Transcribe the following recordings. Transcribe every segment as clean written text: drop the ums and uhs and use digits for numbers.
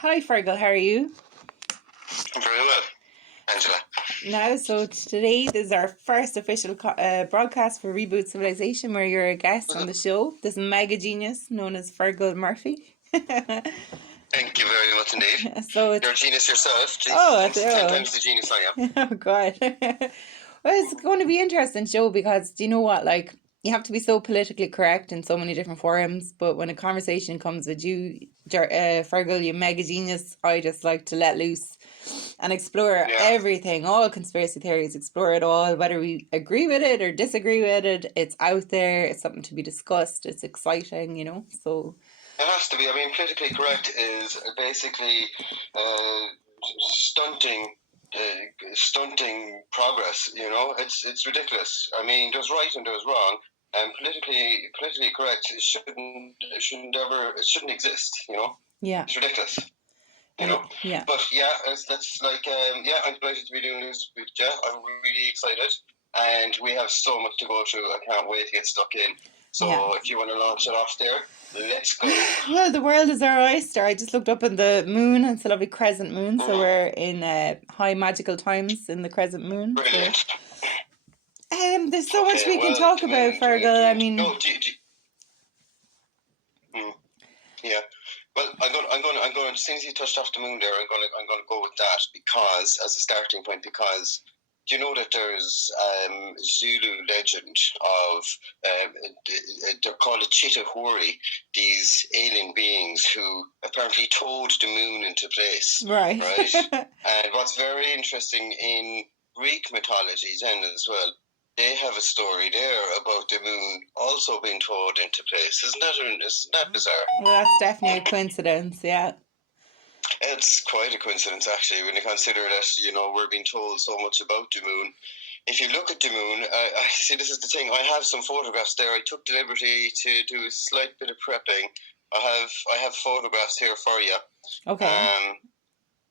Hi, Fergal, how are you? I'm very well, Angela. So today this is our first official broadcast for Reboot Civilization, where you're a guest on the show. This mega genius known as Fergal Murphy. Thank you very much indeed. So You're a genius yourself. oh, 10 times the genius I am. oh God. Well, it's going to be an interesting show because do you know what? Like, you have to be so politically correct in so many different forums, but when a conversation comes with you, Fergal, you mega genius, I just like to let loose and explore everything, all conspiracy theories, explore it all, whether we agree with it or disagree with it. It's out there, it's something to be discussed, it's exciting, so. It has to be. I mean, politically correct is basically stunting progress. It's ridiculous. I mean, there's right and there's wrong, and politically correct it shouldn't exist. Yeah. It's ridiculous. Yeah. But that's like I'm delighted to be doing this with you. I'm really excited, and we have so much to go through. I can't wait to get stuck in. So if you want to launch it off there, let's go. Well, the world is our oyster. I just looked up at the moon, and it's a lovely crescent moon. So we're in high magical times in the crescent moon. Brilliant. So, there's so much we can talk about, Fergal. I mean, yeah. Well, I'm going. As soon as you touched off the moon there, I'm going to go with that because as a starting point, because do you know that there's Zulu legend of they're called a Chitahuri, these alien beings who apparently towed the moon into place. Right. And what's very interesting in Greek mythology then as well, they have a story there about the moon also being towed into place. Isn't that bizarre? Well, that's definitely a coincidence, yeah. It's quite a coincidence, actually, when you consider that, we're being told so much about the moon. If you look at the moon, I see this is the thing. I have some photographs there. I took the liberty to do a slight bit of prepping. I have photographs here for you. Okay.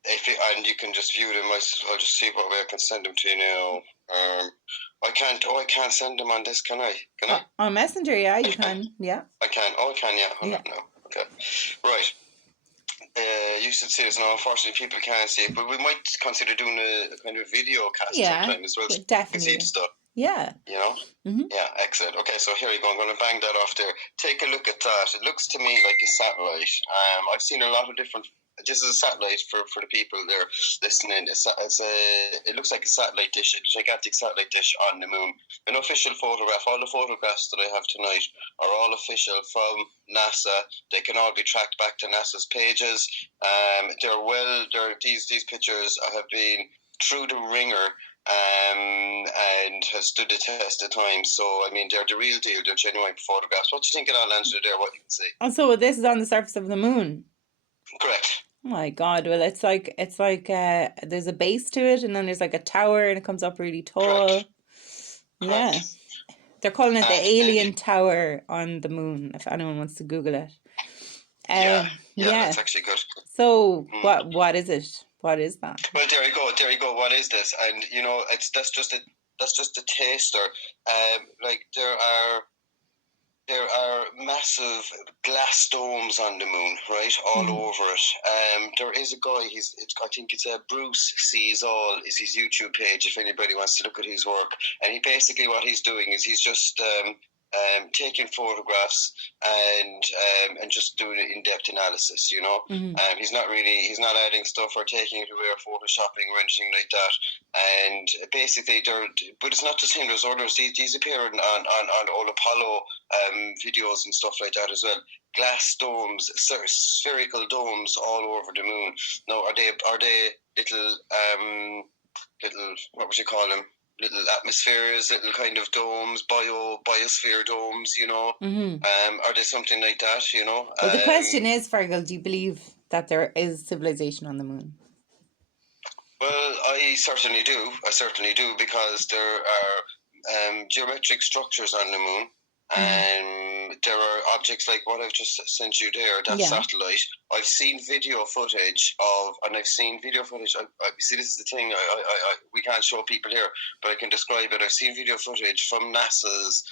And you can just view them. I'll just see what way I can send them to you now. I can't send them on this, can I? Can I? On Messenger, yeah, you can. Yeah. I can. I can, yeah. Hold on now. Okay. Right. You should see this now. Unfortunately, people can't see it, but we might consider doing a kind of video cast sometime as well. So definitely. You can see the stuff. Yeah. Mm-hmm. Yeah, excellent. Okay, so here you go. I'm going to bang that off there. Take a look at that. It looks to me like a satellite. I've seen a lot of different. This is a satellite for the people there listening. It looks like a satellite dish, a gigantic satellite dish on the moon. An official photograph. All the photographs that I have tonight are all official from NASA. They can all be tracked back to NASA's pages. These pictures have been through the ringer. And has stood the test of time. So, I mean, they're the real deal. They're genuine photographs. What do you think of that, Angela, there? What you can see? And so this is on the surface of the moon? Correct. Oh my God. Well, it's like there's a base to it, and then there's like a tower, and it comes up really tall. Correct. Yeah. They're calling it the Alien Tower on the moon, if anyone wants to Google it. Yeah, that's actually good. So, what is it? What is that? Well, there you go. What is this? And that's just a taster. There are massive glass domes on the moon, right, all over it. There is a guy. I think it's Bruce Sees All is his YouTube page. If anybody wants to look at his work, and what he's doing is he's just taking photographs and just doing an in-depth analysis. He's not adding stuff or taking it away or photoshopping or anything like that. And basically, but it's not the same. There's others. These appear on all Apollo videos and stuff like that as well. Glass domes, spherical domes all over the moon. Now, are they little what would you call them? Little atmospheres, little kind of domes, biosphere domes, are they something like that, Well, the question is, Fergal, do you believe that there is civilization on the moon? Well, I certainly do, because there are geometric structures on the moon, and there are objects like what I've just sent you there, that satellite. I've seen video footage of, and I've seen video footage. I see, this is the thing. We can't show people here, but I can describe it. I've seen video footage from NASA's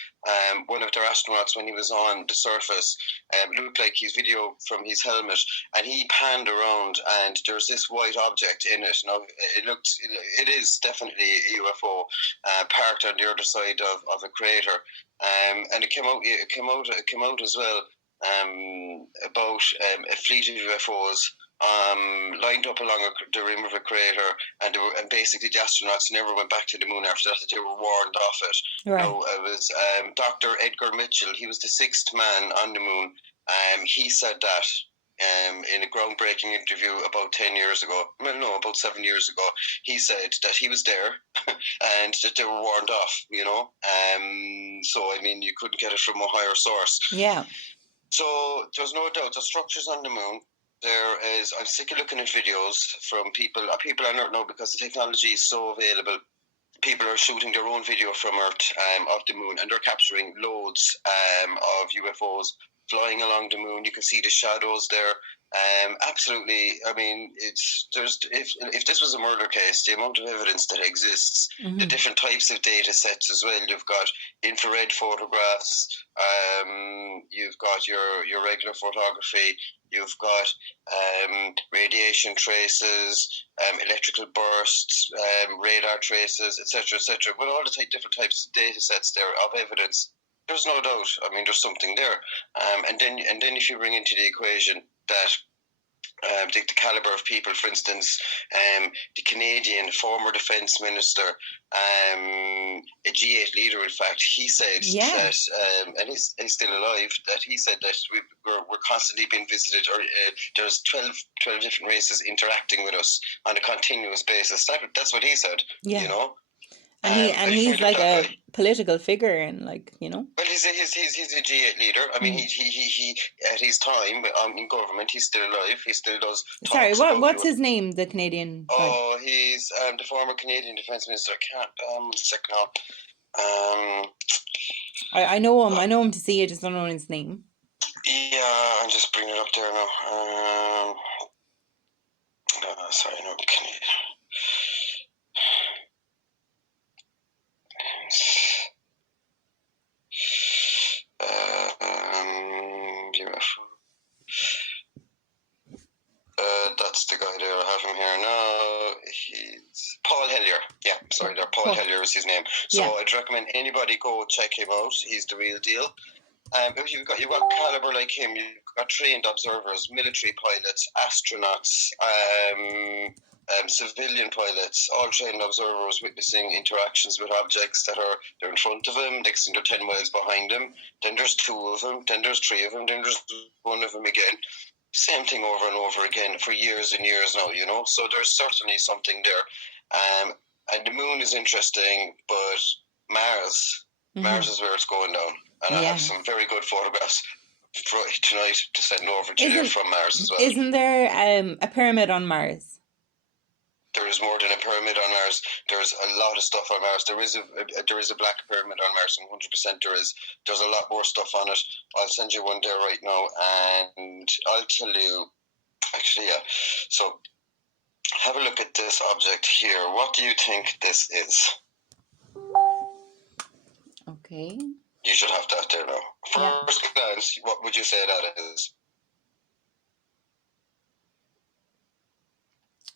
one of their astronauts when he was on the surface. It looked like his video from his helmet, and he panned around, and there's this white object in it. Now it is definitely a UFO parked on the other side of a crater, and it came out as well about a fleet of UFOs lined up along the rim of a crater, and basically the astronauts never went back to the moon after that. They were warned off it. Right. No, it was Dr. Edgar Mitchell. He was the 6th man on the moon. He said that in a groundbreaking interview about 10 years ago. Well, no, about 7 years ago. He said that he was there and that they were warned off, you know. So, I mean, you couldn't get it from a higher source. Yeah. So, there's no doubt the structures on the moon. There is, I'm sick of looking at videos from people I don't know, because the technology is so available. People are shooting their own video from Earth of the moon, and they're capturing loads of UFOs flying along the moon. You can see the shadows there. Absolutely. I mean, if this was a murder case, the amount of evidence that exists, the different types of data sets as well. You've got infrared photographs. You've got your regular photography. You've got radiation traces, electrical bursts, radar traces, etc., etc. With all the different types of data sets there of evidence, there's no doubt. I mean, there's something there. And then if you bring into the equation that the caliber of people, for instance, the Canadian former defence minister, a G8 leader, in fact, he said that, and he's still alive, that he said that we're constantly being visited, or there's 12 different races interacting with us on a continuous basis. That's what he said, you know. And he's like a political figure, and like, you know. Well, he's a G8 leader. I mean, he at his time in government, he's still alive. He still does. Sorry, what's his name? The Canadian. Oh, he's the former Canadian Defence Minister. I can't. 1 second now. I know him. I know him to see. I just don't know his name. Yeah, I'm just bringing it up there now. Sorry, no, Canadian. That's the guy there. I have him here now. He's Paul Hellyer. Yeah, sorry there. Paul Hellyer is his name. So I'd recommend anybody go check him out. He's the real deal. If you've got caliber like him, you've got trained observers, military pilots, astronauts, civilian pilots, all trained observers witnessing interactions with objects that they're in front of them, next thing they're 10 miles behind them, then there's 2 of them, then there's 3 of them, then there's 1 of them again. Same thing over and over again for years and years now, you know, so there's certainly something there. And the moon is interesting, but Mars is where it's going down. And I have some very good photographs for tonight to send over to you from Mars as well. Isn't there a pyramid on Mars? There is more than a pyramid on Mars. There's a lot of stuff on Mars. There is a black pyramid on Mars, 100% there is. There's a lot more stuff on it. I'll send you one there right now, and I'll tell you. Actually, yeah. So, have a look at this object here. What do you think this is? Okay. You should have that there now. First glance, what would you say that is?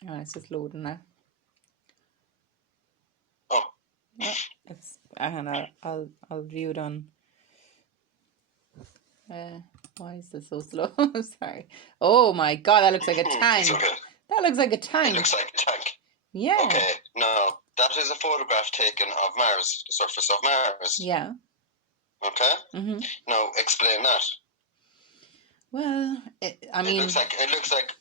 Oh, it's just loading now. Oh. Yeah, I'll view it on. Why is this so slow? I'm sorry. Oh my God, that looks like a tank. Okay. That looks like a tank. It looks like a tank. Yeah. Okay, no, that is a photograph taken of Mars, the surface of Mars. Yeah. Okay. Now explain that. Well, it looks like.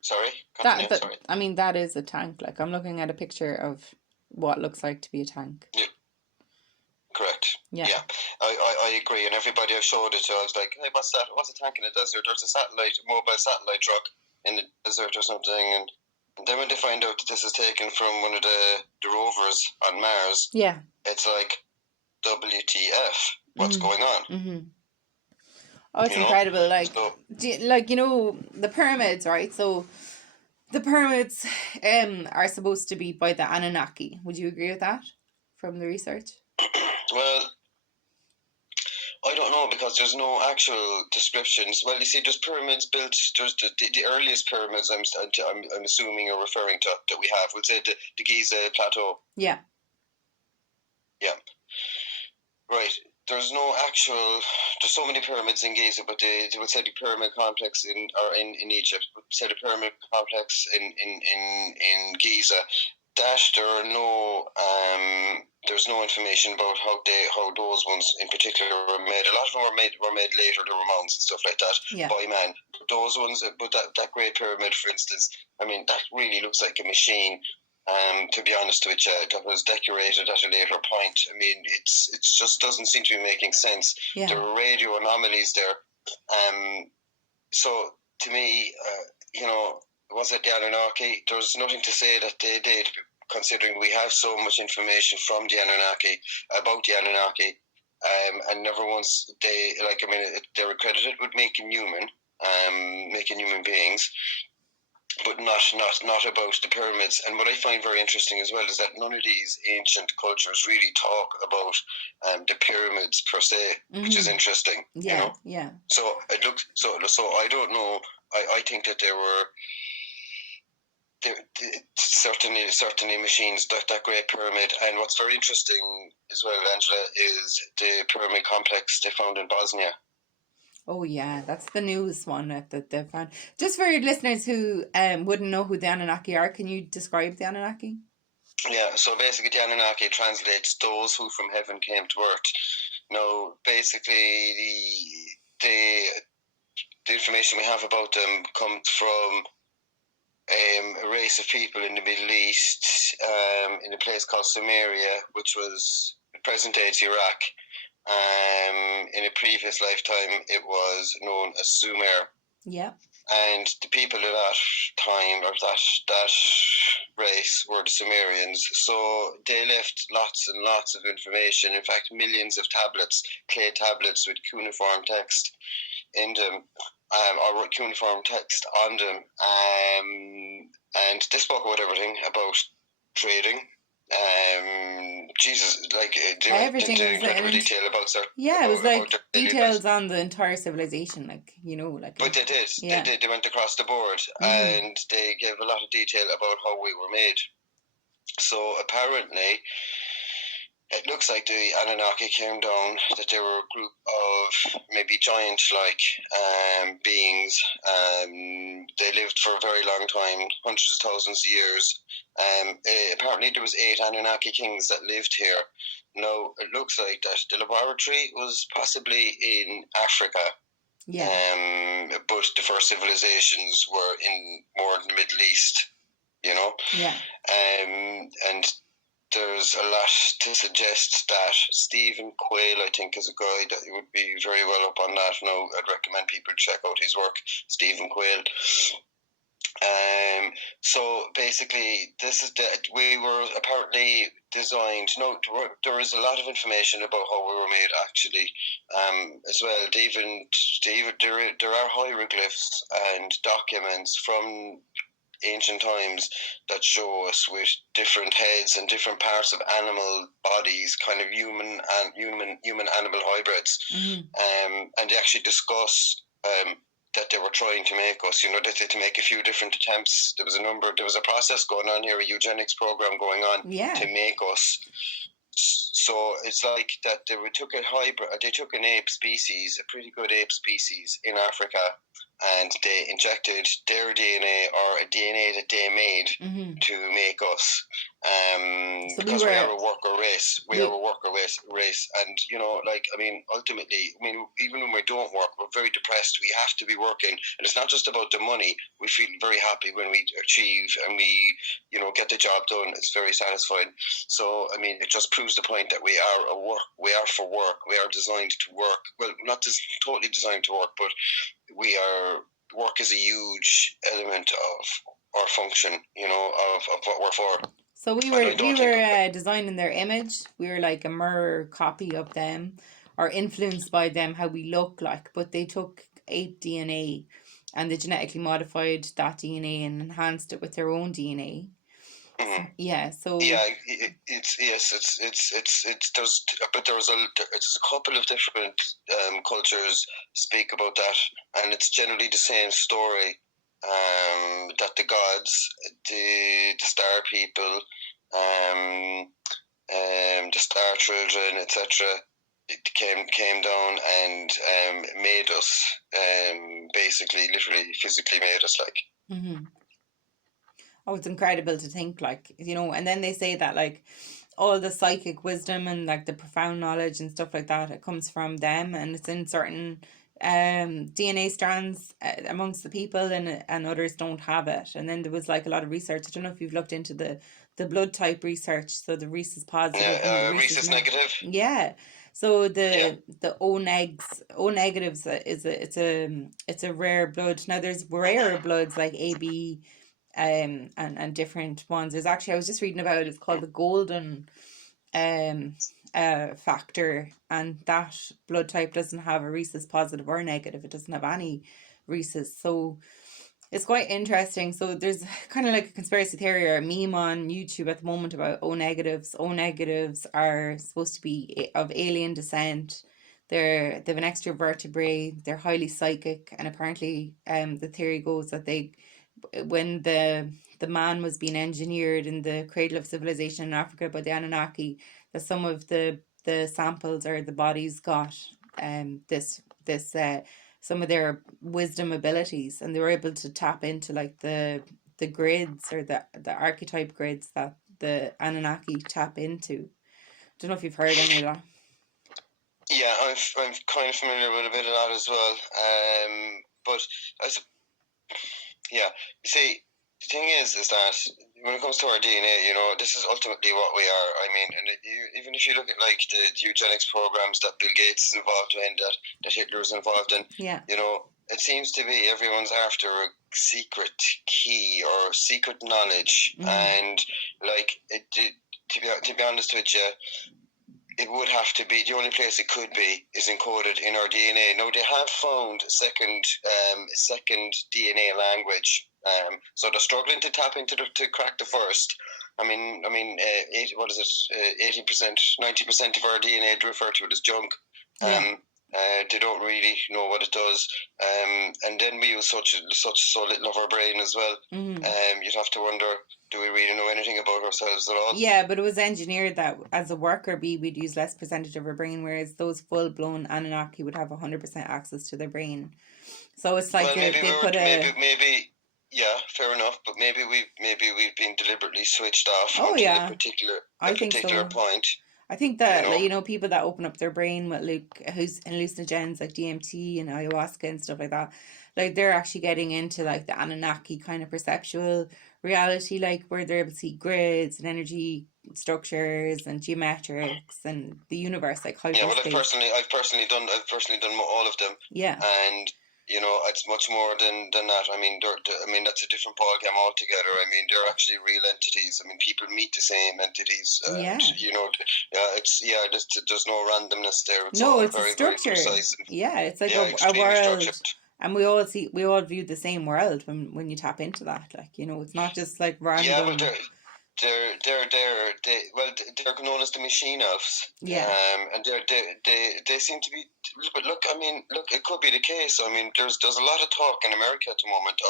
Sorry. Continue, sorry. I mean, that is a tank. Like, I'm looking at a picture of what looks like to be a tank. Yeah. Correct. Yeah. I agree. And everybody I showed it to, I was like, hey, what's that? What's a tank in the desert? There's a mobile satellite truck in the desert or something. And then when they find out that this is taken from one of the rovers on Mars, yeah, it's like, WTF? What's going on? Oh, it's you know. incredible. Like, So like, you know, the pyramids, right? So the pyramids are supposed to be by the Anunnaki. Would you agree with that from the research? well, I don't know because there's no actual descriptions. Well, you see, there's pyramids built. There's the earliest pyramids. I'm assuming you're referring to that we have. We'll say the Giza plateau. Yeah. Yeah. Right. There's no actual. There's so many pyramids in Giza, but they would say the pyramid complex in Egypt. Would say the pyramid complex in Giza. That there's no information about how those ones in particular were made. A lot of them were made later. There were mounds and stuff like that by man. But those ones, but that Great Pyramid, for instance, I mean, that really looks like a machine. To be honest with you, that was decorated at a later point. I mean, it's just doesn't seem to be making sense. Yeah. There were radio anomalies there. So to me, was it the Anunnaki? There's nothing to say that they did, considering we have so much information from the Anunnaki about the Anunnaki, and never once they were credited with making human beings, but not about the pyramids. And what I find very interesting as well is that none of these ancient cultures really talk about the pyramids per se, which is interesting. Yeah, you know? yeah. So it looks so I don't know. I think that there certainly machines, that Great Pyramid. And what's very interesting as well, Angela, is the pyramid complex they found in Bosnia. Oh yeah, that's the newest one that they found. Just for your listeners who wouldn't know who the Anunnaki are, can you describe the Anunnaki? Yeah, so basically the Anunnaki translates those who from heaven came to earth. Now, basically the information we have about them comes from a race of people in the Middle East, in a place called Samaria, which was present-day Iraq. In a previous lifetime, it was known as Sumer. Yeah. And the people at that time, or that race, were the Sumerians. So they left lots and lots of information. In fact, millions of tablets, clay tablets with cuneiform text in them, or cuneiform text on them. And they spoke about everything, about trading. They everything went into incredible detail about certain. Yeah, it was like details on the entire civilization, like, you know, like. But they did. Yeah. They went across the board, and they gave a lot of detail about how we were made. So apparently, it looks like the Anunnaki came down, that they were a group of maybe giant-like beings. They lived for a very long time, hundreds of thousands of years. Apparently there was 8 Anunnaki kings that lived here. Now, it looks like that the laboratory was possibly in Africa. Yeah. But the first civilizations were more in the Middle East, you know? Yeah. And there's a lot to suggest that Stephen Quayle, I think, is a guy that would be very well up on that. Now, I'd recommend people check out his work, Stephen Quayle. So basically, we were apparently designed. No, there is a lot of information about how we were made, actually, as well. There are hieroglyphs and documents from ancient times that show us with different heads and different parts of animal bodies, kind of human animal hybrids, and they actually discuss that they were trying to make us, to make a few different attempts. There was a process going on here, a eugenics program going on to make us. So it's like that they took an ape species, a pretty good ape species in Africa, and they injected their DNA or a DNA that they made to make us. So because we are a worker race. We are a worker race. And, ultimately, even when we don't work, we're very depressed. We have to be working. And it's not just about the money. We feel very happy when we achieve and we, get the job done. It's very satisfying. So, it just proves the point that we are for work. We are designed to work. Well, not totally designed to work, but work is a huge element of our function, of what we're for. So we were designing their image. We were like a mirror copy of them. or influenced by them how we look like, but they took ape DNA and they genetically modified that DNA and enhanced it with their own DNA. Mhm. Yeah, so Yeah, it's yes, it's there's a couple of different cultures speak about that, and it's generally the same story. That the gods, the star people, the star children, etc. It came down and made us, basically, literally, physically made us, like. mm-hmm. Oh, it's incredible to think, like, you know, and then they say that, like, all the psychic wisdom and, like, the profound knowledge and stuff like that, it comes from them, and it's in certain DNA strands amongst the people, and others don't have it. And then there was, like, a lot of research. I don't know if you've looked into the blood type research, so the rhesus positive and the rhesus Rhesus negative. Yeah. So Yeah. the O negatives it's a rare blood. Now there's rarer bloods like AB and different ones. There's actually, I was just reading about it, it's called the golden um factor, and that blood type doesn't have a rhesus positive or negative. It doesn't have any rhesus. So it's quite interesting. So there's kind of like a conspiracy theory or a meme on YouTube at the moment about O negatives. O negatives are supposed to be of alien descent. They have an extra vertebrae. They're highly psychic, and apparently, the theory goes that when the man was being engineered in the cradle of civilization in Africa by the Anunnaki, that some of the samples or the bodies got this some of their wisdom abilities, and they were able to tap into like the grids or the archetype grids that the Anunnaki tap into. Don't know if you've heard any of that. Yeah, I'm kind of familiar with a bit of that as well. But yeah, you see, the thing is that when it comes to our DNA, you know, this is ultimately what we are. I mean, and even if you look at like the eugenics programs that Bill Gates is involved in, that Hitler's involved in, Yeah. you know, it seems to be everyone's after a secret key or secret knowledge, and like to be honest with you, it would have to be, the only place it could be is encoded in our DNA. Now, they have found a second DNA language, so they're struggling to tap into to crack the first. I mean, 80%, 90% of our DNA, they refer to it as junk. They don't really know what it does, and then we use so little of our brain as well. You'd have to wonder, do we really know anything about ourselves at all? Yeah, but it was engineered that as a worker bee we'd use less percentage of our brain, whereas those full blown Anunnaki would have 100% access to their brain. So it's like maybe yeah, fair enough, but maybe we've been deliberately switched off onto a particular point. I think that, you know, people that open up their brain with hallucinogens like DMT and ayahuasca and stuff like that, like they're actually getting into like the Anunnaki kind of perceptual reality, like where they're able to see grids and energy structures and geometrics and the universe, like how. Yeah, well, I've personally done all of them. Yeah. And you know, it's much more than that. I mean, that's a different ballgame altogether. I mean, they're actually real entities. I mean, people meet the same entities. And, you know, there's no randomness there. It's all it's very, a structure. Very precise. It's like a world. Structured. And we all view the same world when you tap into that. Like, you know, it's not just like random. Yeah, well, they're known as the machine elves. Yeah. And they seem to be. But look, I mean, it could be the case. I mean, there's a lot of talk in America at the moment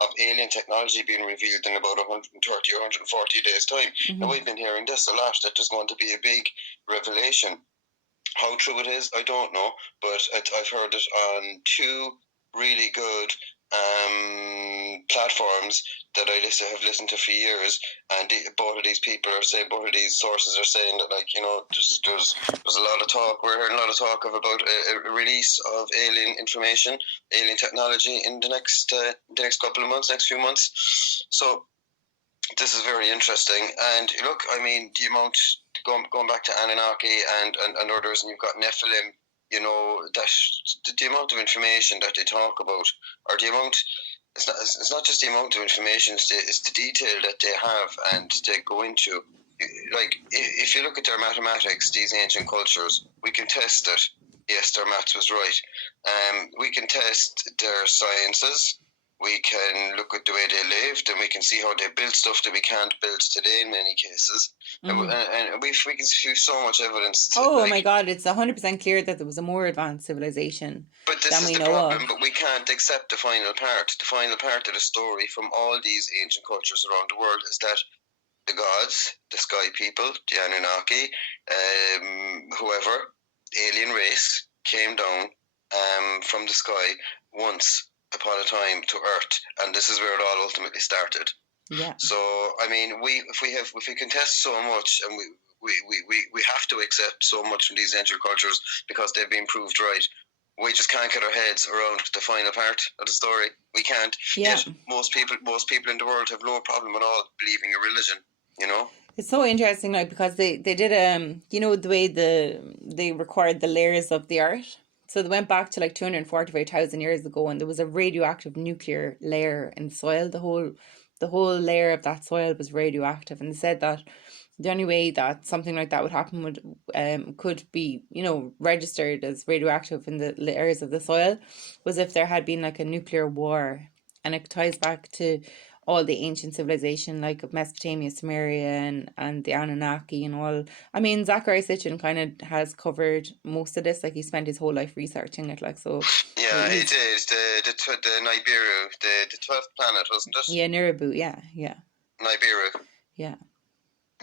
of alien technology being revealed in about 130 or 140 days' time. Now, we've been hearing this a lot, that there's going to be a big revelation. How true it is, I don't know, but I've heard it on two really good platforms that I have listened to for years, and both of these sources are saying that, like, you know, there's a lot of talk. We're hearing a lot of talk about a release of alien information, alien technology in the next couple of months, next few months. So this is very interesting. And look, I mean, the amount going back to Anunnaki and others, and you've got Nephilim. You know, that the amount of information that they talk about, or the amount, it's not just the amount of information, it's the detail that they have and they go into. Like, if you look at their mathematics, these ancient cultures, we can test it. yes, their maths was right. We can test their sciences. We can look at the way they lived, and we can see how they built stuff that we can't build today in many cases. And we can see so much evidence. Oh my God, it's 100% clear that there was a more advanced civilization but this than is we the know problem. of. But we can't accept the final part of the story from all these ancient cultures around the world is that the gods, the sky people, the Anunnaki, whoever, alien race came down from the sky once upon a time to Earth, and this is where it all ultimately started. Yeah. So I mean, if we contest so much, and we have to accept so much from these ancient cultures because they've been proved right. We just can't get our heads around the final part of the story. We can't. Yeah. Yet most people in the world have no problem at all believing a religion. You know. It's so interesting, like, because they did you know, the way they record the layers of the earth. So they went back to like 245,000 years ago, and there was a radioactive nuclear layer in the soil. The whole layer of that soil was radioactive, and they said that the only way that something like that would happen could be, you know, registered as radioactive in the layers of the soil was if there had been like a nuclear war. And it ties back to all the ancient civilization, like of Mesopotamia, Sumerian, and the Anunnaki and all. I mean, Zachary Sitchin kind of has covered most of this. Like, he spent his whole life researching it. Like, so. Yeah, he did. The Nibiru, the 12th planet, wasn't it? Yeah, Reboot. Yeah. Nibiru. Yeah.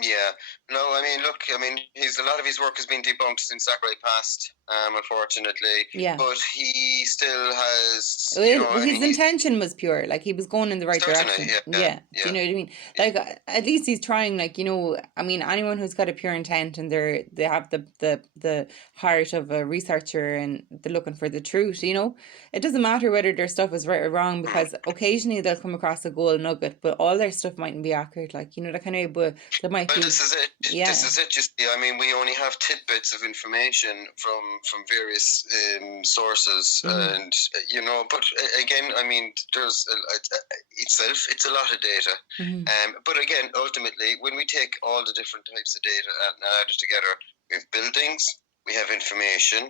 Yeah. No, I mean, look, I mean, a lot of his work has been debunked since Zachary passed, unfortunately. Yeah. But he still has, his intention was pure. Like, he was going in the right direction. Yeah. Do you know what I mean? Like, at least he's trying, like, you know, I mean, anyone who's got a pure intent and they have the heart of a researcher and they're looking for the truth, you know, it doesn't matter whether their stuff is right or wrong, because occasionally they'll come across a gold nugget, but all their stuff mightn't be accurate. Like, you know, that kind of, but there might be. This is it. Yeah. This is it. Just, I mean, we only have tidbits of information from various sources, and you know. But again, I mean, there's it's a lot of data. But again, ultimately, when we take all the different types of data and add it together, we have buildings, we have information,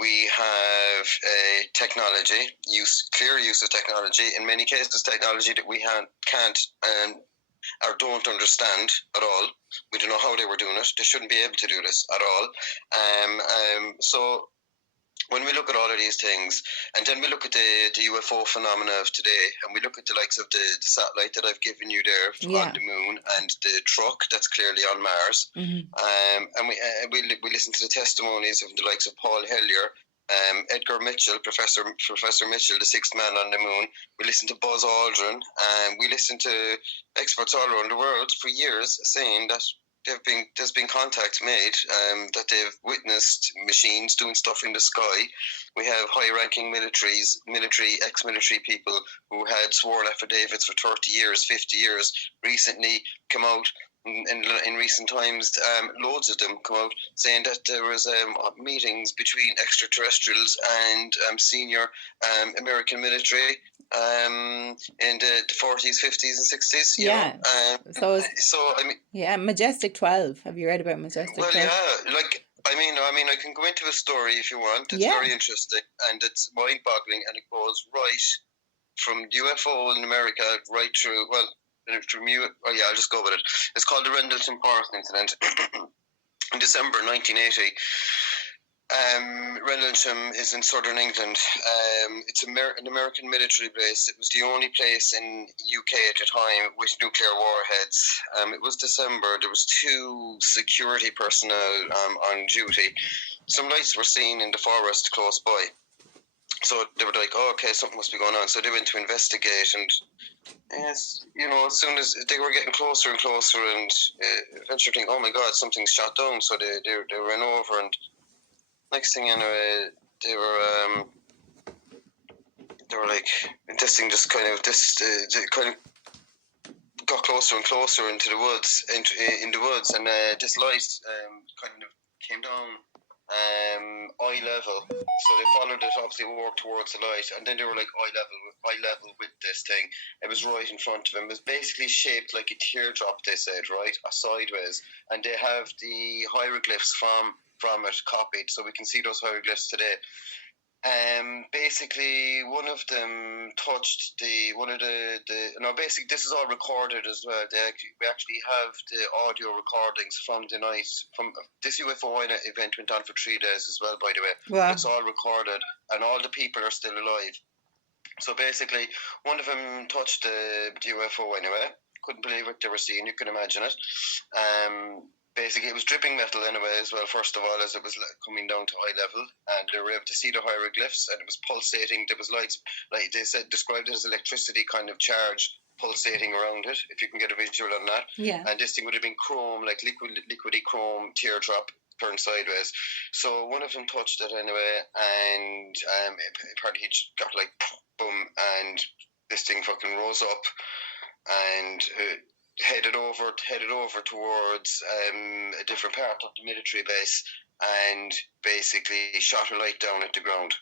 we have technology, clear use of technology. In many cases, technology that we can't or don't understand at all. We don't know how they were doing it. They shouldn't be able to do this at all. So when we look at all of these things, and then we look at the UFO phenomena of today, and we look at the likes of the satellite that I've given you there on the moon, and the truck that's clearly on Mars, and we listen to the testimonies of the likes of Paul Hellyer, Edgar Mitchell, Professor Mitchell, the sixth man on the moon. We listen to Buzz Aldrin, and we listen to experts all around the world for years saying that there's been contacts made, that they've witnessed machines doing stuff in the sky. We have high-ranking ex-military people who had sworn affidavits for 30 years, 50 years, recently come out. In recent times, loads of them come out saying that there was meetings between extraterrestrials and senior American military in the 40s, 50s, and 60s. Yeah. So I mean. Yeah, Majestic 12. Have you read about Majestic 12? Well, yeah. Like, I mean, I can go into a story if you want. It's very interesting and it's mind-boggling, and it goes right from UFO in America right through. Well. I'll just go with it. It's called the Rendlesham Park incident. In December 1980, Rendlesham is in southern England. It's an American military base. It was the only place in UK at the time with nuclear warheads. It was December. There was 2 security personnel on duty. Some lights were seen in the forest close by. So they were like, oh, okay, something must be going on. So they went to investigate, and yes, you know, as soon as they were getting closer and closer, and eventually think, oh my God, something's shot down. So they ran over, and next thing you know, they were like, this thing just kind of got closer and closer into the woods, in the woods, and this light kind of came down eye level. So they followed it, obviously walked towards the light, and then they were like eye level with this thing. It was right in front of them. It was basically shaped like a teardrop, they said, right, sideways. And they have the hieroglyphs from from it copied, so we can see those hieroglyphs today. Basically, one of them touched basically this is all recorded as well. We actually have the audio recordings from the night. From this UFO event went on for 3 days as well, by the way. Wow. It's all recorded, and all the people are still alive. So basically, one of them touched the UFO anyway. Couldn't believe what they were seeing. You can imagine it. Basically, it was dripping metal anyway as well, first of all, as it was coming down to eye level, and they were able to see the hieroglyphs, and it was pulsating. There was lights, like they said, described it as electricity kind of charge pulsating around it, if you can get a visual on that. Yeah. And this thing would have been chrome, like liquidy chrome teardrop turned sideways. So one of them touched it anyway, and apparently he got like boom, and this thing fucking rose up and headed over towards a different part of the military base, and basically shot a light down at the ground.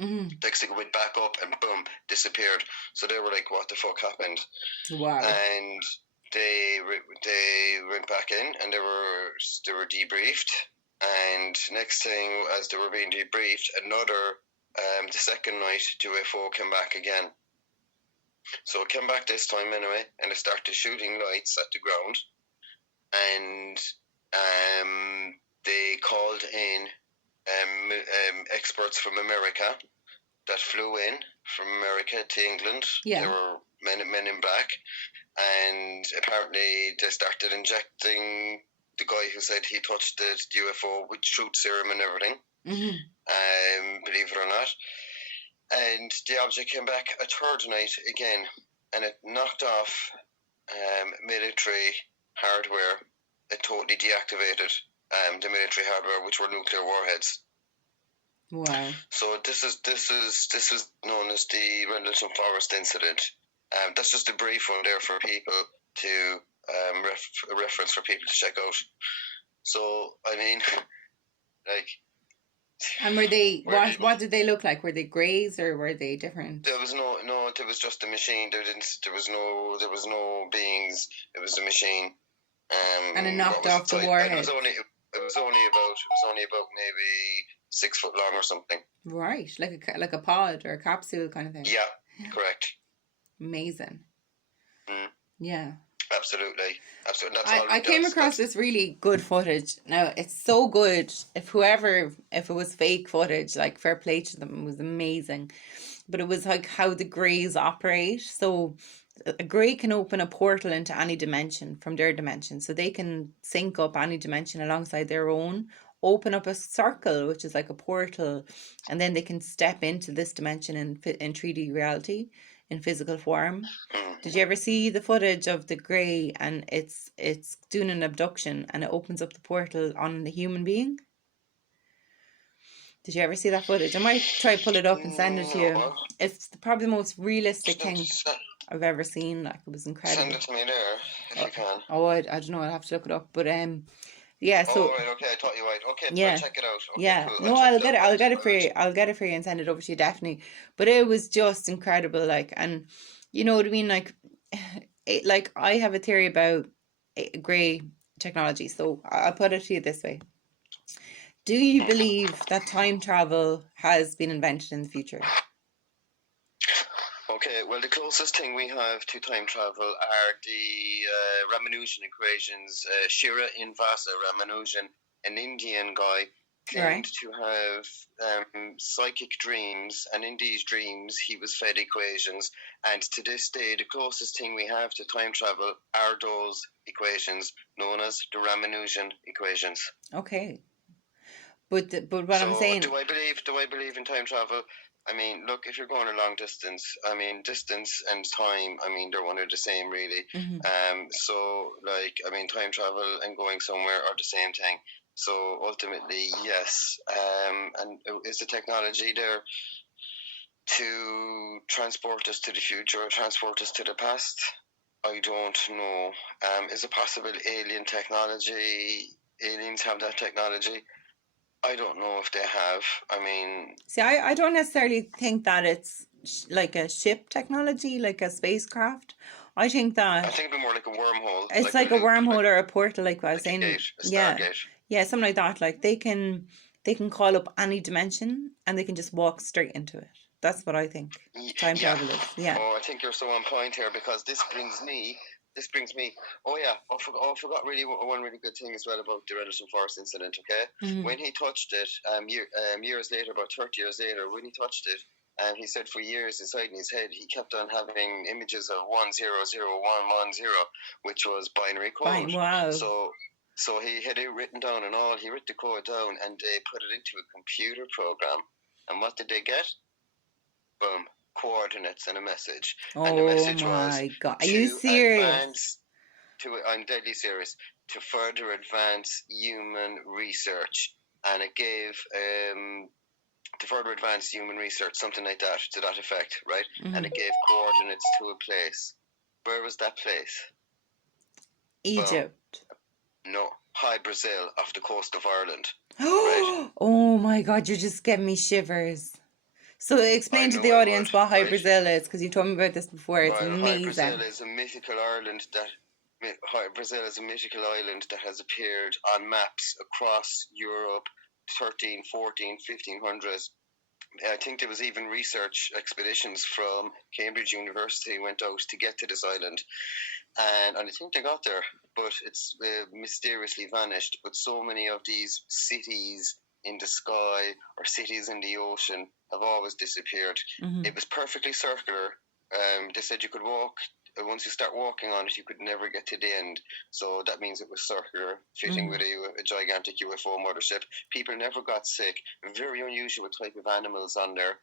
Mm-hmm. Next thing it went back up and boom, disappeared. So they were like, what the fuck happened? Wow. And they went back in, and they were debriefed. And next thing, as they were being debriefed, another the second night, UFO came back again. So it came back this time anyway, and it started shooting lights at the ground, and they called in experts from America that flew in from America to England. Yeah. They were men in black, and apparently they started injecting the guy who said he touched the UFO with truth serum and everything. Mm-hmm. Believe it or not. And the object came back a third night again, and it knocked off military hardware. It totally deactivated the military hardware, which were nuclear warheads. Wow. So this is known as the Rendlesham Forest incident. That's just a brief one there for people to a reference for people to check out. So I mean, like. And were they what did they look like? Were they greys or were they different? There was no. There was just a machine. There was no beings. It was a machine. And it knocked off the warhead. It was only about maybe 6 foot long or something. Right, like a pod or a capsule kind of thing. Yeah, correct. Amazing. Mm. Yeah. Absolutely. I came across this really good footage. Now, it's so good. If it was fake footage, like fair play to them, it was amazing. But it was like how the greys operate. So a grey can open a portal into any dimension from their dimension. So they can sync up any dimension alongside their own, open up a circle, which is like a portal, and then they can step into this dimension in 3D reality, in physical form. Did you ever see the footage of the grey and it's doing an abduction and it opens up the portal on the human being? Did you ever see that footage? I might try to pull it up and send it to you. It's probably the most realistic thing I've ever seen. Like, it was incredible. Send it to me there if you can. Oh, I don't know. I'll have to look it up. But yeah. So. Oh, right. Okay, I thought you might. Okay, yeah. I'll check it out. Okay, yeah. Cool. No, I'll get it for you. I'll get it for you and send it over to you, definitely. But it was just incredible. Like, and you know what I mean. Like I have a theory about grey technology. So I'll put it to you this way. Do you believe that time travel has been invented in the future? Okay, well, the closest thing we have to time travel are the Ramanujan equations. Shira Invasa Ramanujan, an Indian guy, claimed to have psychic dreams, and in these dreams he was fed equations, and to this day the closest thing we have to time travel are those equations known as the Ramanujan equations. Okay. But what I'm saying, do I believe in time travel? I mean, look, if you're going a long distance, I mean, distance and time, I mean, they're one and the same, really. Mm-hmm. So, like, I mean, time travel and going somewhere are the same thing. So, ultimately, yes. And is the technology there to transport us to the future or transport us to the past? I don't know. Is it possible alien technology? Aliens have that technology? I don't know if they have. I mean... See, I don't necessarily think that it's like a ship technology, like a spacecraft. I think it'd be more like a wormhole. It's like a wormhole or a portal, like what I was saying. A Stargate. Yeah, something like that. Like they can call up any dimension and they can just walk straight into it. That's what I think time Yeah. travel is. Yeah. Oh, I think you're so on point here, because this brings me. Oh yeah, I forgot really one really good thing as well about the Rendlesham Forest incident. Okay, Mhm. when he touched it, years later, about 30 years later, when he touched it, he said for years inside in his head he kept on having images of 100110, which was binary code. Fine. Wow. So he had it written down and all. He wrote the code down and they put it into a computer program. And what did they get? Boom. Coordinates and a message. And the Oh message was my God. Are you to serious? advance I'm deadly serious, to further advance human research. And it gave to further advance human research, something like that, to that effect, right? Mhm. And it gave coordinates to a place. Where was that place? Egypt. No, High Brazil, off the coast of Ireland. Right? Oh my God, you're just getting me shivers. So explain to the audience what High Brazil is, because you told me about this before. It's amazing. High Brazil is a mythical island that has appeared on maps across Europe, 13, 14, 1500s. I think there was even research expeditions from Cambridge University went out to get to this island, and I think they got there, but it's mysteriously vanished. But so many of these cities in the sky or cities in the ocean have always disappeared. Mhm. It was perfectly circular. They said you could walk. Once you start walking on it, you could never get to the end. So that means it was circular, fitting with a gigantic UFO mothership. People never got sick. Very unusual type of animals on there.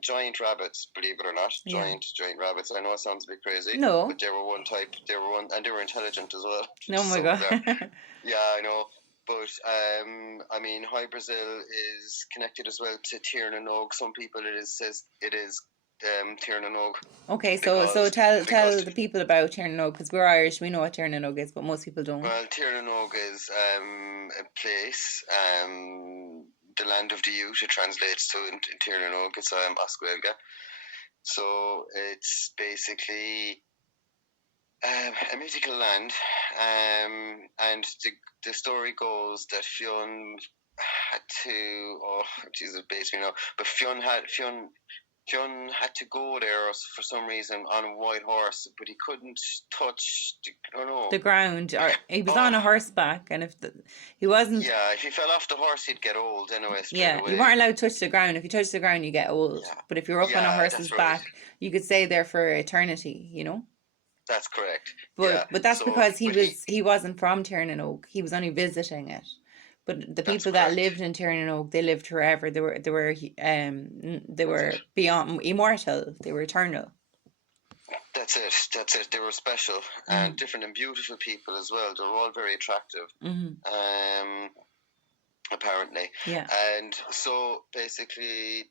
Giant rabbits, believe it or not. Yeah. Giant rabbits. I know it sounds a bit crazy. No. But they were one type. And they were intelligent as well. Oh my God. Yeah, I know. But I mean, High Brazil is connected as well to Tirnanog. Some people says it is Tirnanog. Okay, so tell the people about Tirnanog, because we're Irish, we know what Tirnanog is, but most people don't. Well, Tirnanog is a place, the land of the Ute, it translates to in Tirnanog. It's Oscuelga. So it's basically a mythical land, and the story goes that Fionn had to, Jesus, base me now, but Fionn had to go there for some reason on a white horse, but he couldn't touch the ground. Or he was on a horseback, and he wasn't. Yeah, if he fell off the horse, he'd get old anyway. Yeah, away. You weren't allowed to touch the ground. If you touch the ground, you get old. Yeah. But if you're up on a horse's back, you could stay there for eternity. You know. That's correct. But that's because he wasn't from Tirnanog. He was only visiting it. But the people that lived in Tirnanog, they lived forever. They were beyond immortal. They were eternal. That's it. They were special and different and beautiful people as well. They were all very attractive. Apparently. Yeah. And so basically,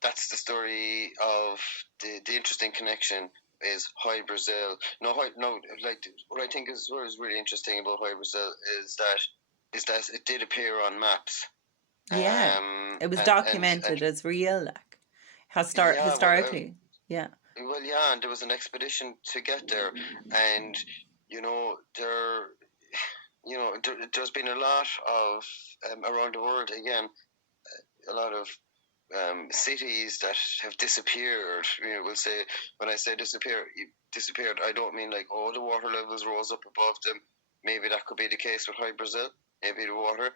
that's the story of the interesting connection. Is High Brazil? Like what I think is really interesting about High Brazil is that it did appear on maps. Yeah, it was documented as real, like historically. Well, yeah, and there was an expedition to get there, and there's been a lot of around the world again, a lot of cities that have disappeared. We'll say, when I say disappeared, I don't mean like, the water levels rose up above them. Maybe that could be the case with High Brazil. Maybe the water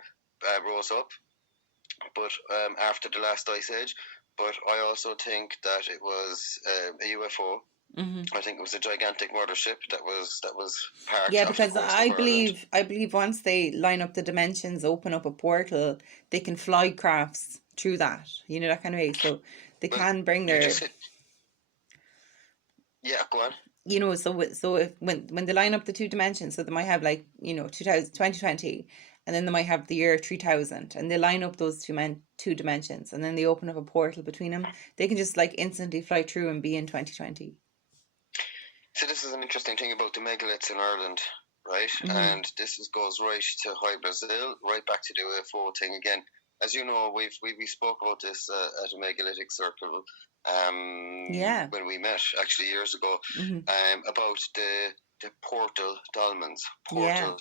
rose up, but after the last ice age. But I also think that it was a UFO. I think it was a gigantic mothership that was parked. Yeah, because I believe once they line up the dimensions, open up a portal, they can fly crafts through that. You know, that kind of way. So they can bring their. Yeah, go on. You know, so if when they line up the two dimensions, so they might have 2020, and then they might have the year 3000, and they line up those two dimensions, and then they open up a portal between them. They can just instantly fly through and be in 2020. So this is an interesting thing about the megaliths in Ireland, right? And this goes right to High Brazil, right back to the UFO thing again. As you know, we spoke about this at a megalithic circle when we met actually years ago, about the the portal dolmens. Yeah.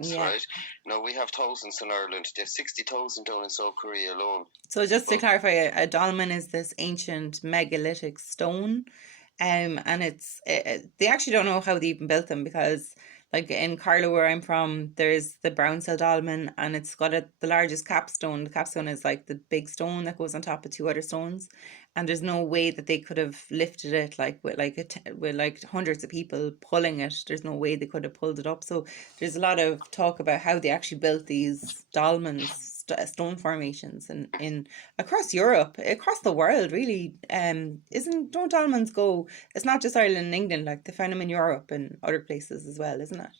Yeah. Right? Now, we have thousands in Ireland. They have 60,000 down in South Korea alone. So just to Well, clarify, a dolmen is this ancient megalithic stone, and they actually don't know how they even built them, because like in Carlow where I'm from, there's the Brownsell dolmen, and it's got the largest capstone. The capstone is like the big stone that goes on top of two other stones, and there's no way that they could have lifted it like with like hundreds of people pulling it. There's no way they could have pulled it up. So there's a lot of talk about how they actually built these dolmens, stone formations, in across Europe, across the world, really. Don't dolmens go? It's not just Ireland and England. Like, they found them in Europe and other places as well, isn't it?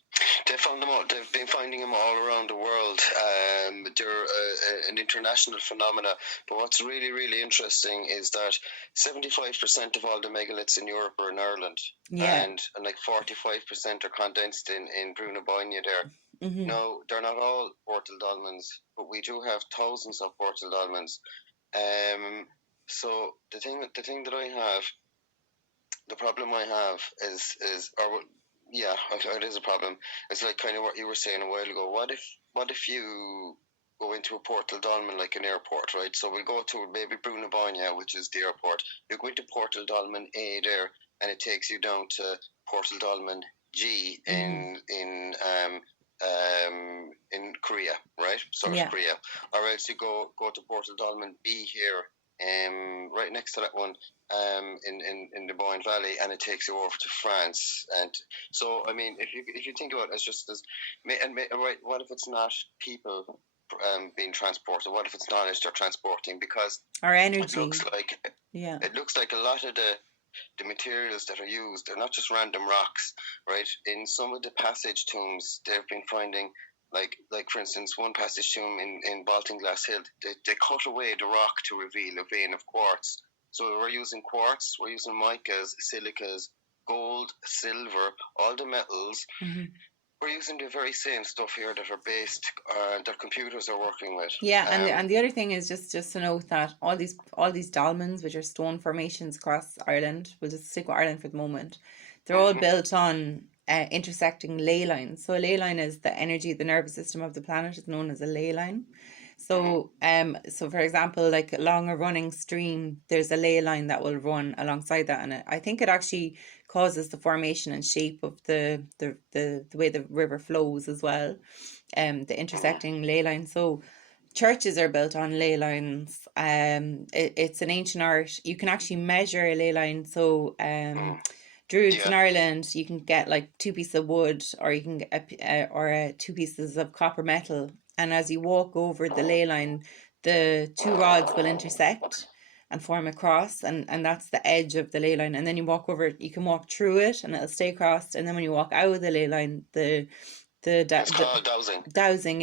They found them all. They've been finding them all around the world. They're an international phenomena. But what's really, really interesting is that 75% of all the megaliths in Europe are in Ireland. Yeah. And like 45% are condensed in Bruna Báine there. Mm-hmm. No, they're not all portal dolmens, but we do have thousands of portal dolmens. So the thing that I have, the problem I have is yeah, it is a problem. It's like kind of what you were saying a while ago. What if you go into a portal dolmen like an airport, right? So we'll go to maybe Bruna Báine, which is the airport. You go into portal dolmen A there, and it takes you down to portal dolmen G in Korea, right? South Korea. Or else you go to portal dolmen B here, right next to that one, in the Boyne Valley, and it takes you over to France. And so, I mean, if you think about it as just as, right, what if it's not people being transported? What if it's knowledge they're transporting? Because our energy. It looks like a lot of the materials that are used, they're not just random rocks, right? In some of the passage tombs, they've been finding, like for instance, one passage tomb in Baltinglass Hill, they cut away the rock to reveal a vein of quartz. So we're using quartz, we're using micas, silicas, gold, silver, all the metals. Mm-hmm. We're using the very same stuff here that are based, that computers are working with. Yeah, and the other thing is just to note that all these dolmens, which are stone formations across Ireland, we'll just stick with Ireland for the moment, they're all built on intersecting ley lines. So a ley line is the energy of the nervous system of the planet. It's known as a ley line. So so for example, like along a running stream, there's a ley line that will run alongside that, and I think it actually causes the formation and shape of the way the river flows as well. The intersecting ley lines. So churches are built on ley lines. It's an ancient art. You can actually measure a ley line. So Druids in Ireland, you can get like 2 pieces of wood, or you can get 2 pieces of copper metal, and as you walk over the ley line, the 2 rods will intersect and form a cross, and that's the edge of the ley line. And then you walk over it, you can walk through it and it'll stay crossed, and then when you walk out of the ley line, it's called dowsing.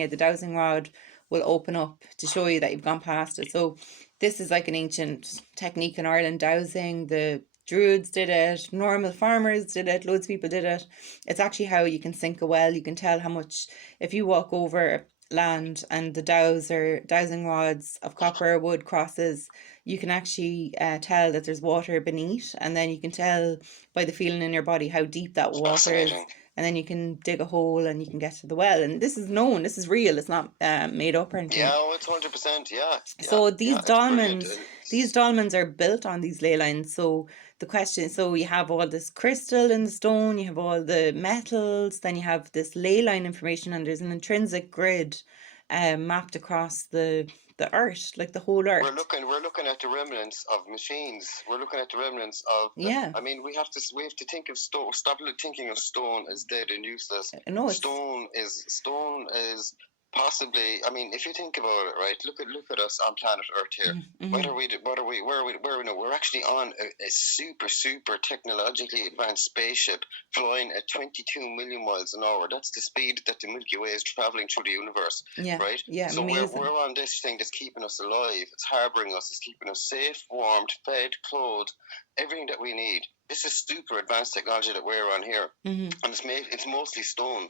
The dowsing rod will open up to show you that you've gone past it. So this is like an ancient technique in Ireland, dowsing. The Druids did it, normal farmers did it, loads of people did it. It's actually how you can sink a well. You can tell how much, if you walk over land and the dowsing rods of copper wood crosses, you can actually tell that there's water beneath, and then you can tell by the feeling in your body how deep that water is, and then you can dig a hole and you can get to the well. And this is known, this is real, it's not made up or anything. Yeah, it's 100%. So these dolmens are built on these ley lines. So the question, so you have all this crystal in the stone, you have all the metals, then you have this ley line information, and there's an intrinsic grid mapped across the earth, like the whole earth. We're looking at the remnants of machines. We're looking at the remnants of I mean, we have to think of stone. Stop thinking of stone as dead and useless. No, stone is possibly, I mean, if you think about it, right? Look at us on planet Earth here. Mm-hmm. Where are we now? We're actually on a super technologically advanced spaceship flying at 22 million miles an hour. That's the speed that the Milky Way is traveling through the universe. Yeah. Right. Yeah. So amazing. we're on this thing that's keeping us alive. It's harboring us. It's keeping us safe, warmed, fed, clothed, everything that we need. This is super advanced technology that we're on here, Mm-hmm. and it's mostly stone.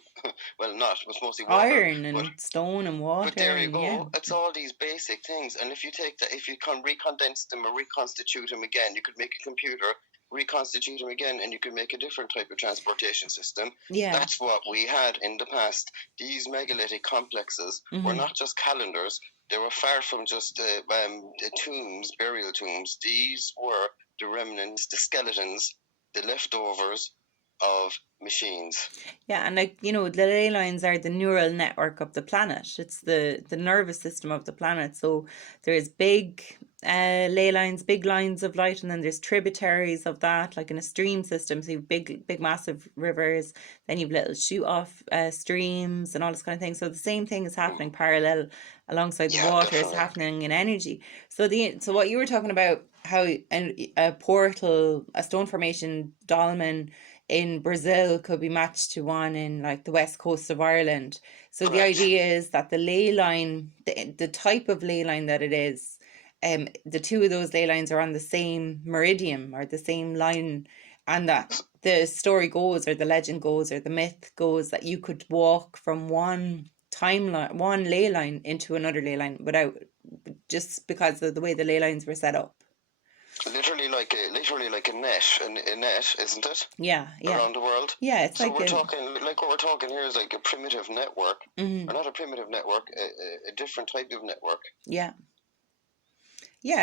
Well, not. It's mostly water, iron and stone and water. But there you go. Yeah. It's all these basic things, and if you take that, if you can recondense them or reconstitute them again, you could make a computer reconstitute them again, and you can make a different type of transportation system. Yeah. That's what we had in the past. These megalithic complexes were not just calendars. They were far from just tombs, burial tombs. These were the remnants, the skeletons, the leftovers of machines. Yeah, and like, the ley lines are the neural network of the planet. It's the nervous system of the planet. So there's big ley lines, big lines of light, and then there's tributaries of that, like in a stream system. So you've big massive rivers, then you've little shoot off streams and all this kind of thing. So the same thing is happening parallel alongside the water is happening in energy. So what you were talking about, how a portal, a stone formation dolmen in Brazil could be matched to one in like the west coast of Ireland. So the idea is that the ley line, the type of ley line that it is, the two of those ley lines are on the same meridian or the same line, and that the story goes, or the legend goes, or the myth goes, that you could walk from one timeline, one ley line into another ley line without, just because of the way the ley lines were set up. Literally like a net, isn't it? Yeah. Around the world. Yeah, it's so like we're talking like what we're talking here is like a primitive network, or not a primitive network, a different type of network. Yeah,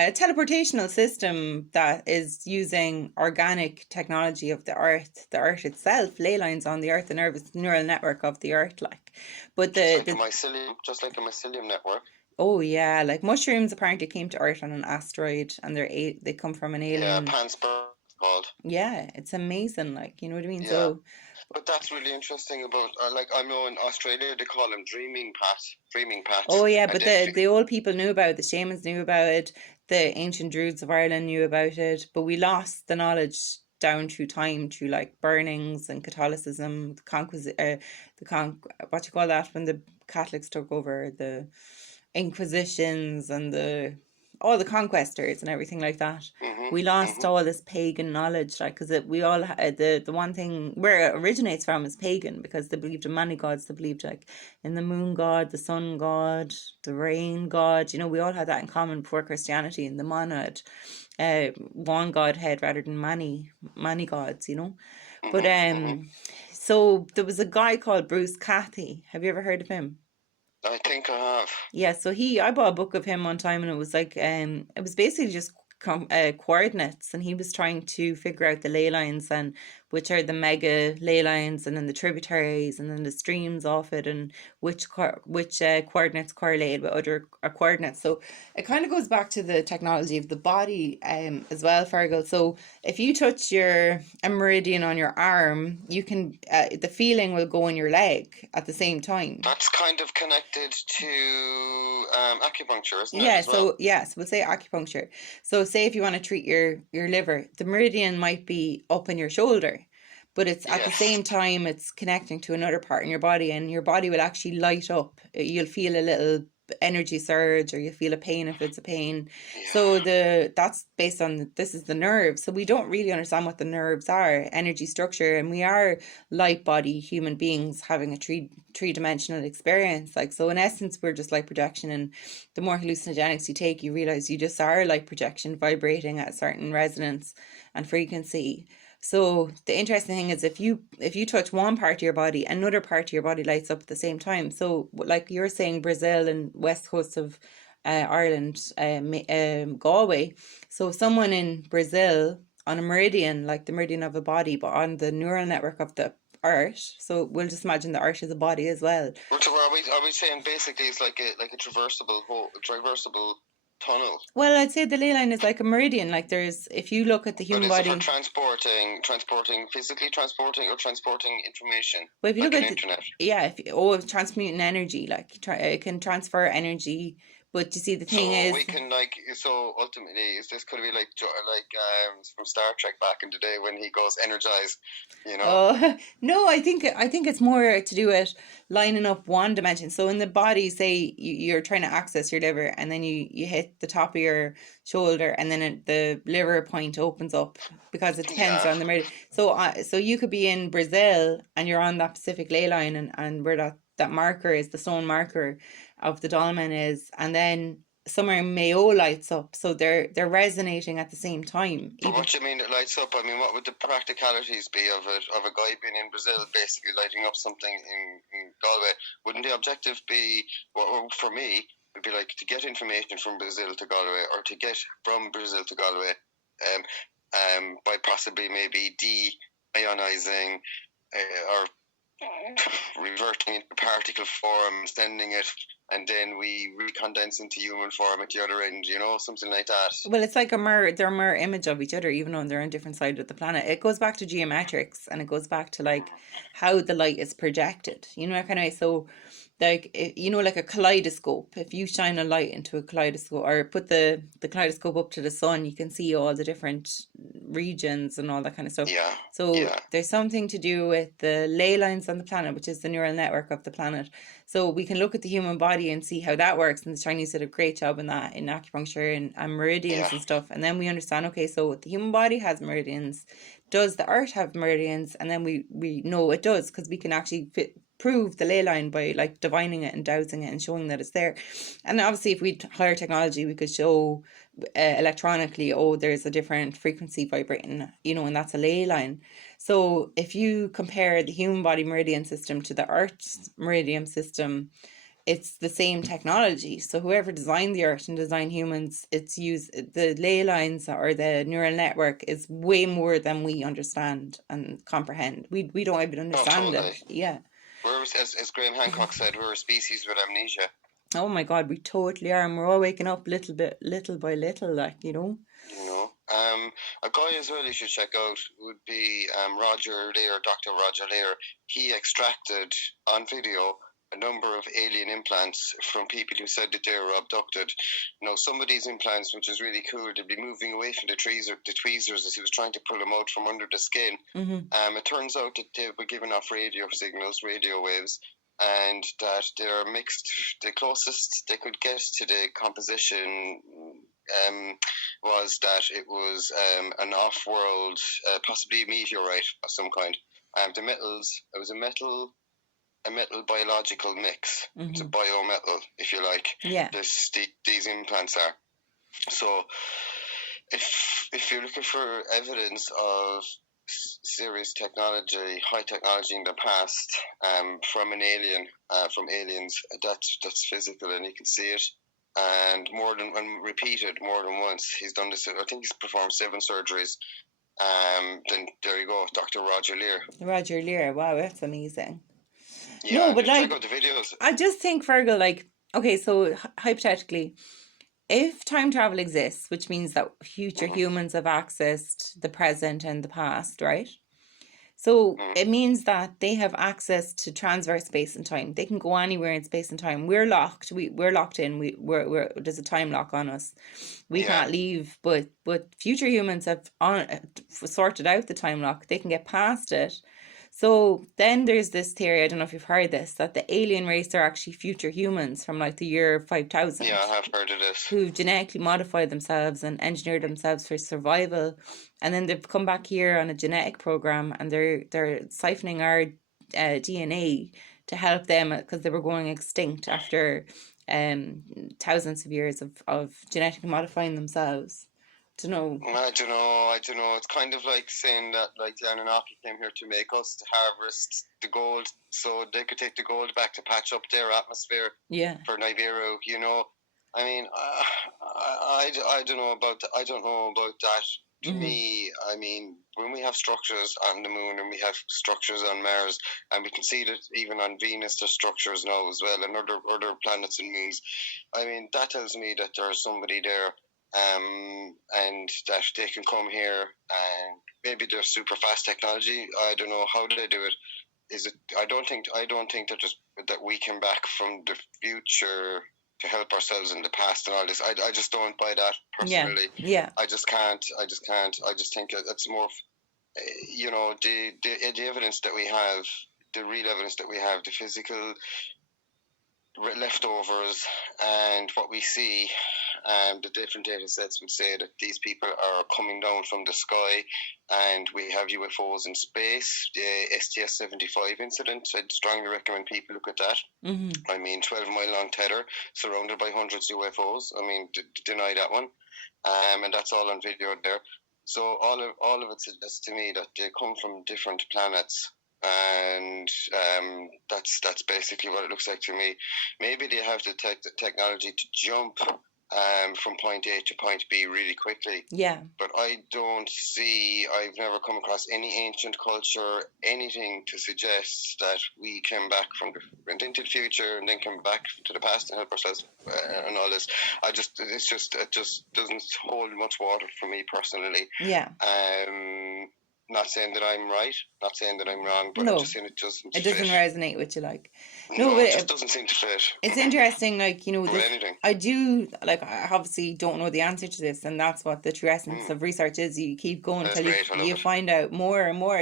a teleportational system that is using organic technology of the earth itself, ley lines on the earth, the neural network of the earth, like. But just like a mycelium network. Oh yeah, like mushrooms apparently came to Earth on an asteroid, and they come from an alien. Yeah, Pansperm called. Yeah, it's amazing, like, you know what I mean? Yeah. So, but that's really interesting about, like, I know in Australia they call them dreaming paths. Oh yeah, but the old people knew about it, the shamans knew about it, the ancient druids of Ireland knew about it, but we lost the knowledge down through time, through like burnings and Catholicism, what you call that, when the Catholics took over, the Inquisitions and all the conquestors and everything like that. We lost all this pagan knowledge, like, because we all the one thing where it originates from is pagan, because they believed in many gods. They believed like in the moon god, the sun god, the rain god. We all had that in common before Christianity, and the monad, one godhead rather than many gods. But so there was a guy called Bruce Cathy. Have you ever heard of him? I think I have. Yeah, so I bought a book of him one time, and it was like it was basically just coordinates, and he was trying to figure out the ley lines, and which are the mega ley lines, and then the tributaries, and then the streams off it, and which coordinates correlate with other coordinates. So it kind of goes back to the technology of the body as well, Fergal. So if you touch a meridian on your arm, you can the feeling will go in your leg at the same time. That's kind of connected to acupuncture, isn't it? Yeah, so we'll say acupuncture. So say if you want to treat your liver, the meridian might be up in your shoulder, but it's at the same time it's connecting to another part in your body, and your body will actually light up. You'll feel a little energy surge, or you feel a pain if it's a pain. So that's based on, this is the nerves. So we don't really understand what the nerves are, energy structure, and we are light body human beings having a three-dimensional experience. Like, so in essence we're just light projection, and the more hallucinogenics you take, you realize you just are light projection vibrating at a certain resonance and frequency. So the interesting thing is, if you touch one part of your body, another part of your body lights up at the same time. So like you're saying, Brazil and west coast of Ireland, Galway. So someone in Brazil on a meridian, like the meridian of a body, but on the neural network of the earth. So we'll just imagine the earth is a body as well. Are we saying basically it's like a traversable tunnel? Well, I'd say the ley line is like a meridian. Like, there's, if you look at the human body, for physically transporting information. Well, if you like look an at internet. Transmuting energy, like it can transfer energy. But you see, the thing is, we can ultimately, is this could be like from Star Trek back in the day when he goes energized, Oh no, I think it's more to do with lining up one dimension. So in the body, say you're trying to access your liver, and then you hit the top of your shoulder, and then the liver point opens up, because it depends on the meridian. So you could be in Brazil and you're on that Pacific ley line, and where that marker is, the stone marker of the dolmen is, and then somewhere in Mayo lights up, so they're resonating at the same time. But what you mean it lights up? I mean, what would the practicalities be of it, of a guy being in Brazil basically lighting up something in Galway? Wouldn't the objective be, well, for me, would be like to get information from Brazil to Galway, or to get from Brazil to Galway, by possibly maybe deionizing or reverting into particle form, sending it, and then we recondense into human form at the other end, something like that. Well, it's like they're a mirror image of each other, even though they're on different sides of the planet. It goes back to geometrics, and it goes back to like how the light is projected, that kind of way. So like, like a kaleidoscope, if you shine a light into a kaleidoscope, or put the kaleidoscope up to the sun, you can see all the different regions and all that kind of stuff. Yeah. So there's something to do with the ley lines on the planet, which is the neural network of the planet. So we can look at the human body and see how that works, and the Chinese did a great job in that, in acupuncture and meridians and stuff. And then we understand, okay, so the human body has meridians. Does the earth have meridians? And then we know it does, because we can actually prove the ley line by like divining it and dowsing it and showing that it's there. And obviously, if we higher technology, we could show electronically, there's a different frequency vibrating, and that's a ley line. So if you compare the human body meridian system to the Earth's meridian system, it's the same technology. So whoever designed the Earth and designed humans, it's used, the ley lines or the neural network is way more than we understand and comprehend. We don't even understand it. Yeah. We're, as Graham Hancock said, we're a species with amnesia. Oh my God, we totally are, and we're all waking up little by little, like, A guy as well you should check out would be Roger Lear, Dr. Roger Lear. He extracted on video a number of alien implants from people who said that they were abducted. Some of these implants, which is really cool, they'd be moving away from the tweezers as he was trying to pull them out from under the skin. Mm-hmm. It turns out that they were giving off radio signals, radio waves, and that they're mixed. The closest they could get to the composition was that it was an off-world, possibly a meteorite of some kind. The metals, it was a metal biological mix. Mm-hmm. It's a biometal, if you like. Yeah. These implants are. So if you're looking for evidence of serious technology, high technology in the past, from an alien, from aliens, that's physical, and you can see it. And repeated more than once. He's done this. I think he's performed 7 surgeries. Then there you go, Dr. Roger Lear. Roger Lear, wow, that's amazing. Yeah, no, but like, check out the videos. I just think, Fergal, like, okay, so hypothetically, if time travel exists, which means that future humans have accessed the present and the past, right? So it means that they have access to transverse space and time. They can go anywhere in space and time. We're locked. We're locked in. We're there's a time lock on us. We can't leave. But future humans have sorted out the time lock. They can get past it. So then there's this theory, I don't know if you've heard this, that the alien race are actually future humans from like the year 5000. Yeah, I have heard of this. Who genetically modified themselves and engineered themselves for survival. And then they've come back here on a genetic program, and they're siphoning our DNA to help them, because they were going extinct after thousands of years of genetically modifying themselves. I don't know. It's kind of like saying that like the Anunnaki came here to make us, to harvest the gold so they could take the gold back to patch up their atmosphere for Nibiru, I mean, I don't know about that. To me, I mean, when we have structures on the moon and we have structures on Mars, and we can see that even on Venus there's structures now as well, and other planets and moons, I mean, that tells me that there's somebody there. And that they can come here, and maybe there's super fast technology. I don't know how they do it. Is it? I don't think that we came back from the future to help ourselves in the past and all this. I just don't buy that personally. Yeah. I just can't. I just think it's more, the evidence that we have, the real evidence that we have, the physical leftovers, and what we see, the different data sets would say that these people are coming down from the sky, and we have UFOs in space. The STS-75 incident, I'd strongly recommend people look at that. Mm-hmm. I mean, 12-mile-long tether surrounded by hundreds of UFOs. I mean, deny that one. And that's all on video there. So all of it suggests to me that they come from different planets, and that's basically what it looks like to me. Maybe they have the technology to jump from point A to point B really quickly. Yeah. But I've never come across any ancient culture, anything to suggest that we came back went into the future and then came back to the past and help ourselves and all this. It just doesn't hold much water for me personally. Yeah. Not saying that I'm right, not saying that I'm wrong, but No, I'm just saying it doesn't resonate with you, like. No, but it just doesn't seem to fit. It's interesting, like, anything. I do, like, I obviously don't know the answer to this, and that's what the true essence of research is. You keep going until you find out more and more,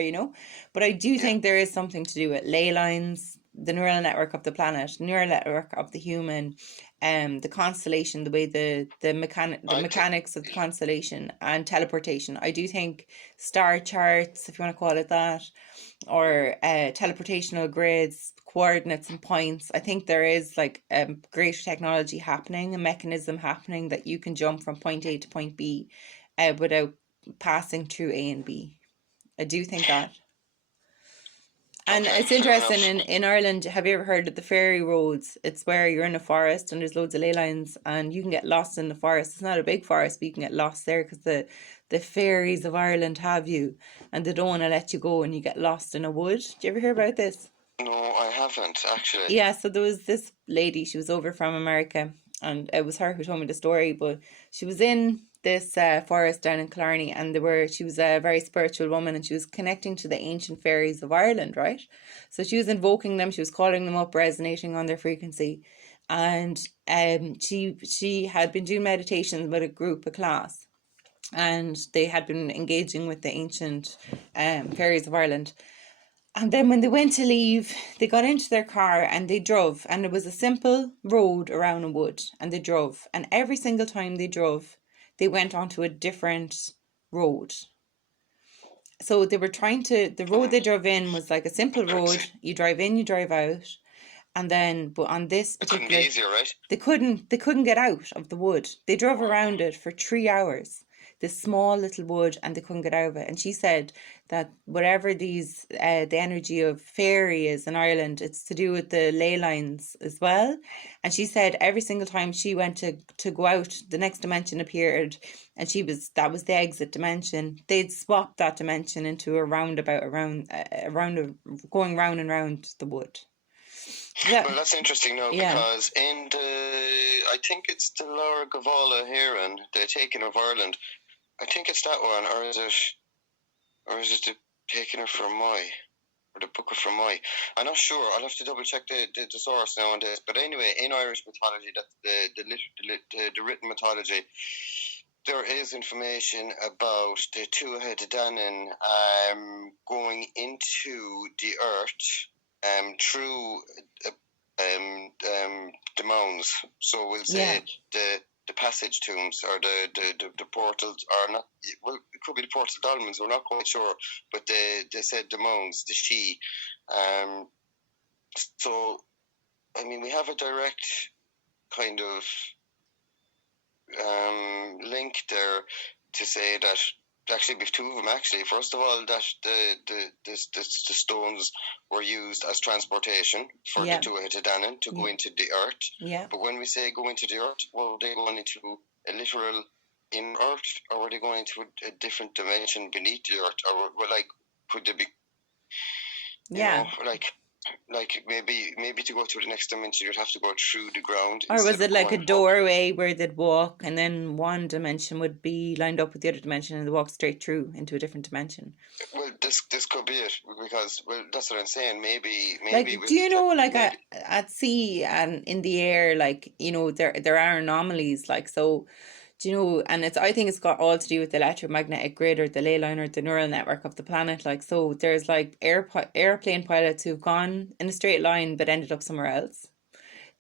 But I do think there is something to do with ley lines, the neural network of the planet, neural network of the human, the constellation, the way the mechanics of the constellation, and teleportation. I do think star charts, if you want to call it that, or teleportational grids, coordinates and points. I think there is like greater technology happening, a mechanism happening that you can jump from point A to point B without passing through A and B. I do think that. And it's interesting, in Ireland, have you ever heard of the fairy roads? It's where you're in a forest and there's loads of ley lines and you can get lost in the forest. It's not a big forest, but you can get lost there because the fairies of Ireland have you and they don't want to let you go and you get lost in a wood. Did you ever hear about this? No, I haven't, actually. Yeah, so there was this lady, she was over from America, and it was her who told me the story, but she was in this forest down in Killarney, and she was a very spiritual woman, and she was connecting to the ancient fairies of Ireland, right? So she was invoking them, she was calling them up, resonating on their frequency, and she had been doing meditations with a class, and they had been engaging with the ancient fairies of Ireland. And then when they went to leave, they got into their car and they drove. And it was a simple road around a wood. And they drove. And every single time they drove, they went onto a different road. So they were the road they drove in was like a simple road. You drive in, you drive out. And then, but on this particular... It couldn't be easier, right? They couldn't get out of the wood. They drove around it for 3 hours. This small little wood, and they couldn't get out of it. And she said that whatever the energy of fairy is in Ireland, it's to do with the ley lines as well. And she said every single time she went to go out, the next dimension appeared, and that was the exit dimension. They'd swapped that dimension into a roundabout going round and round the wood. Well, that's interesting now, because in I think it's the Laura Gavala Heron, the Taking of Ireland. I think it's that one, or is it the Taking of Fermoy, or the Book of Fermoy? I'm not sure. I'll have to double check the source now on this. But anyway, in Irish mythology, that's the written mythology, there is information about the two-headed Danan going into the earth through the mounds. So we'll say the passage tombs, or the portals are not, well, it could be the portal dolmens, we're not quite sure, but they said the mounds, the she. So, I mean, we have a direct kind of link there to say that, actually, we have two of them, actually. First of all, that the stones were used as transportation for the two-headed Danan to go into the earth. Yeah. But when we say go into the earth, well, were they going into a literal in earth, or were they going into a different dimension beneath the earth? Or, like, could they be... You know, like maybe to go to the next dimension, you'd have to go through the ground. Or was it like a doorway where they'd walk, and then one dimension would be lined up with the other dimension, and they walk straight through into a different dimension? Well, this could be it, because, well, that's what I'm saying. Maybe. Like, do you know, like, at sea and in the air, like, you know, there are anomalies, like, so. Do you know, and I think it's got all to do with the electromagnetic grid, or the ley line, or the neural network of the planet. Like, so there's like airplane pilots who've gone in a straight line but ended up somewhere else.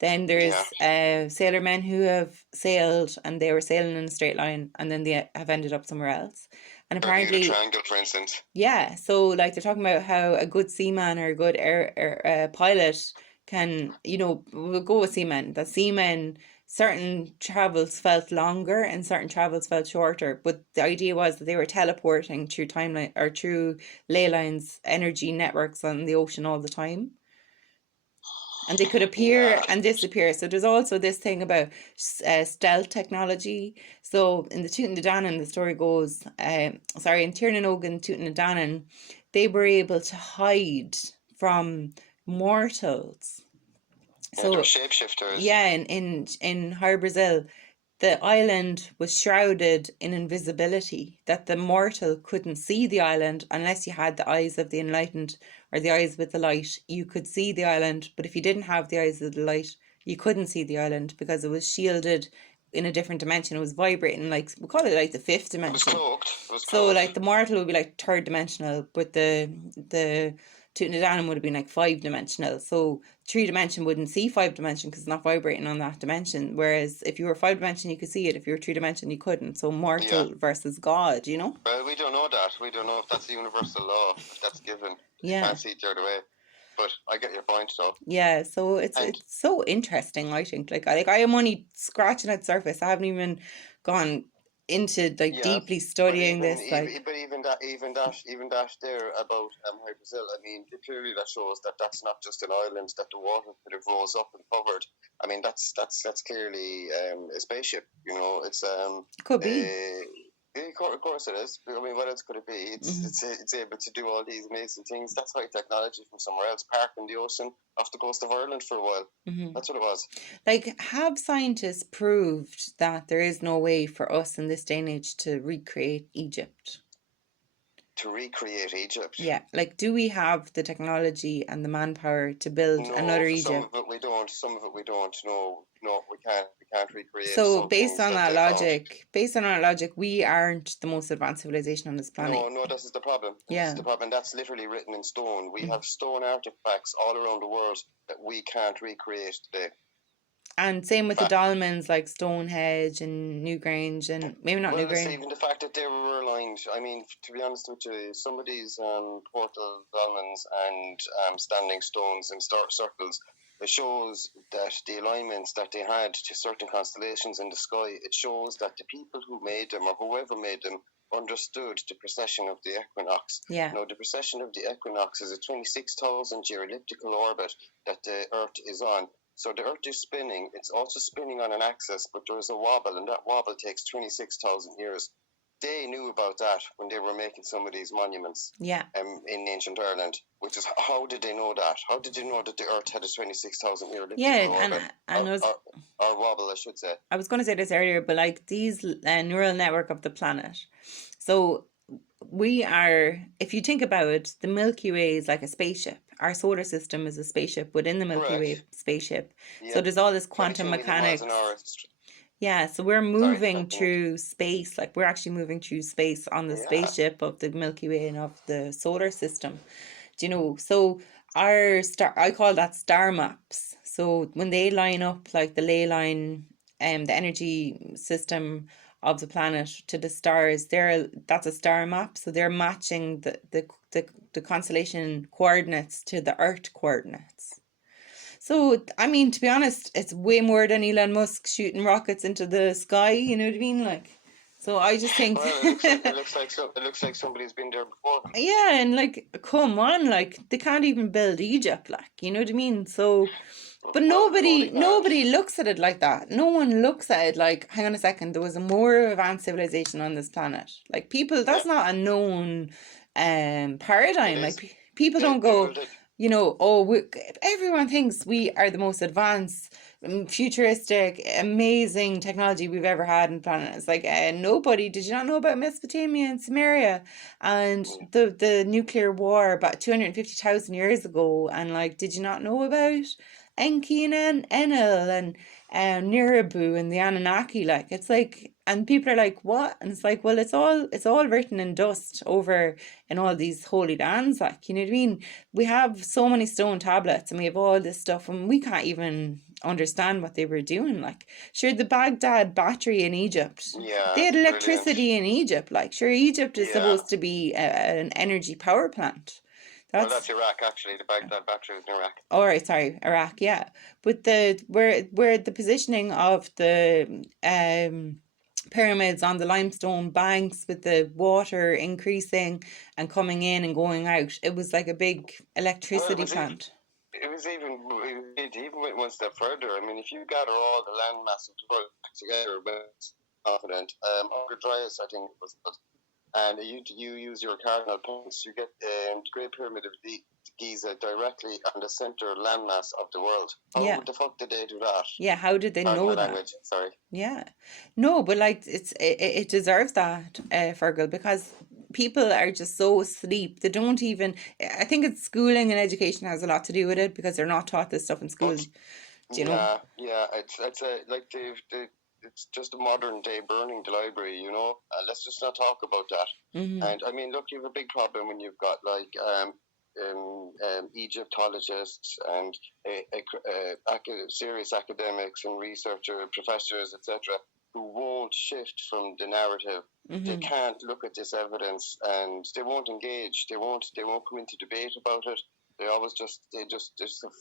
Then there's sailormen who have sailed and they were sailing in a straight line and then they have ended up somewhere else. And apparently, Bermuda Triangle, for instance. yeah, so like they're talking about how a good seaman or a good air pilot can, we'll go with seamen. That seamen, certain travels felt longer and certain travels felt shorter. But the idea was that they were teleporting through timeline or through ley lines, energy networks on the ocean all the time. And they could appear and disappear. So there's also this thing about stealth technology. So in the Tootin' Danann, the story goes, in Tiernan Ogan, Tootin' Danann, they were able to hide from mortals. So shapeshifters. Yeah, in Higher Brazil, the island was shrouded in invisibility, that the mortal couldn't see the island unless you had the eyes of the enlightened or the eyes with the light. You could see the island, but if you didn't have the eyes of the light, you couldn't see the island because it was shielded in a different dimension. It was vibrating, like, we call it like the fifth dimension. It was cloaked. So like the mortal would be like third dimensional, but the Tootin' Danann would have been like 5-dimensional. So 3-dimension wouldn't see 5-dimension because it's not vibrating on that dimension. Whereas if you were 5-dimension, you could see it. If you were 3-dimension, you couldn't. So mortal versus God, Well, we don't know that. We don't know if that's a universal law, if that's given. Yeah. You can't see it the other way. But I get your point, though. Yeah, so it's so interesting, I think. Like I am only scratching at the surface. I haven't even gone into deeply studying this. But even that there about High Brazil, I mean, clearly that shows that that's not just an island that the water could have rose up and covered. I mean, that's clearly a spaceship. It's could be. Of course it is. I mean, what else could it be? It's able to do all these amazing things. That's high technology from somewhere else, parked in the ocean off the coast of Ireland for a while. That's what it was. Like, have scientists proved that there is no way for us in this day and age to recreate Egypt? To recreate Egypt? Yeah. Like, do we have the technology and the manpower to build another Egypt? Some of it we don't. Some of it we don't. No, we can't recreate. So based on that logic, we aren't the most advanced civilization on this planet. No, this is the problem. This is the problem. That's literally written in stone. We have stone artifacts all around the world that we can't recreate today. And same with the dolmens like Stonehenge and Newgrange and maybe not Newgrange. Even the fact that they were aligned. I mean, to be honest with you, some of these portal dolmens and standing stones and circles, it shows that the alignments that they had to certain constellations in the sky, it shows that the people who made them or whoever made them understood the precession of the equinox. Yeah. Now, the precession of the equinox is a 26,000-year elliptical orbit that the Earth is on. So the Earth is spinning. It's also spinning on an axis, but there is a wobble, and that wobble takes 26,000 years. They knew about that when they were making some of these monuments. Yeah. In ancient Ireland, which is, how did they know that? How did they know that the Earth had a 26,000 year elliptical orbit? Or wobble, I should say. I was going to say this earlier, but like these neural network of the planet. So we are, if you think about it, the Milky Way is like a spaceship. Our solar system is a spaceship within the Milky Way spaceship. Yeah. So there's all this quantum mechanics. Yeah, so we're moving through space. Like we're actually moving through space on the spaceship of the Milky Way and of the solar system. Do you know? So our star, I call that star maps. So when they line up, like the ley line, the energy system of the planet to the stars, that's a star map. So they're matching the constellation coordinates to the Earth coordinates. So, I mean, to be honest, it's way more than Elon Musk shooting rockets into the sky, you know what I mean? Like, so I just think... Well, it looks like somebody's been there before. Yeah, and like, come on, like, they can't even build Egypt, like, you know what I mean? So... But nobody looks at it like that. No one looks at it like, hang on a second, there was a more advanced civilization on this planet. Like, people, that's not a known paradigm. Like, people don't go, you know, everyone thinks we are the most advanced, futuristic, amazing technology we've ever had on the planet. It's like, nobody, did you not know about Mesopotamia and Sumeria and the nuclear war about 250,000 years ago? And like, did you not know about Enki and Enlil and Nirabu and the Anunnaki. Like it's like, and people are like, what? And it's like, well, it's all written in dust over in all these holy lands. Like, you know what I mean? We have so many stone tablets and we have all this stuff, and we can't even understand what they were doing. Like, sure, the Baghdad battery in Egypt. Yeah, They had brilliant. electricity in Egypt. Like, sure, Egypt is Yeah. supposed to be an energy power plant. Well, that's Iraq, actually. The Baghdad battery is in Iraq. All right, sorry, Iraq, yeah. But the where the positioning of the pyramids on the limestone banks with the water increasing and coming in and going out, it was like a big electricity plant. It even went one step further. I mean, if you gather all the land mass of the world together, when it's confident, Upper Dryas, I think it was, and you use your cardinal points, you get the Great Pyramid of Giza directly on the center landmass of the world. How the fuck did they do that? Yeah, how did they know that? Language, sorry. Yeah, no, but like it deserves that, Fergal, because people are just so asleep. They don't even. I think it's schooling and education has a lot to do with it, because they're not taught this stuff in school. Do you know? Yeah, it's like it's just a modern day burning the library, you know. Let's just not talk about that. Mm-hmm. And I mean, look, you have a big problem when you've got like Egyptologists and serious academics and researcher professors, etc., who won't shift from the narrative. Mm-hmm. They can't look at this evidence, and they won't engage. They won't come into debate about it. They always just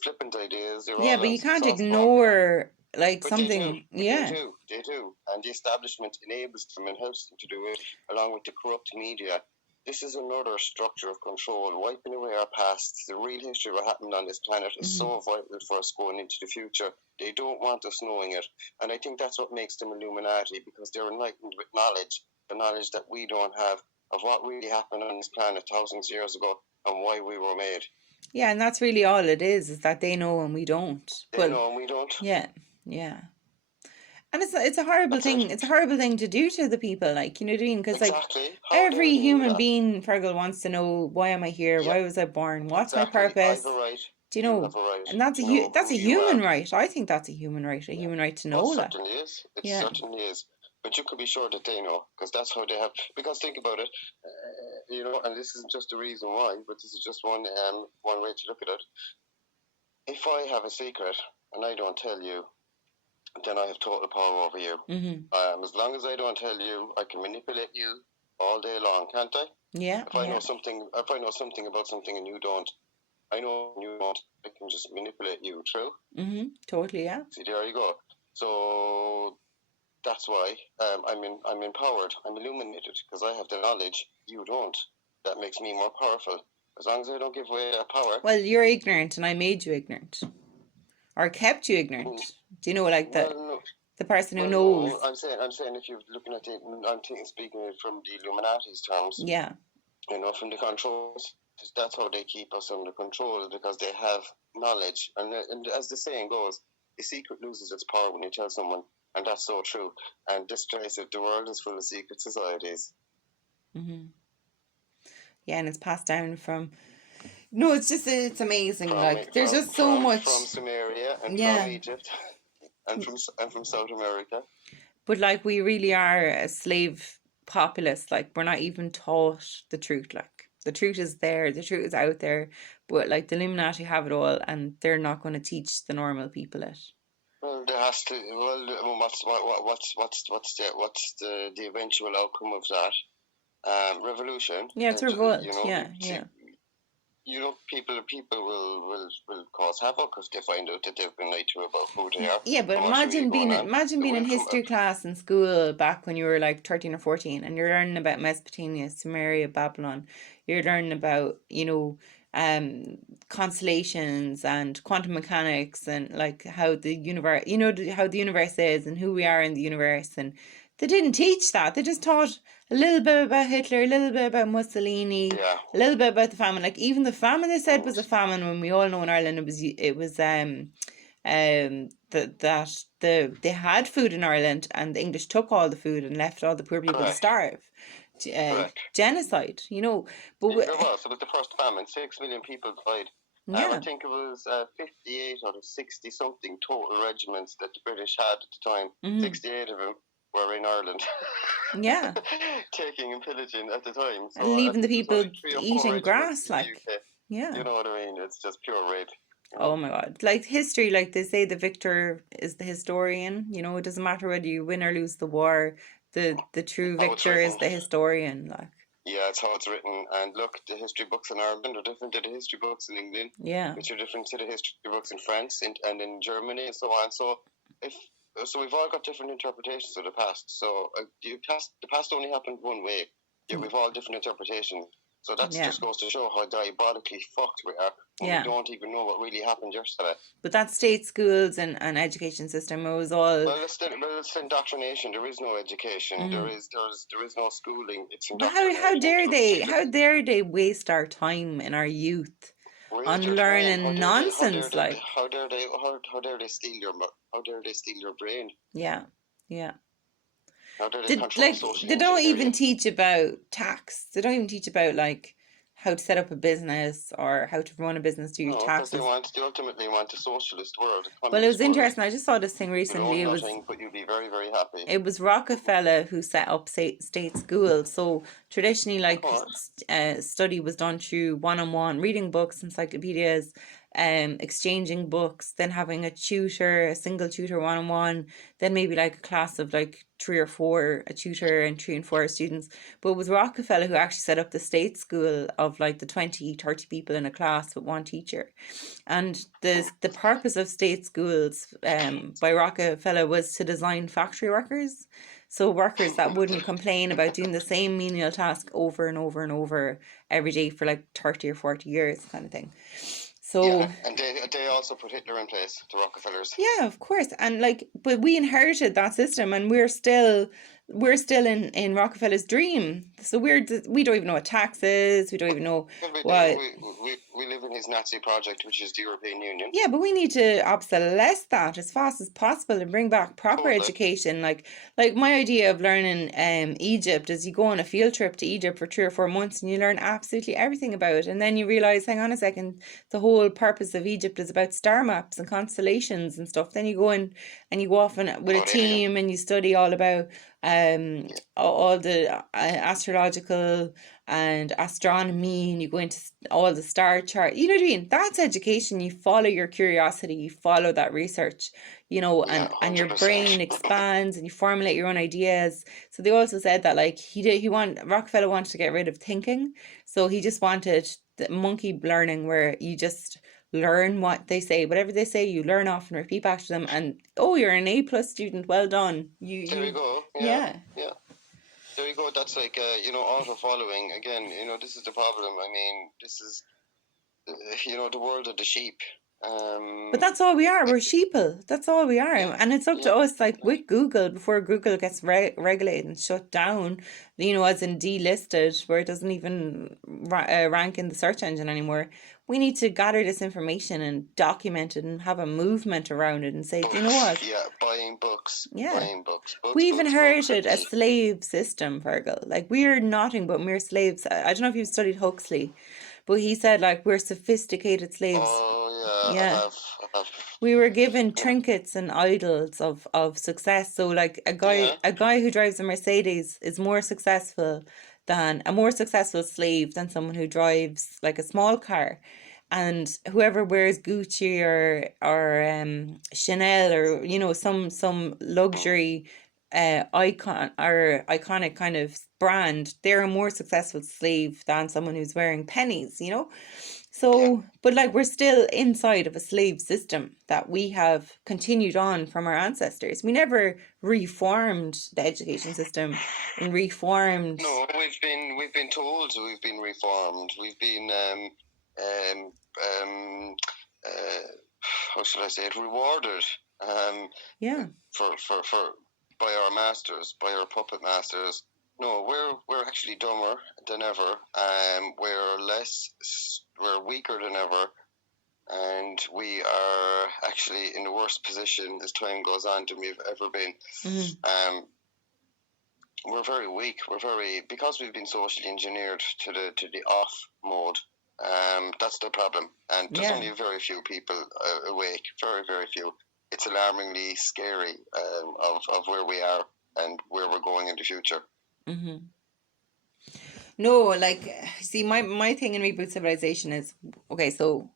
flippant ideas. Yeah, but you can't ignore like but something. They do, and the establishment enables them and helps them to do it, along with the corrupt media. This is another structure of control, wiping away our past. The real history of what happened on this planet is so vital for us going into the future. They don't want us knowing it. And I think that's what makes them Illuminati, because they're enlightened with knowledge, the knowledge that we don't have, of what really happened on this planet thousands of years ago and why we were made. Yeah, and that's really all it is that they know and we don't. They know and we don't. Yeah. And it's a horrible thing. It's a horrible thing to do to the people, like, you know what I mean? Because like every human being, Fergal, wants to know, why am I here? Why was I born? What's my purpose? Do you know? And that's a human right. I think that's a human right. A human right to know that. It certainly is. It certainly is. But you could be sure that they know, because that's how they have. Because think about it, you know, and this isn't just the reason why, but this is just one way to look at it. If I have a secret and I don't tell you, then I have total power over you. Mm-hmm. As long as I don't tell you, I can manipulate you all day long, can't I? Yeah. If I know something about something and you don't, I know you don't, I can just manipulate you. True. Mm-hmm. Totally. Yeah. See, there you go. So that's why I'm empowered. I'm illuminated, because I have the knowledge. You don't. That makes me more powerful. As long as I don't give away that power. Well, you're ignorant, and I made you ignorant, or kept you ignorant. Do you know, like the person who knows? No, I'm saying if you're looking at it, I'm speaking from the Illuminati's terms. Yeah. You know, from the controls. That's how they keep us under control, because they have knowledge. And as the saying goes, a secret loses its power when you tell someone. And that's so true. And this trace of the world is full of secret societies. Mm-hmm. Yeah, and it's passed down from. No, it's amazing. There's just so much from Sumeria and from Egypt and from South America. But like, we really are a slave populace. Like, we're not even taught the truth. Like, the truth is there, the truth is out there. But like, the Illuminati have it all, and they're not going to teach the normal people it. Well, there has to. Well, what's the eventual outcome of that? Revolution. Yeah, it's revolt. You know, yeah. You know, people will cause havoc if they find out that they've been lied to about who they are. Yeah, but imagine being in history class in school back when you were like 13 or 14, and you're learning about Mesopotamia, Sumeria, Babylon. You're learning about, you know, constellations and quantum mechanics, and like how the universe, you know, how the universe is and who we are in the universe. And they didn't teach that. They just taught a little bit about Hitler, a little bit about Mussolini, a little bit about the famine. Like, even the famine they said was a famine, when we all know in Ireland they had food in Ireland, and the English took all the food and left all the poor people to starve. Genocide, you know. But it was the first famine. 6 million people died. Yeah. I think it was 58 out of 60 something total regiments that the British had at the time. 68 of them were in Ireland. Yeah. Taking and pillaging at the time. So And leaving the people like 3 or 4 eating regiments grass, in the like, UK. yeah. You know what I mean? It's just pure rape. You know? Oh my God. Like history, like they say the victor is the historian. You know, it doesn't matter whether you win or lose the war. The true victor is the historian. Like, yeah, it's how it's written. And look, the history books in Ireland are different to the history books in England. yeah. Which are different to the history books in France and in Germany and so on. So we've all got different interpretations of the past. So the past only happened one way. Yet we've all different interpretations. So that just goes to show how diabolically fucked we are when we don't even know what really happened yesterday. But that state schools and education system, it was all. Well, it's indoctrination. There is no education. There is no schooling. It's But indoctrination. how dare they waste our time and our youth on learning nonsense? How dare they steal your brain? Yeah, yeah. How dare they control social they don't engineering? even teach about tax. They don't even teach about like how to set up a business or how to run a business through taxes. They ultimately want a socialist world. Well, it was interesting. I just saw this thing recently. It was nothing, but you'd be very, very happy. It was Rockefeller who set up state schools. So traditionally, like study was done through one-on-one, reading books, encyclopedias, exchanging books, then having a single tutor one-on-one, then maybe like a class of like 3 or 4, a tutor and 3 and 4 students. But it was Rockefeller who actually set up the state school of like the 20, 30 people in a class with one teacher. And the purpose of state schools by Rockefeller was to design factory workers. So workers that wouldn't complain about doing the same menial task over and over and over every day for like 30 or 40 years kind of thing. So yeah, and they also put Hitler in place, the Rockefellers. Yeah, of course. And like, but we inherited that system, and we're still in Rockefeller's dream. So we don't even know what tax is. We don't even know what. We live in his Nazi project, which is the European Union. Yeah, but we need to obsolescence that as fast as possible and bring back proper education. Like my idea of learning Egypt is you go on a field trip to Egypt for 3 or 4 months and you learn absolutely everything about it, and then you realize, hang on a second, the whole purpose of Egypt is about star maps and constellations and stuff. Then you go in and you go off with a team and you study all about all the astrological and astronomy, and you go into all the star chart. You know what I mean? That's education. You follow your curiosity, you follow that research, you know, and your brain expands and you formulate your own ideas. So they also said that like Rockefeller wanted to get rid of thinking, so he just wanted the monkey learning, where you just learn what they say, whatever they say, you learn off and repeat back to them, and you're an A+ student, well done. There you go. Yeah. There you go. That's like auto following again. This is the problem. I mean, this is the world of the sheep. But that's all we are. We're sheeple. That's all we are. And it's up to us, like with Google, before Google gets regulated and shut down, as in delisted, where it doesn't even rank in the search engine anymore. We need to gather this information and document it and have a movement around it and say, do you know what? Yeah, buying books. Yeah. Buying books. We've inherited a slave system, Fergal. Like, we're nothing but mere slaves. I don't know if you've studied Huxley, but he said, like, we're sophisticated slaves. Oh, yeah. I have. We were given trinkets and idols of success. So, like, a guy who drives a Mercedes is a more successful slave than someone who drives like a small car. And whoever wears Gucci or Chanel or some luxury icon or iconic kind of brand, they're a more successful slave than someone who's wearing pennies, So, but like, we're still inside of a slave system that we have continued on from our ancestors. We never reformed the education system and reformed. No, we've been told we've been reformed. We've been how should I say it? Rewarded. For by our masters, by our puppet masters. No, we're actually dumber than ever. We're weaker than ever, and we are actually in the worst position as time goes on than we've ever been. Mm-hmm. We're very weak. Because we've been socially engineered to the off mode. That's the problem, and there's Yeah. only very few people awake. Very, very few. It's alarmingly scary of where we are and where we're going in the future. Mm-hmm. No, like, see, my thing in Reboot Civilization is, okay, so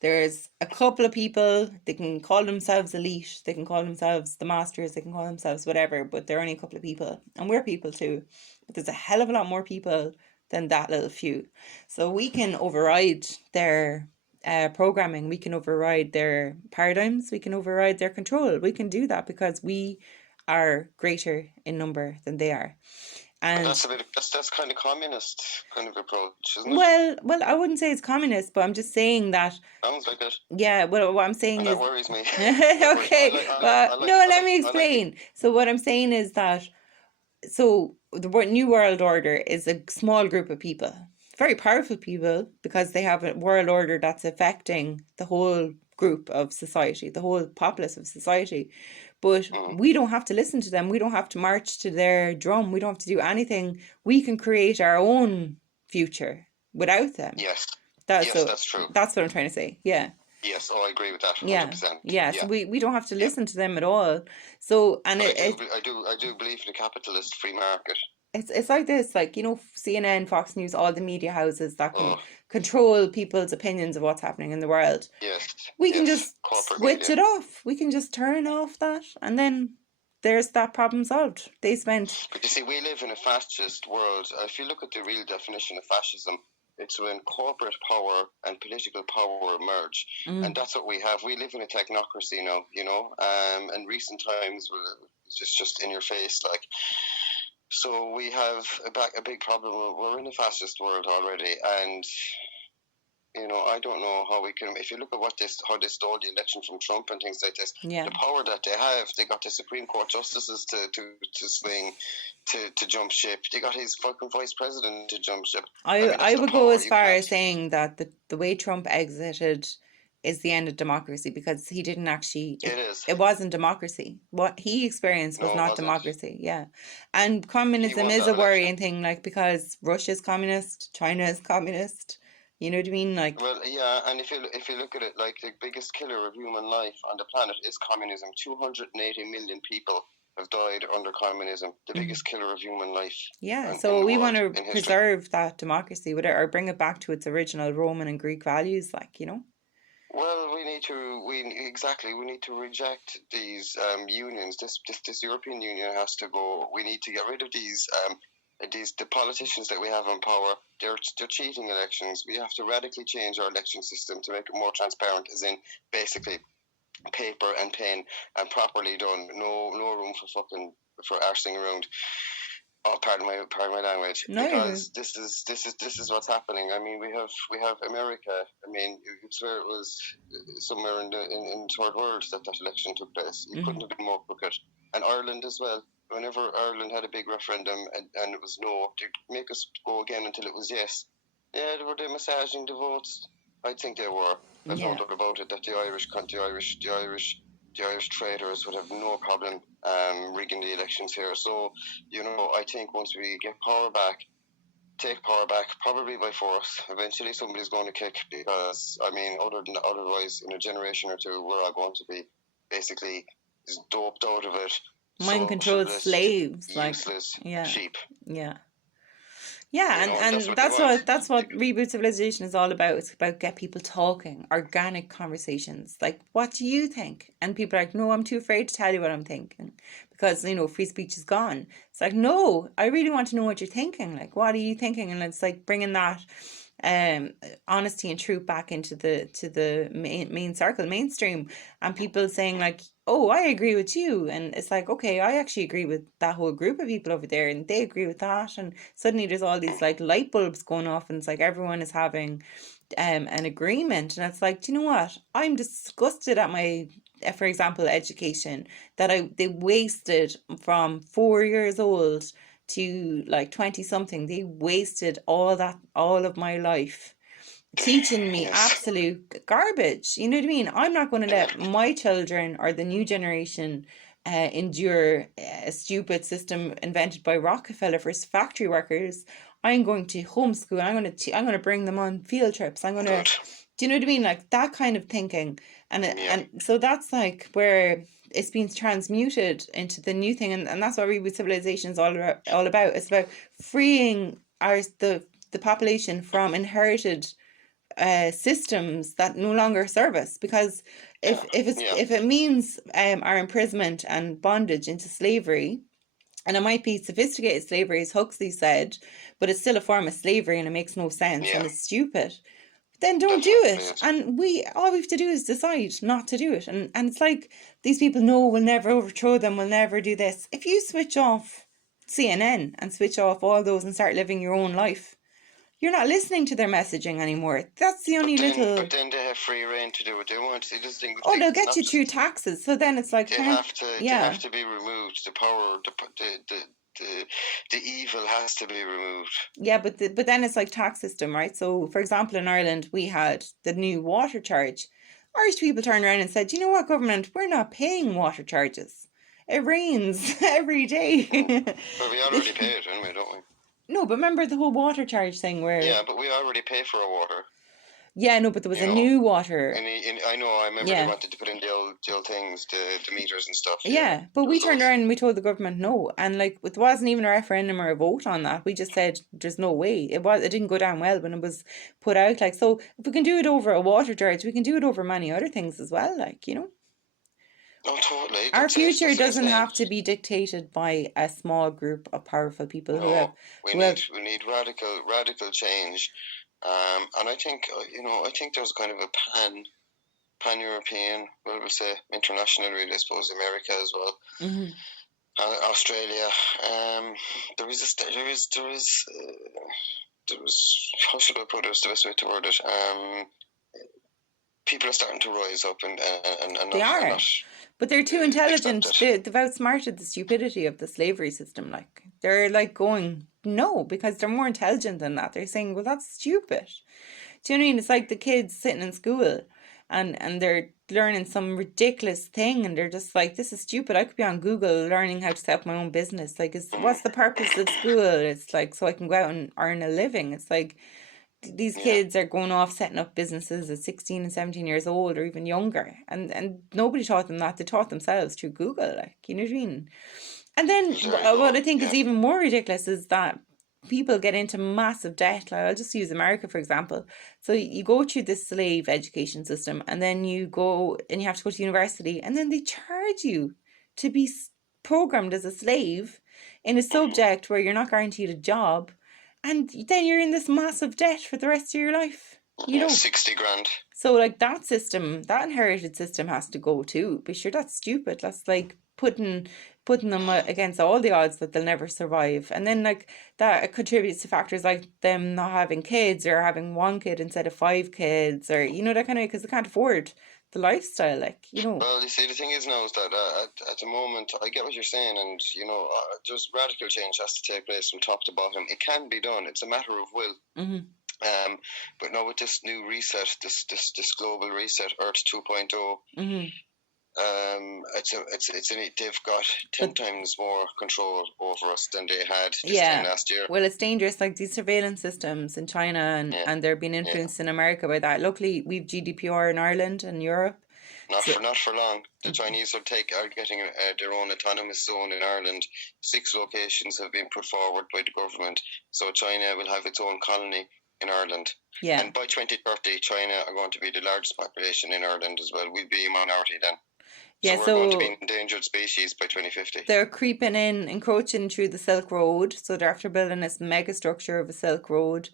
there's a couple of people, they can call themselves elite, they can call themselves the masters, they can call themselves whatever, but they're only a couple of people. And we're people too. But there's a hell of a lot more people than that little few. So we can override their programming, we can override their paradigms, we can override their control. We can do that because we are greater in number than they are. And that's kind of communist kind of approach, isn't it? Well, I wouldn't say it's communist, but I'm just saying that. Sounds like it. Yeah, well, what I'm saying and is. That worries me. Okay, no, let me explain. So what I'm saying is that, so the New World Order is a small group of people, very powerful people, because they have a world order that's affecting the whole group of society, the whole populace of society. But we don't have to listen to them. We don't have to march to their drum. We don't have to do anything. We can create our own future without them. Yes. That's true. That's what I'm trying to say. Yeah. Yes, I agree with that. 100%. Yeah. So we don't have to listen to them at all. So, and I do believe in a capitalist free market. It's like this, like, you know, CNN, Fox News, all the media houses that can control people's opinions of what's happening in the world. Yes. We can just switch it off. We can just turn off that, and then there's that problem solved. But you see, we live in a fascist world. If you look at the real definition of fascism, it's when corporate power and political power merge. And that's what we have. We live in a technocracy now, you know, and recent times, it's just in your face, like. So we have a big problem. We're in a fascist world already, and you know, I don't know how we can. If you look at how they stole the election from Trump and things like this, the power that they have, they got the Supreme Court justices to swing, to jump ship. They got his fucking vice president to jump ship. I would go as far as saying that the way Trump exited is the end of democracy, because he didn't actually. It wasn't democracy. What he experienced was not democracy. Yeah, and communism is a worrying thing, like, because Russia's communist, China is communist. You know what I mean? Like, well, yeah, and if you look at it, like, the biggest killer of human life on the planet is communism. 280 million people have died under communism. The biggest killer of human life. Yeah, so we want to preserve that democracy, or bring it back to its original Roman and Greek values, like, you know. Well, we need to reject these unions. This European Union has to go. We need to get rid of the politicians that we have in power. They're cheating elections. We have to radically change our election system to make it more transparent, as in basically paper and pen and properly done. No room for arsing around. Oh, pardon my language. No, because this is what's happening. I mean, we have America. I mean, you'd swear it was somewhere in the third world that election took place. It couldn't have been more crooked. And Ireland as well. Whenever Ireland had a big referendum and it was no, they'd make us go again until it was yes. Yeah, were they massaging the votes? I think they were. I've no doubt about it that the Irish traitors would have no problem rigging the elections here. So, you know, I think once we get take power back, probably by force, eventually somebody's going to kick, because, I mean, otherwise, in a generation or two, we're all going to be basically doped out of it. Mind-controlled slaves, useless, like, sheep. Yeah. Yeah, and that's what Reboot Civilization is all about. It's about get people talking, organic conversations. Like, what do you think? And people are like, no, I'm too afraid to tell you what I'm thinking, because, you know, free speech is gone. It's like, no, I really want to know what you're thinking. Like, what are you thinking? And it's like bringing that honesty and truth back into the main circle, mainstream, and people saying like, oh, I agree with you, and it's like, okay, I actually agree with that whole group of people over there, and they agree with that, and suddenly there's all these like light bulbs going off, and it's like everyone is having an agreement, and it's like, do you know what? I'm disgusted at my, for example, education, that they wasted from 4 years old to like 20 something. They wasted all of my life teaching me absolute garbage. You know what I mean? I'm not going to let my children or the new generation endure a stupid system invented by Rockefeller for factory workers. I'm going to homeschool. I'm going to bring them on field trips. I'm going to, Good. do you know what I mean? Like that kind of thinking. And so that's like where it's been transmuted into the new thing. And that's what Reboot Civilization is all about. It's about freeing the population from inherited systems that no longer serve us, because if it means our imprisonment and bondage into slavery, and it might be sophisticated slavery as Huxley said, but it's still a form of slavery and it makes no sense and it's stupid, then don't do it. And all we have to do is decide not to do it. And it's like these people know we'll never overthrow them, we'll never do this. If you switch off CNN and switch off all those and start living your own life, you're not listening to their messaging anymore. That's the only But then they have free reign to do what they want. See, this thing. They'll get you through taxes. So then it's like they have to be removed. The power, the evil has to be removed. Yeah, but then it's like tax system, right? So, for example, in Ireland, we had the new water charge. Irish people turned around and said, "You know what, government? We're not paying water charges. It rains every day." But we already pay it anyway, don't we? No, but remember the whole water charge thing where... Yeah, but we already pay for our water. Yeah, no, but there was a new water. I know, I remember they wanted to put in the old things, the meters and stuff. Yeah, but we turned around and we told the government no. And like, it wasn't even a referendum or a vote on that. We just said, there's no way. It didn't go down well when it was put out. Like, so if we can do it over a water charge, we can do it over many other things as well, like, you know. Oh, totally. Our future doesn't have to be dictated by a small group of powerful people who have... We need radical change. And I think, I think there's kind of a pan-European, we'll say international, really, I suppose, America as well, Australia. How should I put it? The best way to word it. People are starting to rise up and they are. But they're too intelligent. They've outsmarted the stupidity of the slavery system. Like, they're like going, no, because they're more intelligent than that. They're saying, well, that's stupid. Do you know what I mean? It's like the kids sitting in school and they're learning some ridiculous thing and they're just like, this is stupid. I could be on Google learning how to set up my own business. Like, what's the purpose of school? It's like, so I can go out and earn a living. It's like, these kids are going off setting up businesses at 16 and 17 years old or even younger, and nobody taught them that. They taught themselves through Google, like, you know what I mean? And then what I think is even more ridiculous is that people get into massive debt. Like, I'll just use America for example. So you go through this slave education system and then you go and you have to go to university and then they charge you to be programmed as a slave in a subject where you're not guaranteed a job. And then you're in this massive debt for the rest of your life. You know, 60 grand. So like that system, that inherited system has to go too. Be sure that's stupid. That's like putting them against all the odds that they'll never survive. And then like that contributes to factors like them not having kids or having one kid instead of 5 kids, or, you know, that kind of, because they can't afford the lifestyle, like, you know. Well, you see, the thing is now is that at the moment, I get what you're saying, and, you know, just radical change has to take place from top to bottom. It can be done. It's a matter of will. But now with this new reset, this global reset, Earth 2.0, they've got 10 times more control over us than they had this time last year. Well, it's dangerous, like these surveillance systems in China and they're being influenced in America by that. Luckily, we've GDPR in Ireland and Europe. Not for long. The Chinese are getting their own autonomous zone in Ireland. 6 locations have been put forward by the government. So China will have its own colony in Ireland. Yeah. And by 2030, China are going to be the largest population in Ireland as well. We'll be a minority then. Yeah, so we're going to be an endangered species by 2050. They're creeping in, encroaching through the Silk Road. So they're after building this mega structure of a Silk Road.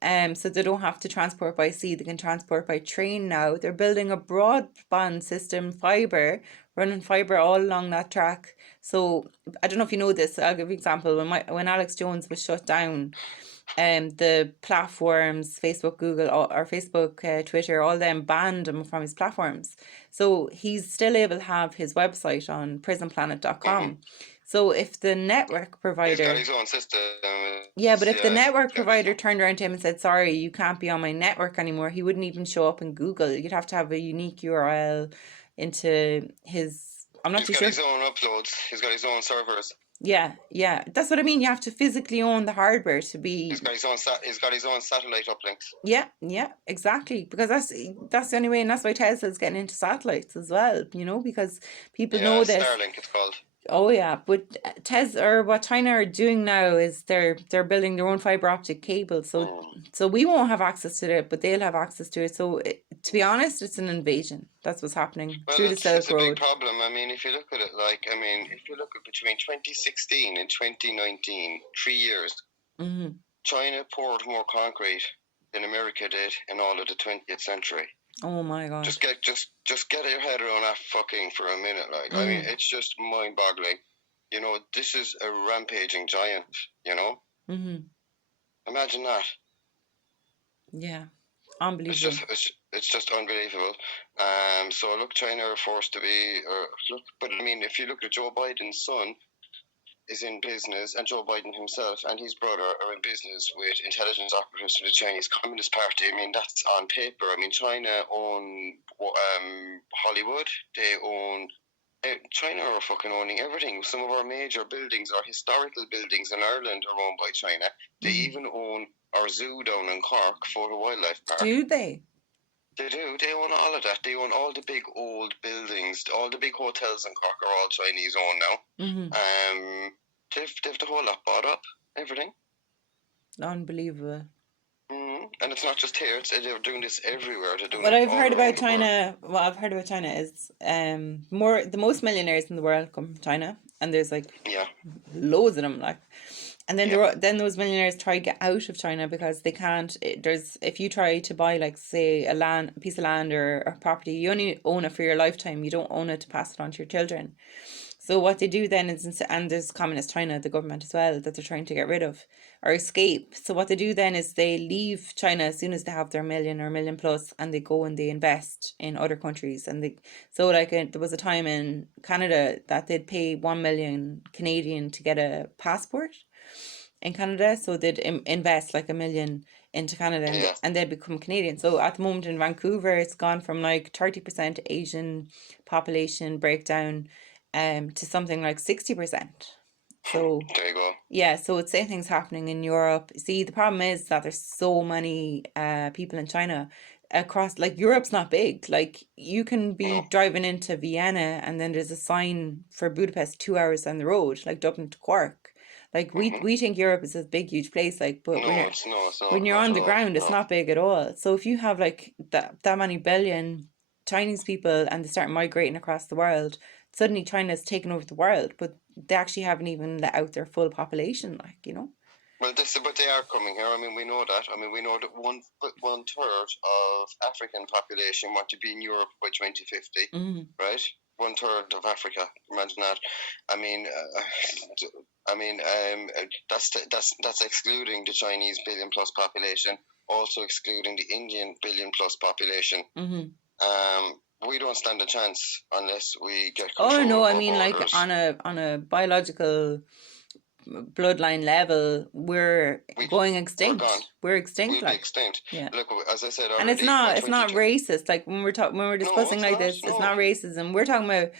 So they don't have to transport by sea. They can transport by train now. They're building a broadband system, running fibre all along that track. So I don't know if you know this. I'll give you an example. When Alex Jones was shut down, the platforms, Facebook, Google, or Facebook, Twitter, all them banned him from his platforms. So he's still able to have his website on prisonplanet.com. So if the network provider... He's got his own system. Yeah, but if the network provider turned around to him and said, sorry, you can't be on my network anymore, he wouldn't even show up in Google. You'd have to have a unique URL into his... I'm not too sure. He's got his own uploads. He's got his own servers. Yeah, yeah. That's what I mean. You have to physically own the hardware to be. He's got his own satellite uplinks. Yeah, yeah, exactly. Because that's the only way, and that's why Tesla's getting into satellites as well. Because people Yeah, know this. Starlink it's called. Oh yeah, but Tesla, or what China are doing now is they're building their own fiber optic cable. So we won't have access to it, but they'll have access to it. So to be honest, it's an invasion. That's what's happening Well, through the it's Silk a big Road. problem. I mean, if you look at it, if you look at between 2016 and 2019, 3 years, Hmm. China poured more concrete than America did in all of the 20th century. Oh my God. Just get your head around that fucking for a minute. I mean, it's just mind-boggling. This is a rampaging giant. Mm-hmm. Imagine that. Yeah, It's unbelievable. just unbelievable. So look, China are forced to be. But I mean, if you look at Joe Biden's son, is in business, and Joe Biden himself and his brother are in business with intelligence operatives for the Chinese Communist Party. I mean, that's on paper. I mean, China own Hollywood. They own. China are fucking owning everything. Some of our major buildings, our historical buildings in Ireland, are owned by China. They even own our zoo down in Cork, Photo Wildlife Park. Do they? They do. They own all of that. They own all the big old buildings. All the big hotels in Cork are all Chinese owned now. Mm-hmm. They've the whole lot bought up. Everything. Unbelievable. And it's not just here. They're doing this everywhere. They're doing What it I've all heard around about the world. China, what I've heard about China is the most millionaires in the world come from China, and there's like Yeah. loads of them, like. And then Yeah. then those millionaires try to get out of China because they can't. If you try to buy, like, say, a piece of land or a property, you only own it for your lifetime. You don't own it to pass it on to your children. So what they do then is, and there's communist China, the government as well, that they're trying to get rid of or escape. So what they do then is they leave China as soon as they have their million or million plus, and they go and they invest in other countries. And there was a time in Canada that they'd pay 1 million Canadian to get a passport in Canada, so they'd invest like 1 million into Canada, and they'd become Canadian. So at the moment in Vancouver, it's gone from like 30% Asian population breakdown to something like 60%. So there you go. Yeah, so it's same things happening in Europe. See, the problem is that there's so many people in China across, like, Europe's not big. Like, you can be driving into Vienna and then there's a sign for Budapest 2 hours down the road, like Dublin to Cork. Like, we think Europe is a big, huge place, like, but when you're on the ground, it's not big at all. So if you have like that many billion Chinese people and they start migrating across the world, suddenly China's taken over the world, but they actually haven't even let out their full population, Well, but they are coming here. I mean, we know that. I mean, we know that one third of African population want to be in Europe by 2050, right? 1/3 of Africa. Imagine that. That's excluding the Chinese billion plus population, also excluding the Indian billion plus population. We don't stand a chance unless we get control. Oh no, I mean, borders. like, on a biological bloodline level, we're going extinct. We're extinct. We'll be extinct. Yeah. Look, as I said already, and it's not racist. Like, when we're discussing this, it's not racism. We're talking about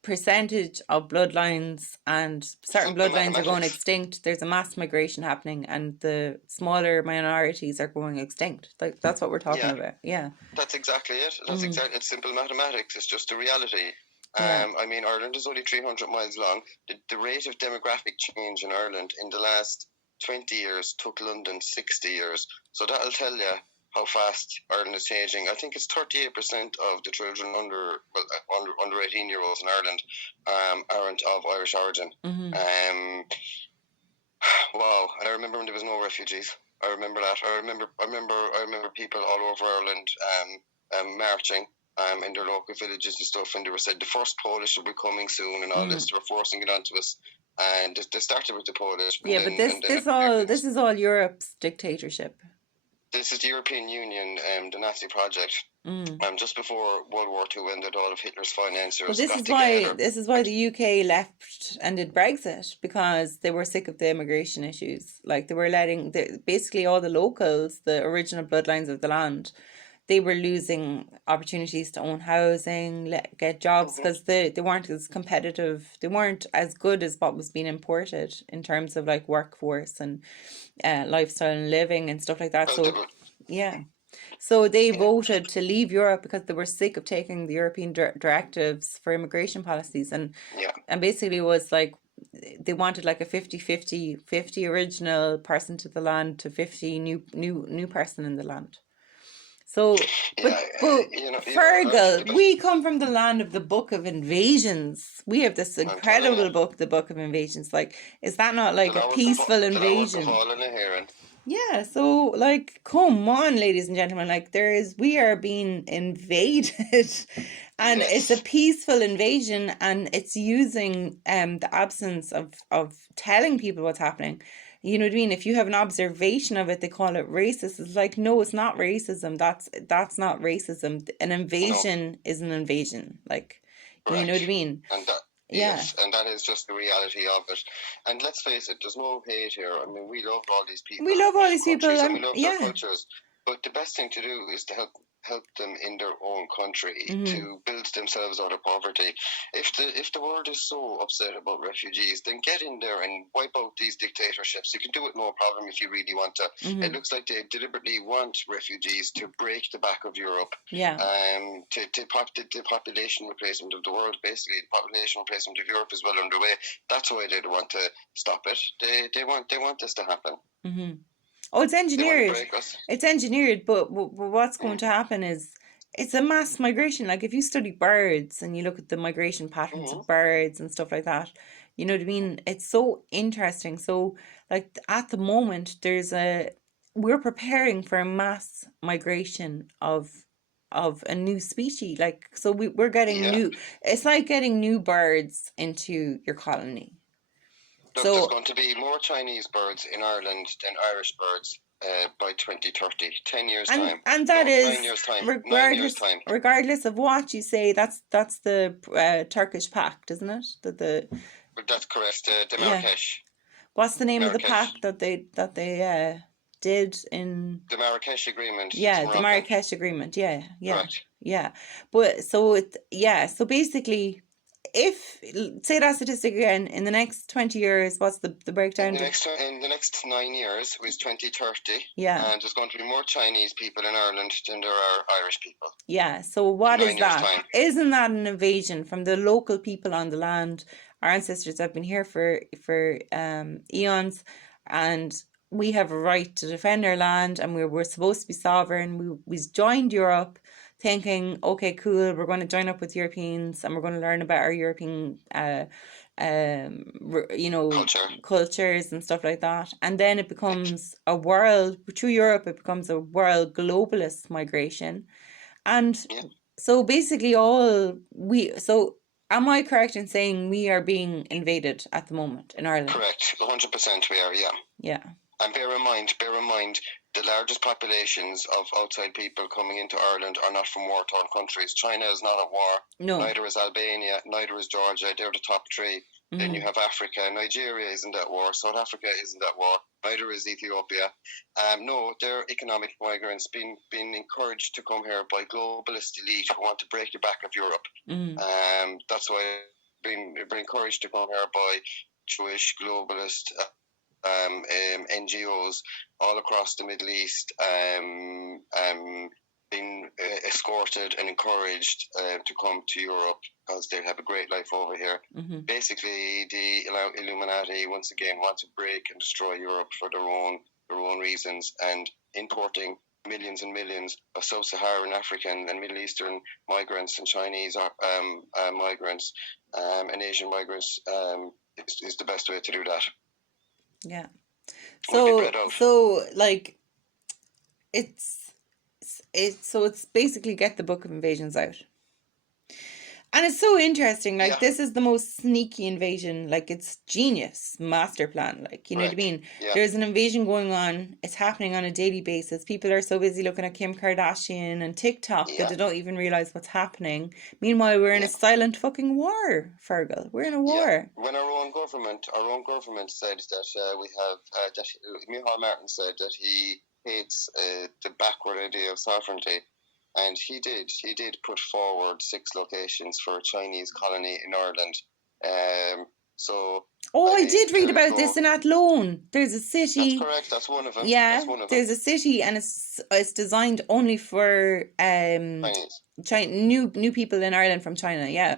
percentage of bloodlines, and certain bloodlines are going extinct. There's a mass migration happening, and the smaller minorities are going extinct. Like, that's what we're talking about. Yeah, that's exactly it. It's simple mathematics. It's just a reality. I mean, Ireland is only 300 miles long. The rate of demographic change in Ireland in the last 20 years took London 60 years. So that'll tell you how fast Ireland is changing. I think it's 38% of the children under 18-year-olds in Ireland aren't of Irish origin. Wow! And I remember when there was no refugees. I remember that. I remember people all over Ireland marching in their local villages and stuff, and they were said the first Polish will be coming soon and all this. They were forcing it onto us, and they started with the Polish. Yeah, but this is all Europe's dictatorship. This is the European Union, the Nazi project. Just before World War II ended, all of Hitler's financiers got together. This is why the UK left and did Brexit, because they were sick of the immigration issues. Like, they were letting basically all the locals, the original bloodlines of the land, they were losing opportunities to own housing, get jobs, because they weren't as competitive, they weren't as good as what was being imported in terms of like workforce and lifestyle and living and stuff like that. Well, So yeah, so they yeah. voted to leave Europe because they were sick of taking the European directives for immigration policies, and Yeah. basically it was like they wanted like a 50 original person to the land to 50 new person in the land. So, but Fergal, we come from the land of the Book of Invasions. We have this incredible book, the Book of Invasions. Like, is that not like a peaceful invasion? Yeah, so like, come on, ladies and gentlemen, like we are being invaded, and it's a peaceful invasion, and it's using the absence of telling people what's happening. You know what I mean? If you have an observation of it, they call it racist. It's like, no, it's not racism. That's not racism. An invasion is an invasion. Like, you know what I mean? And that, yes, and that is just the reality of it. And let's face it, there's no hate here. I mean, we love all these people. We love all these people, and we love their cultures. But the best thing to do is to help them in their own country to build themselves out of poverty. If the world is so upset about refugees, then get in there and wipe out these dictatorships. You can do it no problem if you really want to. It looks like they deliberately want refugees to break the back of Europe. Yeah. The population replacement of the world, basically the population replacement of Europe is well underway. That's why they don't want to stop it. They want this to happen. Mm-hmm. Oh, it's engineered. It's engineered, but what's going to happen is it's a mass migration. Like if you study birds and you look at the migration patterns of birds and stuff like that, you know what I mean? It's so interesting. So like at the moment, we're preparing for a mass migration of a new species. Like, so we're getting new, it's like getting new birds into your colony. Look, there's going to be more Chinese birds in Ireland than Irish birds by 2030, 10 years' time. And that is 9 years' time. Regardless of what you say, that's the Turkish pact, isn't it? That's correct. The Marrakesh. What's the name of the pact that they did in the Marrakesh Agreement? Yeah, the Marrakesh Agreement. Yeah. Correct. Yeah, but so basically, if say that statistic again, in the next 20 years, what's the breakdown? In the next 9 years is 2030. Yeah. And there's going to be more Chinese people in Ireland than there are Irish people. Yeah. So what is that? Isn't that an invasion from the local people on the land? Our ancestors have been here for eons, and we have a right to defend our land, and we're supposed to be sovereign. We joined Europe, thinking, okay, cool, we're going to join up with Europeans and we're going to learn about our European, cultures and stuff like that. And then it becomes through Europe, it becomes a world globalist migration. And so basically am I correct in saying we are being invaded at the moment in Ireland? Correct, 100% we are, yeah. Yeah. And bear in mind, the largest populations of outside people coming into Ireland are not from war-torn countries. China is not at war. No. Neither is Albania. Neither is Georgia. They're the top three. Mm-hmm. Then you have Africa. Nigeria isn't at war. South Africa isn't at war. Neither is Ethiopia. No, they're economic migrants being encouraged to come here by globalist elite who want to break the back of Europe. Mm-hmm. That's why they're being encouraged to come here by Jewish globalist NGOs all across the Middle East, being escorted and encouraged to come to Europe because they have a great life over here. Mm-hmm. Basically, the Illuminati once again want to break and destroy Europe for their own reasons, and importing millions and millions of sub-Saharan African and Middle Eastern migrants and Chinese migrants and Asian migrants is the best way to do that. Yeah. So like it's basically get the Book of Invasions out. And it's so interesting, like this is the most sneaky invasion, like it's genius, master plan, like, you know what I mean? Yeah. There's an invasion going on, it's happening on a daily basis. People are so busy looking at Kim Kardashian and TikTok that they don't even realize what's happening. Meanwhile, we're in a silent fucking war, Fergal. We're in a war. Yeah. When our own government said that we have, Micheál Martin said that he hates the backward idea of sovereignty. and he did put forward 6 locations for a Chinese colony in Ireland. So Oh, I mean, did read there you about go. this in Athlone. There's a city. That's correct. That's one of them. Yeah, That's one of them. there's a city, and it's designed only for Chinese. new people in Ireland from China. Yeah.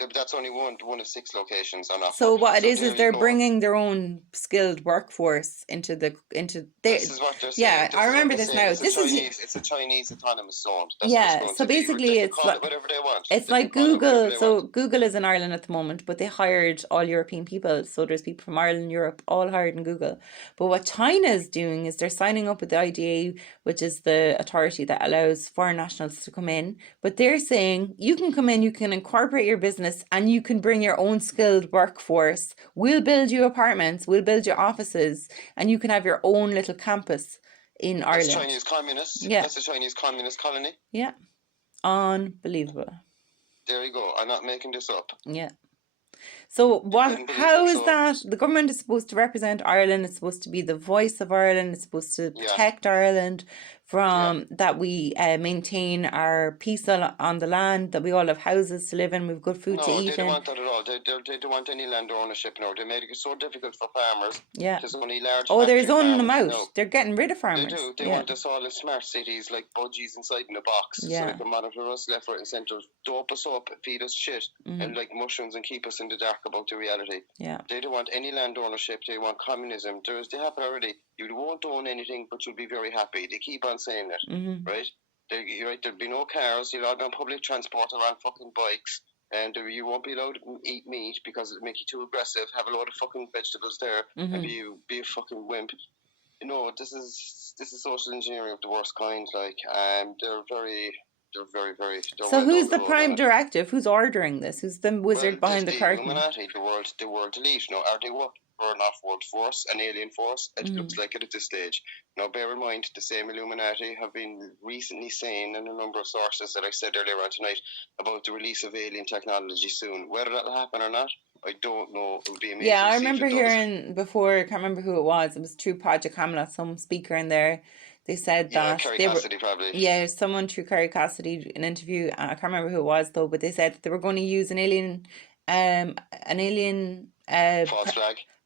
But that's only one of 6 locations on offer. So what it is there they're you go. bringing their own skilled workforce into This is what they're saying. Yeah, I remember this now. It's a Chinese autonomous zone. That's what Yeah, it's going so to be. basically They it's can call like it whatever they want. it's They like can call it whatever Google. they So want. Google is in Ireland at the moment, but they hired all European people. So there's people from Ireland, Europe, all hired in Google. But what China is doing is they're signing up with the IDA, which is the authority that allows foreign nationals to come in. But they're saying you can come in, you can incorporate your business, and you can bring your own skilled workforce. We'll build you apartments, we'll build you offices, and you can have your own little campus in Ireland. That's Chinese communist. Yeah. That's a Chinese communist colony. Yeah. Unbelievable. There you go. I'm not making this up. Yeah. So how is so. that? The government is supposed to represent Ireland. It's supposed to be the voice of Ireland. It's supposed to protect Ireland from that we maintain our peace on the land, that we all have houses to live in, we've good food to eat in. No, they don't want that at all. They don't want any land ownership now. They made it so difficult for farmers. Yeah. There's only large they're zoning them out. No. They're getting rid of farmers. They do. They want us all in smart cities like budgies inside in a box. So they can monitor us left, right and centre, dope us up, feed us shit, and like mushrooms and keep us in the dark about the reality. Yeah. They don't want any land ownership. They want communism. They happen already. You won't own anything, but you'll be very happy. They keep on saying that, right? There'll be no cars. You'll all be on public transport or on fucking bikes. And you won't be allowed to eat meat because it'll make you too aggressive. Have a load of fucking vegetables there and be a fucking wimp. You know, this is social engineering of the worst kind. Like, they're very. So who's the prime directive? Who's ordering this? Who's the wizard behind the curtain? Illuminati, the world elite. Now, are they working for an off-world force, an alien force? It looks like it at this stage. Now, bear in mind, the same Illuminati have been recently saying in a number of sources that I said earlier on tonight about the release of alien technology soon. Whether that'll happen or not, I don't know. It would be amazing. Yeah, I remember hearing before. I can't remember who it was. It was through Project Hamlet, some speaker in there. They said that Kerry Cassidy probably. Yeah, someone through Kerry Cassidy, an interview. I can't remember who it was though, but they said that they were going to use an alien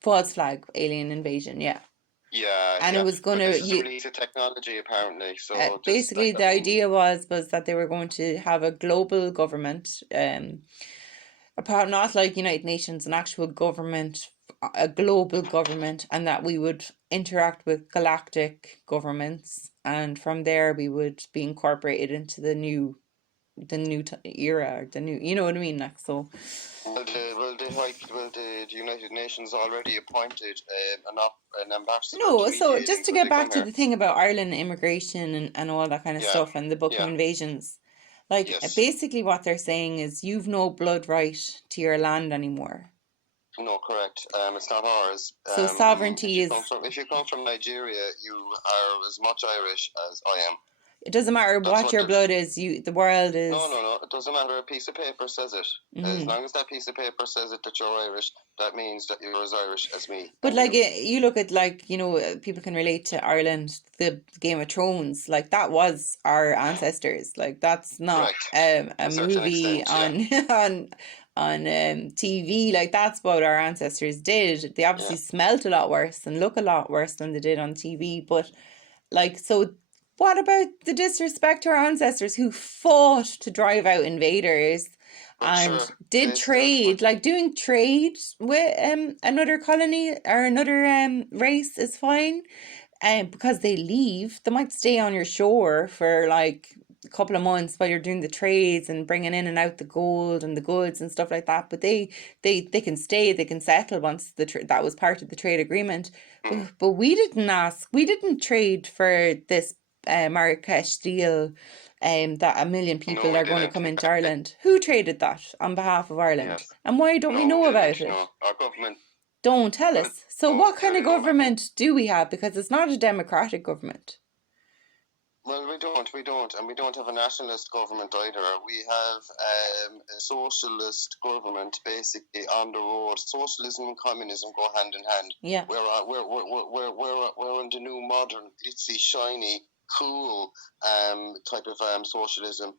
false flag alien invasion. Yeah. Yeah, and it was going to release of technology apparently. So basically, the idea was that they were going to have a global government, not like United Nations, an actual government, a global government, and that we would interact with galactic governments, and from there we would be incorporated into the new era, the new, you know what I mean, like, so. Well, the United Nations already appointed an ambassador. No, so just to get back to the thing about Ireland immigration and all that kind of stuff, and the book of invasions, like basically what they're saying is you've no blood right to your land anymore. No, correct. It's not ours. So sovereignty if you come from Nigeria, you are as much Irish as I am. It doesn't matter what your blood is. The world is. No. It doesn't matter. A piece of paper says it. As long as that piece of paper says it that you're Irish, that means that you're as Irish as me. But like you look at, like, people can relate to Ireland, the Game of Thrones. Like, that was our ancestors. Like, that's not a movie on TV. Like, that's what our ancestors did. They obviously smelt a lot worse and look a lot worse than they did on TV. But like, so. What about the disrespect to our ancestors who fought to drive out invaders and did trade? Like, doing trade with another colony or another race is fine, because they leave. They might stay on your shore for like a couple of months while you're doing the trades and bringing in and out the gold and the goods and stuff like that. But they can stay, they can settle once that was part of the trade agreement. But we didn't trade for this Marrakesh deal, that 1 million people are going to come into Ireland. Who traded that on behalf of Ireland? And why don't we know about it? No, our government don't tell us. So what kind of government do we have? Because it's not a democratic government. Well, we don't, and we don't have a nationalist government either. We have a socialist government, basically, on the road. Socialism and communism go hand in hand. Yeah. We're in the new, modern, glitzy, shiny full type of socialism,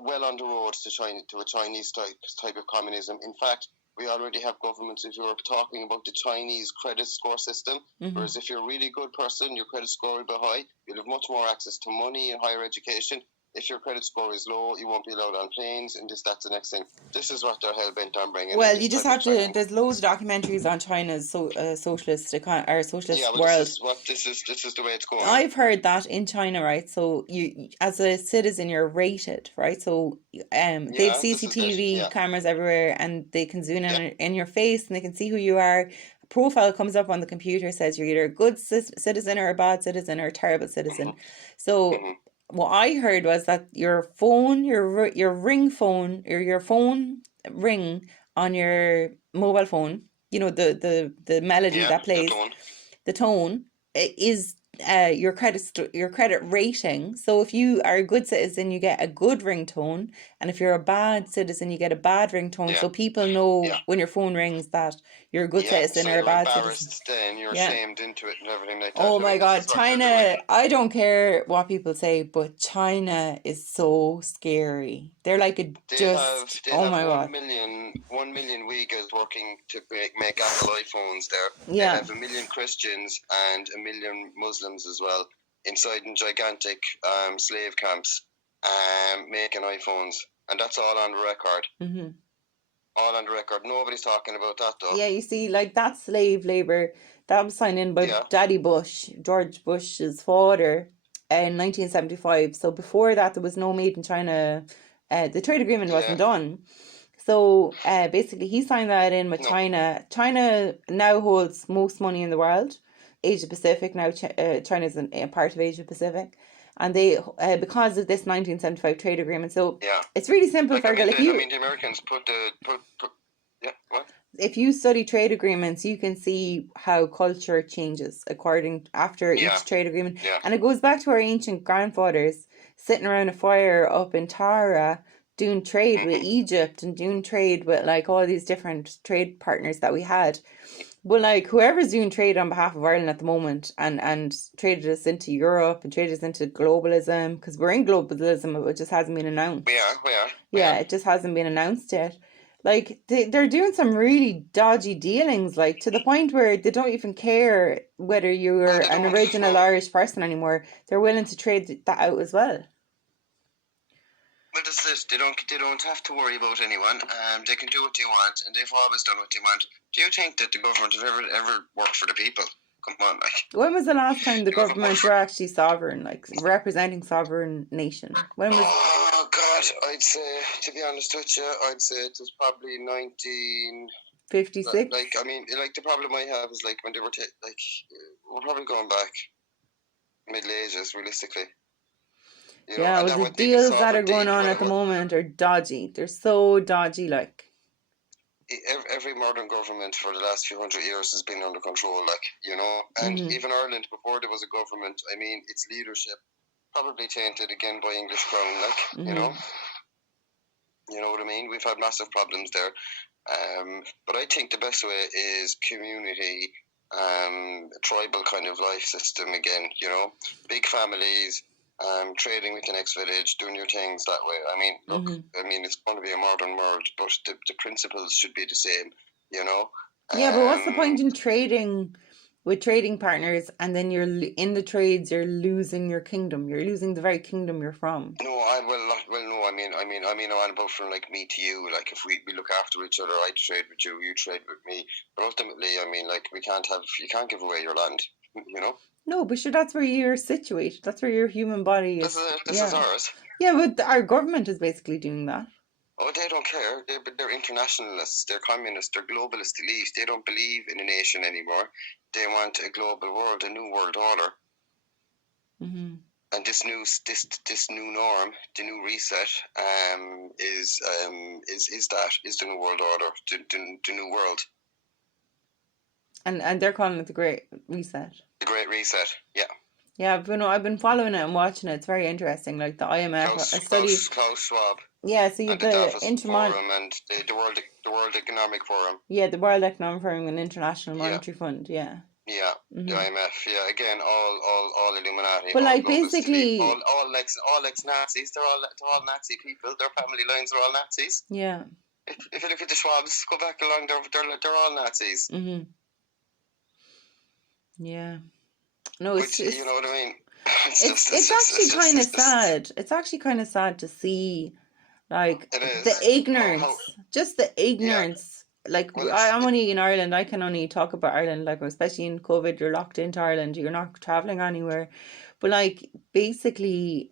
well on the road to a Chinese type of communism. In fact, we already have governments if you're talking about the Chinese credit score system, whereas if you're a really good person, your credit score will be high, you'll have much more access to money and higher education. If your credit score is low, you won't be allowed on planes, and that's the next thing. This is what they're hell-bent on bringing. Well, you just have to, there's loads of documentaries on China's socialist socialist world. This is the way it's going. I've heard that in China, right? So you, as a citizen, you're rated, right? So they have CCTV cameras everywhere, and they can zoom in your face, and they can see who you are. A profile comes up on the computer, says you're either a good citizen or a bad citizen or a terrible citizen. So what I heard was that your phone, your ring phone, or your phone ring on your mobile phone, you know, the melody that plays, the tone is your credit rating. So if you are a good citizen, you get a good ringtone, and if you're a bad citizen, you get a bad ringtone. So people know when your phone rings that you're a good citizen or a bad citizen. Then you're shamed into it and everything like that. Oh my God, China! I don't care what people say, but China is so scary. They're like oh my God. 1 million Uyghurs working to make Apple iPhones there. Yeah. They have 1 million Christians and 1 million Muslims as well inside in gigantic slave camps making iPhones, and that's all on the record. All on the record. Nobody's talking about that though. Yeah, you see, like that slave labor that was signed in by Daddy Bush, George Bush's father, in 1975. So before that, there was no made in China. The trade agreement wasn't done. So basically, he signed that in with China. China now holds most money in the world. Asia Pacific now. China's a part of Asia Pacific. And they, because of this 1975 trade agreement, so it's really simple, Fergal. The Americans if you study trade agreements, you can see how culture changes after each trade agreement, and it goes back to our ancient grandfathers sitting around a fire up in Tara doing trade with Egypt and doing trade with like all these different trade partners that we had. Well, like whoever's doing trade on behalf of Ireland at the moment and traded us into Europe and traded us into globalism, because we're in globalism, it just hasn't been announced. We are. Yeah, it just hasn't been announced yet. Like they're doing some really dodgy dealings, like to the point where they don't even care whether you're an original Irish person anymore. They're willing to trade that out as well. Well, this is it. They don't have to worry about anyone. They can do what they want, and they've always done what they want. Do you think that the government have ever worked for the people? Come on, like. When was the last time the government were actually sovereign, like representing sovereign nation? When was? Oh God, I'd say, to be honest with you, it was probably 1956. Like the problem I have is like when they were we're probably going back Middle Ages, realistically. You know, yeah, well, the deals that are going on at the moment are dodgy. They're so dodgy, like. Every modern government for the last few hundred years has been under control, like, you know, and even Ireland, before there was a government, I mean, its leadership probably tainted again by English crown, like, you know what I mean? We've had massive problems there, but I think the best way is community, tribal kind of life system again, you know, big families, trading with the next village, doing your things that way. I mean, look, I mean, it's going to be a modern world, but the principles should be the same, you know? Yeah, but what's the point in trading with trading partners, and then you're in the trades, you're losing your kingdom. You're losing the very kingdom you're from. No, no. I mean, I'm about from like me to you. Like if we look after each other, I trade with you, you trade with me. But ultimately, I mean, like you can't give away your land, you know. No, but sure, that's where you're situated. That's where your human body is. This is ours. Yeah, but our government is basically doing that. Oh, they don't care. They're internationalists. They're communists. They're globalist elite. They don't believe in a nation anymore. They want a global world, a new world order. And this new norm, the new reset, is the new world order, the new world. And they're calling it the Great Reset. The Great Reset, yeah. Yeah, but no, I've been following it and watching it. It's very interesting. Like the IMF, Klaus Schwab. Yeah, so you the Forum and the World Economic Forum. Yeah, the World Economic Forum and International Monetary Fund. Yeah. Yeah, the IMF. Yeah, again, all Illuminati, But all like globalists, basically, all ex-Nazis. They're all Nazi people. Their family lines are all Nazis. yeah. If you look at the Schwabs, go back along. They're all Nazis. Yeah. No, Which, you know what I mean. it's actually kind of sad. It's actually kind of sad to see, like, it is the ignorance, just the ignorance. Like, Well, I'm only in Ireland. I can only talk about Ireland. Like, especially in COVID, you're locked into Ireland. You're not traveling anywhere. But like, basically,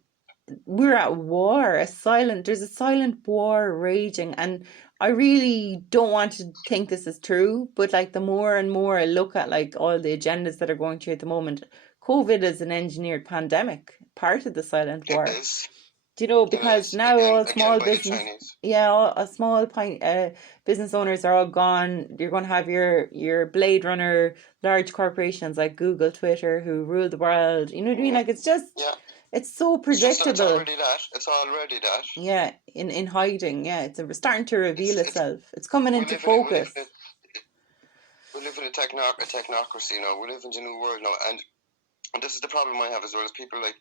we're at war. There's a silent war raging, and I really don't want to think this is true. But like, the more and more I look at like all the agendas that are going through at the moment, COVID is an engineered pandemic, part of the silent war. It is. Do you know, because now all small business, all small business owners are all gone. You're going to have your Blade Runner large corporations like Google, Twitter, who rule the world. You know what I mean? Like, it's just, it's so predictable. It's already that. Yeah, in hiding. Yeah, it's starting to reveal itself. It's coming into focus. We live in a technocracy now. We live in a new world now, and this is the problem I have as well. As people, like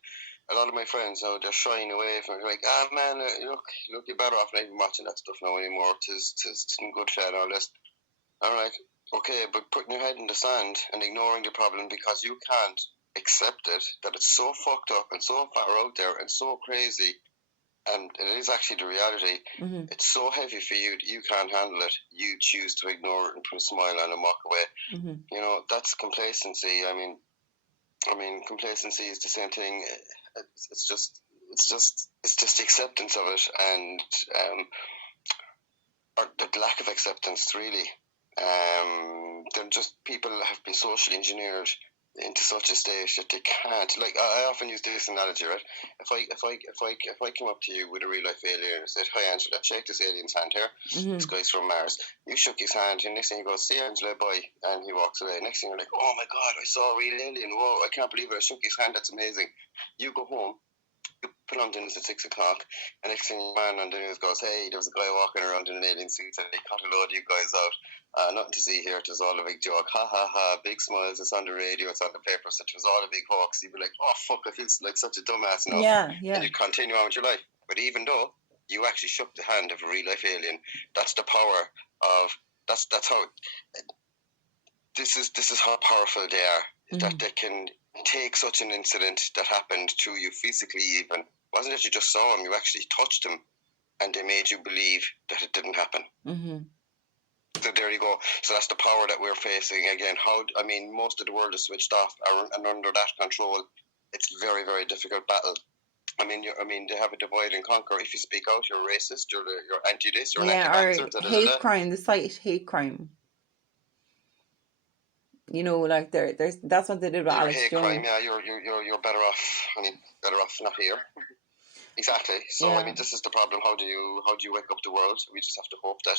a lot of my friends now, they're shying away from it. Like, man, look, you're better off not even watching that stuff now anymore. Tis some good fat and all this. I'm like, okay, but putting your head in the sand and ignoring the problem because you can't accept it, that it's so fucked up and so far out there and so crazy, and it is actually the reality. It's so heavy for you that you can't handle it. You choose to ignore it and put a smile on and walk away. You know, that's complacency. I mean, complacency is the same thing. It's just the acceptance of it, and or the lack of acceptance, really. They're just, people have been socially engineered into such a state that they can't. Like, I often use this analogy, right? If I come up to you with a real life alien and said, "Hi, Angela, shake this alien's hand here. This guy's from Mars." You shook his hand, and next thing he goes, "See, Angela, bye," and he walks away. Next thing you're like, "Oh my God, I saw a real alien. Whoa, I can't believe it. I shook his hand. That's amazing." You go home, you put on the news at 6 o'clock, and next thing your man on the news goes, "Hey, there was a guy walking around in an alien suit and he cut a load of you guys out. Nothing to see here. It was all a big joke. Ha ha ha. Big smiles. It's on the radio. It's on the papers. It was all a big hoax." You'd be like, "Oh fuck, I feel like such a dumbass now." Yeah. And you continue on with your life. But even though you actually shook the hand of a real life alien, that's the power of that's how. This is how powerful they are. That they can take such an incident that happened to you physically, even wasn't it you just saw them, you actually touched them, and they made you believe that it didn't happen. So there you go. So that's the power that we're facing again. Most of the world is switched off and under that control. It's very, very difficult battle. They have a divide and conquer. If you speak out, you're racist. You're anti this. You're anti-vaxxer. Or hate crime. The site hate crime. You know, like that's what they did with Alex Jones. Crime, yeah, you're better off. Better off not here. Exactly. So this is the problem. How do you wake up the world? We just have to hope that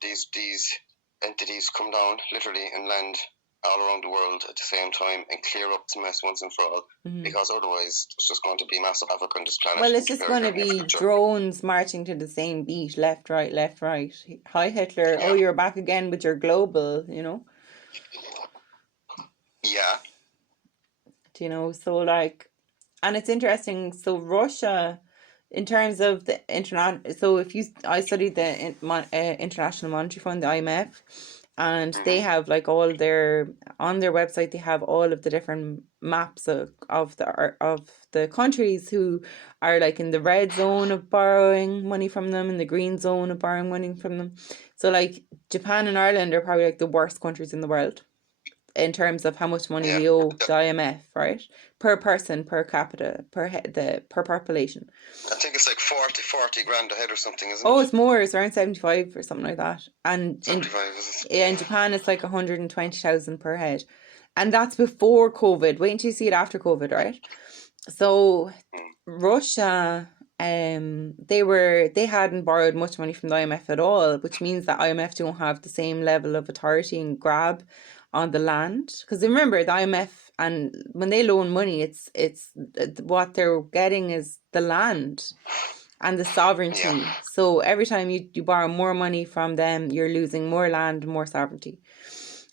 these entities come down literally and land all around the world at the same time and clear up this mess once and for all. Because otherwise, it's just going to be massive havoc on this planet. Well, it's just going to be drones marching to the same beat, left, right, left, right. Hi, Hitler. Yeah. Oh, you're back again with your global. You know. Yeah. Do you know? So like, and it's interesting. So Russia, in terms of the internet, so I studied the International Monetary Fund, the IMF, and they have like on their website they have all of the different maps of the countries who are like in the red zone of borrowing money from them, in the green zone of borrowing money from them. So like Japan and Ireland are probably like the worst countries in the world in terms of how much money we owe the IMF, right? Per person, per capita, per population. I think it's like 40 grand a head or something, isn't it? Oh, it's more. It's around 75 or something like that. And 75, is it? In Japan, it's like 120,000 per head. And that's before COVID. Wait until you see it after COVID, right? So Russia, they hadn't borrowed much money from the IMF at all, which means that IMF don't have the same level of authority and grab on the land. Because remember, the IMF, and when they loan money, it's what they're getting is the land and the sovereignty. Yeah. So every time you borrow more money from them, you're losing more land, more sovereignty.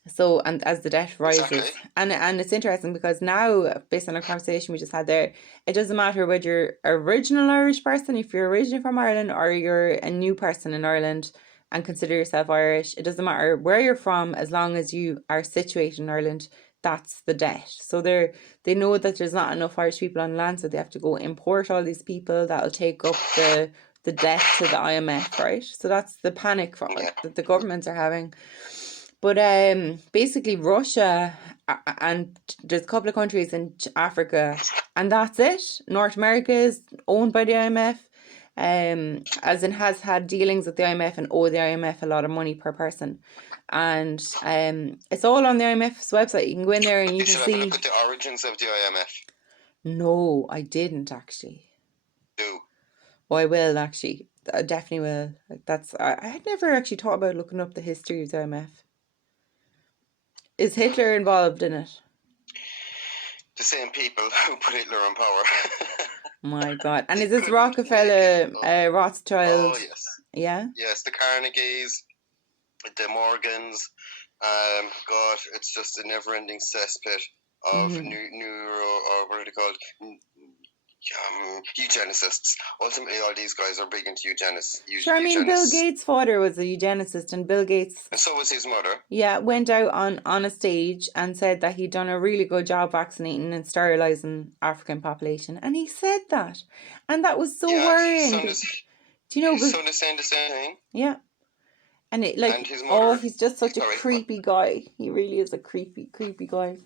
So, and as the debt rises, Exactly. and it's interesting because now, based on a conversation we just had there, it doesn't matter whether you're original Irish person, if you're originally from Ireland, or you're a new person in Ireland and consider yourself Irish. It doesn't matter where you're from, as long as you are situated in Ireland. That's the debt. So they know that there's not enough Irish people on land, so they have to go import all these people that'll take up the debt to the IMF, right? So that's the panic Yeah. that the governments are having. But basically Russia and there's a couple of countries in Africa, and that's it. North America is owned by the IMF, as in has had dealings with the IMF and owe the IMF a lot of money per person. And it's all on the IMF's website. You can go in there and you You can should have a see. look at the origins of the IMF. No, I didn't actually. Do. Oh, I will actually. I definitely will. Like that's I had never actually thought about looking up the history of the IMF. Is Hitler involved in it? The same people who put Hitler in power. My God. And is this Rockefeller, Rothschild? Oh, yes. Yeah? Yes, the Carnegies, the Morgans. God, it's just a never-ending cesspit of or what are they called? Eugenicists. Ultimately, all these guys are big into eugenics. Sure, I mean, Bill Gates' father was a eugenicist, and Bill Gates, And so was his mother. yeah, went out on a stage and said that he'd done a really good job vaccinating and sterilizing African population, and he said that, and that was so worrying. Do you know? His son is saying the same thing. Yeah, and it like, And his mother, he's just such a creepy guy. He really is a creepy guy.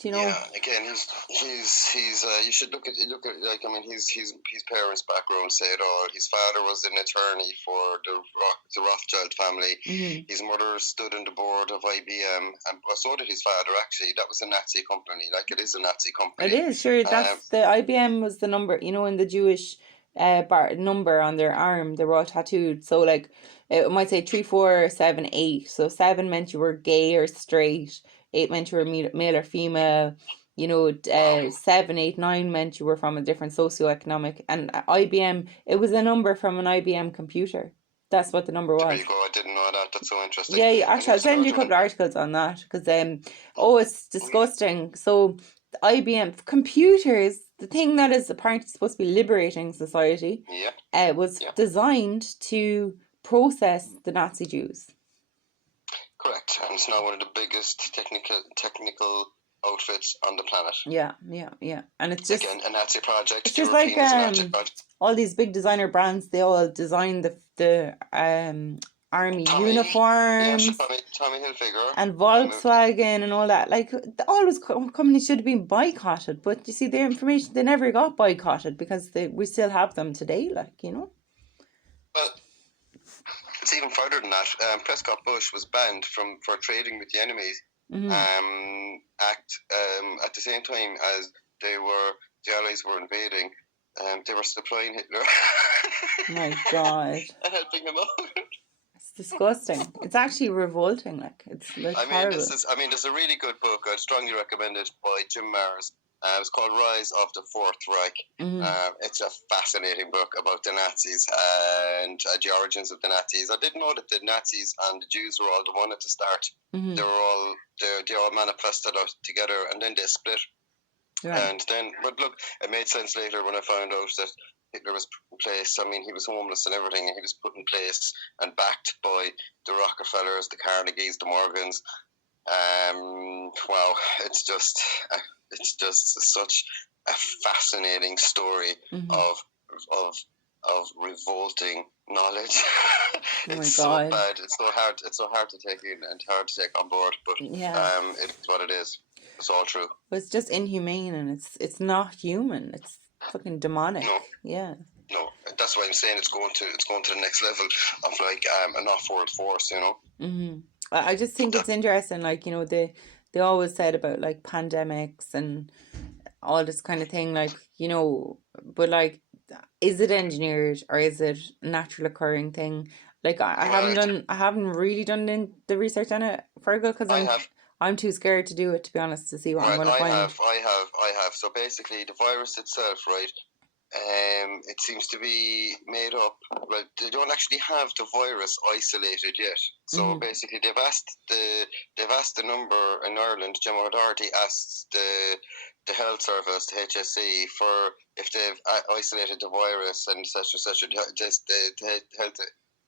Do you know? Yeah, again, he's you should look at like, I mean, his parents' background said all. His father was an attorney for the Rothschild family. His mother stood on the board of IBM, and so did his father. Actually, that was a Nazi company. Like, it is a Nazi company. It is, sure. That's the IBM was the number. You know, in the Jewish number on their arm, they were all tattooed. So like, it might say 3, 4, 7, 8. So 7 meant you were gay or straight. 8 meant you were male or female. You know, 7, 8, 9 meant you were from a different socioeconomic. And IBM, it was a number from an IBM computer. That's what the number was. There you go. I didn't know that. That's so interesting. Yeah, actually, I'll send you a couple of articles on that because it's disgusting. So the IBM computers, the thing that is apparently supposed to be liberating society, was designed to process the Nazi Jews. Correct, and it's now one of the biggest technical outfits on the planet. Yeah, and it's just again a Nazi project. It's just like all these big designer brands. They all design the army uniforms, Tommy Hilfiger, and Volkswagen and all that. Like, all those companies should have been boycotted, but you see, their information, they never got boycotted because we still have them today. Like, you know. Well, it's even further than that. Prescott Bush was banned for trading with the enemies. Act at the same time as the Allies were invading. They were supplying Hitler. My God. And helping him out. It's disgusting. It's actually revolting. Like, it's like horrible. There's a really good book. I'd strongly recommend it, by Jim Marrs. It's called Rise of the Fourth Reich. It's a fascinating book about the Nazis and the origins of the Nazis. I didn't know that the Nazis and the Jews were all the one at the start. They all manifested out together, and then they split. Right. And then, but look, it made sense later when I found out that Hitler was placed. I mean, he was homeless and everything, and he was put in place and backed by the Rockefellers, the Carnegies, the Morgans. Wow, it's just such a fascinating story of revolting knowledge. It's so bad. It's so hard to take in and hard to take on board. But it's what it is. It's all true. But it's just inhumane, and it's not human. It's fucking demonic. No. Yeah. No, that's why I'm saying it's going to the next level of like an off-world force. You know. I just think it's interesting. Like, you know, they always said about like pandemics and all this kind of thing. Like, you know, but like, is it engineered or is it a natural occurring thing? Like, I haven't really done the research on it, Fergal, because I'm too scared to do it, to be honest, to see what I'm going to find. I have. So basically, the virus itself, right? it seems to be made up. Well, they don't actually have the virus isolated yet. So basically, they've asked the number in Ireland. General Authority asked the health service, the HSE, for if they've isolated the virus and etc. Just the health.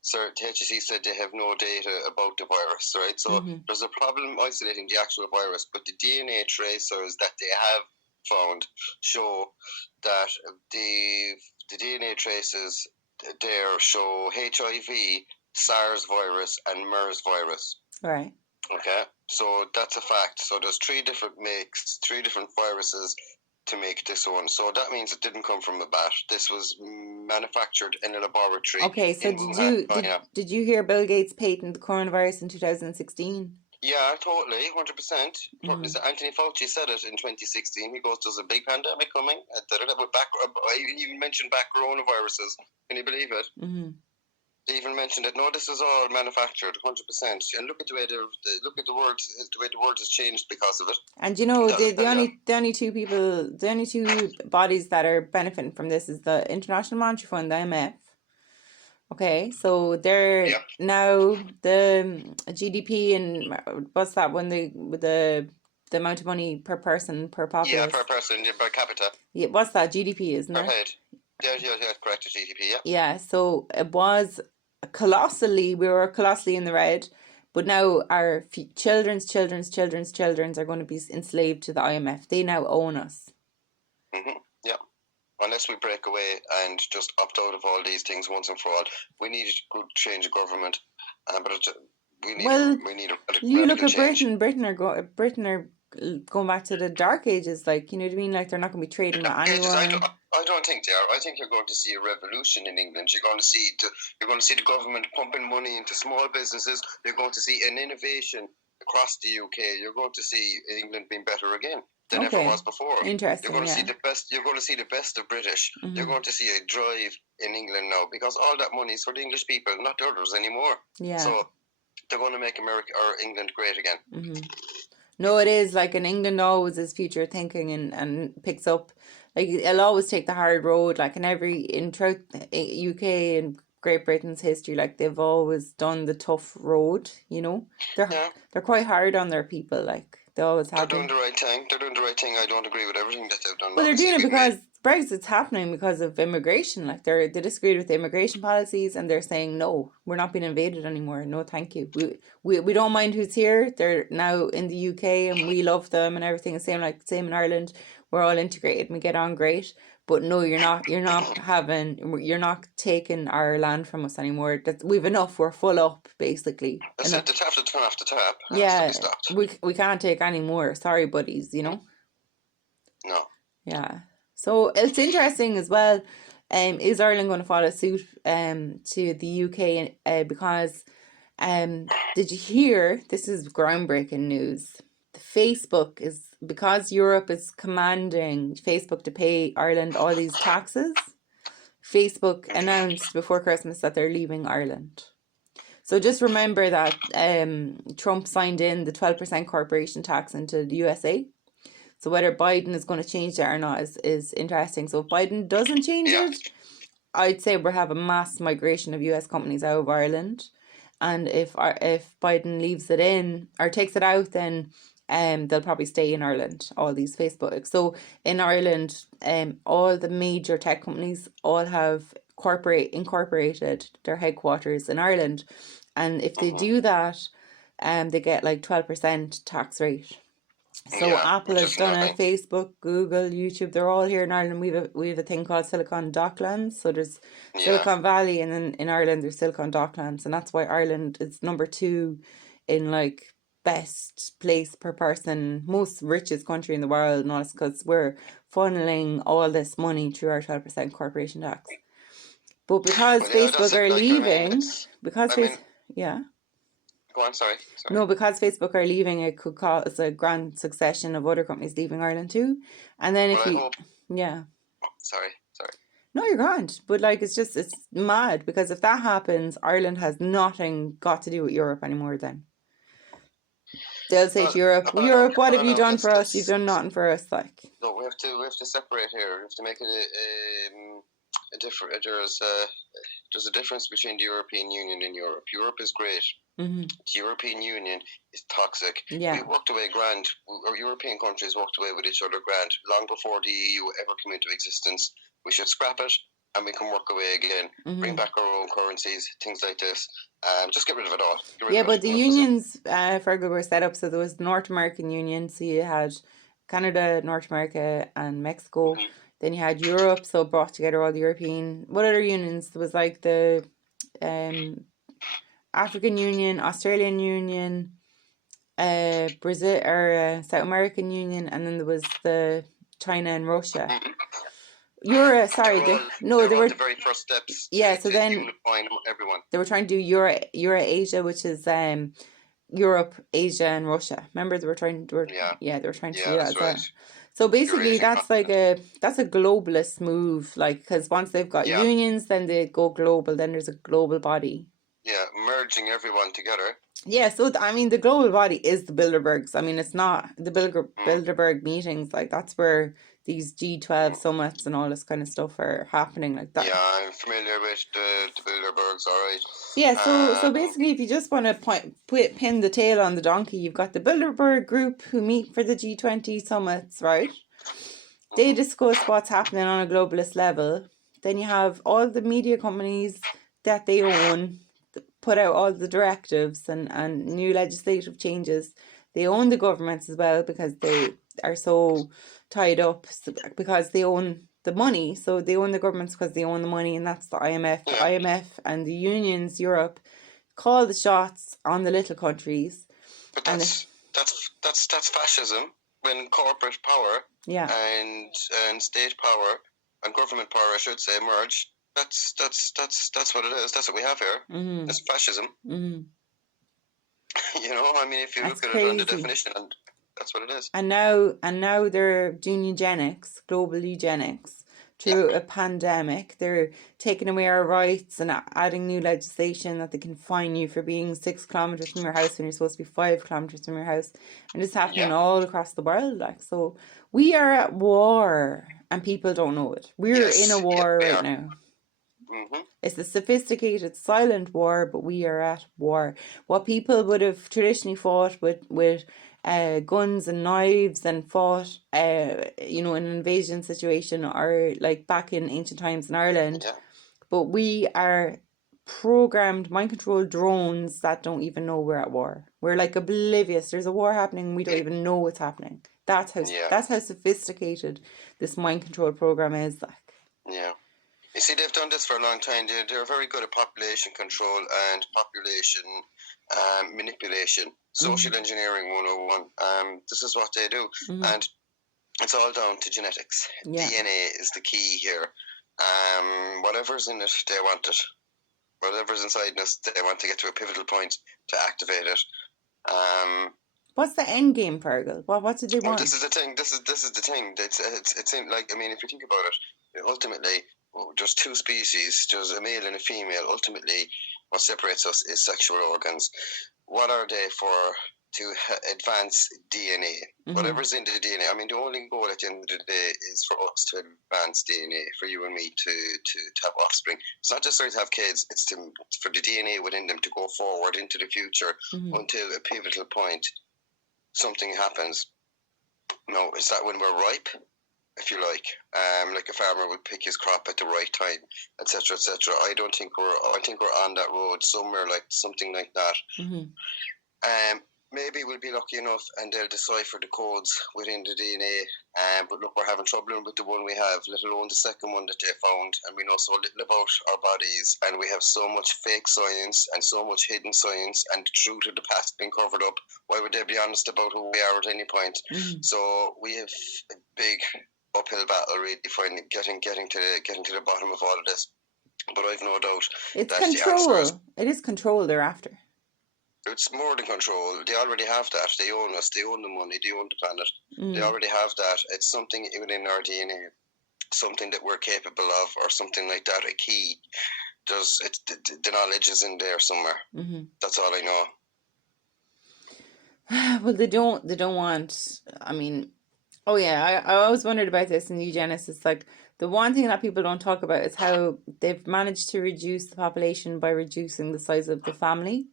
So the HSE said they have no data about the virus, right? So there's a problem isolating the actual virus, but the DNA tracers that they have found show that the DNA traces there show HIV, SARS virus, and MERS virus. Right. Okay, so that's a fact. So there's three different viruses to make this one. So that means it didn't come from a bat. This was manufactured in a laboratory. Okay, so did you hear Bill Gates patent the coronavirus in 2016? Yeah, totally, 100%. Anthony Fauci said it in 2016. He goes, "There's a big pandemic coming." I even mentioned back coronaviruses. Can you believe it? They even mentioned it. No, this is all manufactured, 100%. And look at the way the words has changed because of it. And you know, the only two bodies that are benefiting from this is the International Monetary Fund, the IMF. Okay, so they're now the GDP and what's that when the amount of money per person per populace? Yeah, per person, per capita. Yeah, what's that? GDP, isn't it? Per head. Yeah, correct. GDP. Yeah. Yeah, so it was we were colossally in the red, but now our children's children are going to be enslaved to the IMF. They now own us. Yeah. Unless we break away and just opt out of all these things once and for all, we need a good change of government. We need a you look at change. Britain are going back to the dark ages, like, you know what I mean? Like, they're not going to be trading with anyone. I don't think they are. I think you're going to see a revolution in England. You're going to see the government pumping money into small businesses. You're going to see an innovation across the UK. You're going to see England being better again than ever was before. Interesting. You're going to see the best. You're going to see the best of British. You're going to see a drive in England now because all that money is for the English people, not the others anymore. Yeah. So they're going to make England great again. No, it is like in England always is future thinking and picks up. Like, it'll always take the hard road. Like throughout UK and Great Britain's history, like they've always done the tough road. You know, they're quite hard on their people. Like they always have. They're doing the right thing. I don't agree with everything that they've done. Well, they're doing it because Brexit's happening because of immigration. Like they disagreed with the immigration policies, and they're saying no, we're not being invaded anymore. No, thank you. We don't mind who's here. They're now in the UK, and we love them and everything. Same in Ireland. We're all integrated and we get on great. But no, you're not taking our land from us anymore. We've enough. We're full up, basically. That's it. They have to turn off the tap. Yeah, we can't take any more. Sorry, buddies. You know. No. Yeah. So it's interesting as well. Is Ireland going to follow suit to the UK? Because did you hear? This is groundbreaking news. Facebook is, because Europe is commanding Facebook to pay Ireland all these taxes, Facebook announced before Christmas that they're leaving Ireland. So just remember that Trump signed in the 12% corporation tax into the USA. So whether Biden is going to change that or not is interesting. So if Biden doesn't change it, I'd say we'll have a mass migration of US companies out of Ireland. And if Biden leaves it in or takes it out, then they'll probably stay in Ireland, all these Facebook. So in Ireland, all the major tech companies all have incorporated their headquarters in Ireland. And if they do that, they get like 12% tax rate. So Apple has done it, Facebook, Google, YouTube, they're all here in Ireland. We have a thing called Silicon Docklands. So there's Silicon Valley, and then in Ireland there's Silicon Docklands, and that's why Ireland is number 2 in like best place per person, most richest country in the world, and all this, because we're funneling all this money through our 12% corporation tax. But because Facebook are leaving, Go on, sorry. No, because Facebook are leaving, it could cause a grand succession of other companies leaving Ireland too. And then Sorry. No, you're grand. But like, it's mad, because if that happens, Ireland has nothing got to do with Europe anymore then. They'll say to Europe, Europe, what have you done for us? Let's You've done nothing for us. Like, no, we have to separate here. We have to make it a different. There's a difference between the European Union and Europe. Europe is great. The European Union is toxic. Yeah. We walked away grand. Our European countries walked away with each other grand long before the EU ever came into existence. We should scrap it and we can work away again. Bring back our own currencies, things like this. Just get rid of it all. But the unions, Fergal, were set up so there was the North American Union, so you had Canada, North America, and Mexico. Then you had Europe, so brought together all the European. What other unions? There was like the African Union, Australian Union, Brazil or South American Union, and then there was the China and Russia. They were the very first steps. So then unifying everyone. They were trying to do Euro-Asia, which is Europe, Asia, and Russia. Remember, they were trying to do that as well. Right. So basically, that's a globalist move, like, because once they've got unions, then they go global. Then there's a global body. Yeah, merging everyone together. Yeah, so the global body is the Bilderbergs. I mean, it's not the Bilderberg meetings. Like, that's where these G12 summits and all this kind of stuff are happening, like that. Yeah, I'm familiar with the Bilderbergs, all right. Yeah, so basically, if you just want to pin the tail on the donkey, you've got the Bilderberg group who meet for the G20 summits, right? They discuss what's happening on a globalist level. Then you have all the media companies that they own put out all the directives and new legislative changes. They own the governments as well because they are so tied up because they own the money. So they own the governments because they own the money, and that's the IMF. The IMF and the unions, Europe, call the shots on the little countries. But that's fascism when corporate power and state power and government power, I should say, merge. That's what it is. That's what we have here. It's fascism. You know, I mean, if you look at it on the definition, and that's what it is. And now they're doing eugenics, global eugenics, through a pandemic. They're taking away our rights and adding new legislation that they can fine you for being 6 kilometers from your house when you're supposed to be 5 kilometers from your house. And it's happening all across the world. Like, so we are at war, and people don't know it. We're in a war right now. It's a sophisticated, silent war, but we are at war. What people would have traditionally fought with guns and knives and fought, in an invasion situation, or like back in ancient times in Ireland. But we are programmed, mind-controlled drones that don't even know we're at war. We're like oblivious. There's a war happening, we don't even know what's happening. That's how sophisticated this mind-controlled program is. Like. Yeah. You see, they've done this for a long time. They're very good at population control and population manipulation. Social engineering 101. This is what they do. And it's all down to genetics. DNA is the key here. Whatever's in it, they want it. Whatever's inside us, they want to get to a pivotal point to activate it. What's the end game, Fergal? What did they want? This is the thing. This is the thing. It's like, I mean, if you think about it, ultimately, there's 2 species. There's a male and a female. Ultimately, what separates us is sexual organs. What are they for? To advance DNA. Whatever's in the DNA. I mean, the only goal at the end of the day is for us to advance DNA, for you and me to have offspring. It's not just to have kids. It's for the DNA within them to go forward into the future until a pivotal point, something happens. No, is that when we're ripe? If you like a farmer would pick his crop at the right time, etc., etc. I think we're on that road somewhere, like something like that. Maybe we'll be lucky enough and they'll decipher the codes within the DNA. But look, we're having trouble with the one we have, let alone the second one that they found. And we know so little about our bodies, and we have so much fake science and so much hidden science, and the truth of the past being covered up. Why would they be honest about who we are at any point? So we have a big uphill battle, really, finding getting to the bottom of all of this. But I've no doubt it's control. It is control they're after. It's more than control. They already have that. They own us. They own the money. They own the planet. They already have that. It's something within our DNA, something that we're capable of, or something like that. A key. The knowledge is in there somewhere. That's all I know. Well, they don't want, I mean, oh yeah, I always wondered about this in eugenics. It's like the one thing that people don't talk about is how they've managed to reduce the population by reducing the size of the family.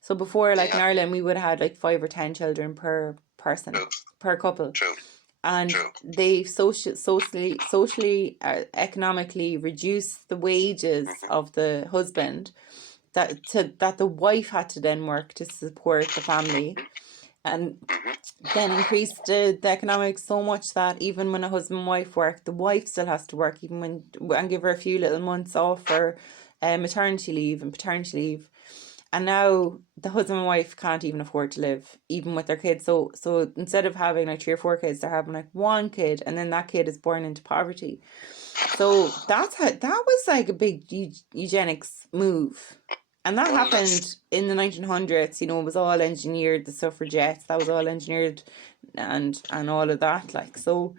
So before, like in Yeah, Ireland, we would have had like 5 or 10 children per person, true, per couple. true, And true. they socially, economically reduced the wages Hmm. of the husband, that the wife had to then work to support the family, and Hmm. then increased the economics so much that even when a husband and wife work, the wife still has to work, even when, and give her a few little months off for maternity leave and paternity leave. And now the husband and wife can't even afford to live, even with their kids. So instead of having like 3 or 4 kids, they're having like one kid, and then that kid is born into poverty. So that's how, that was like a big eugenics move. And that Well, that's happened in the 1900s. It was all engineered, the suffragettes, that was all engineered, and all of that. Like, so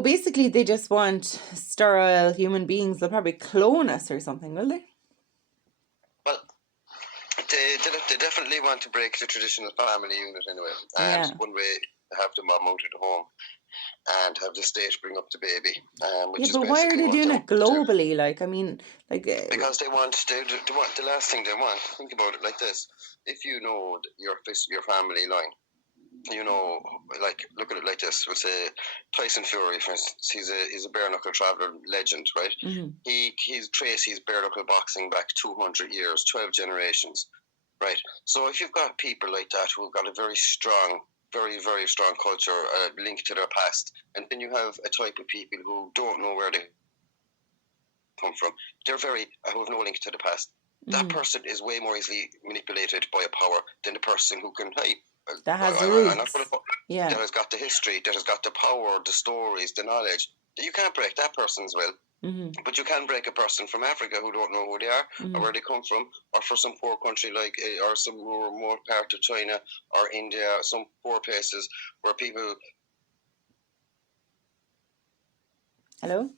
basically they just want sterile human beings. They'll probably clone us or something, will they? well. They definitely want to break the traditional family unit anyway, and Yeah. one way to have the mom out of the home and have the state bring up the baby, Yeah, which is but why are basically they what they doing it want to do. globally? Like, I mean, like, Because they want the last thing they want. Think about it like this: if you know your family line, like look at it like this. We'll say Tyson Fury, for instance. He's a bare knuckle traveler legend, right? mhm. He's Tracy's bare knuckle boxing back 200 years, 12 generations, right? So if you've got people like that who've got a very strong, very very strong culture linked to their past, and then you have a type of people who don't know where they come from. They're very who have no link to the past. That Mhm. person is way more easily manipulated by a power than the person who can. Hey, That has I'm not going roots. to. Yeah. That has got the history, that has got the power, the stories, the knowledge. You can't break that person's will, Mhm. but you can break a person from Africa who don't know who they are or Mhm. where they come from, or for some poor country like, or some remote part of China or India, some poor places where people Hello.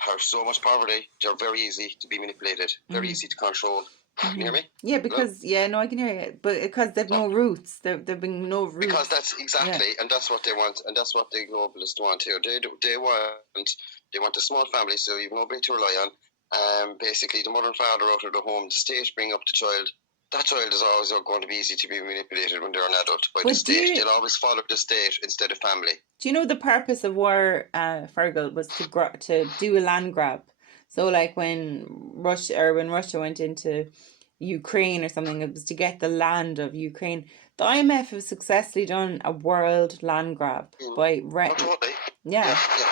have so much poverty, they're very easy to be manipulated, very Mhm. easy to control. Can you hear Mhm. me? Yeah, Hello? because yeah, no, I can hear you, but because they've So, no roots, they've been no because roots. that's Yeah. exactly, and that's what they want, and that's what the globalists want here. They want a small family, so you've nobody to rely on. Basically, the mother and father out of the home, the state bring up the child. That child is always going to be easy to be manipulated when they're an adult by the But state. They'll always follow the state instead of family. do you know the purpose of war, Fergal, was to do a land grab? So like when Russia went into Ukraine or something, it was to get the land of Ukraine. The IMF have successfully done a world land grab by Oh, totally. yeah. Yeah, yeah,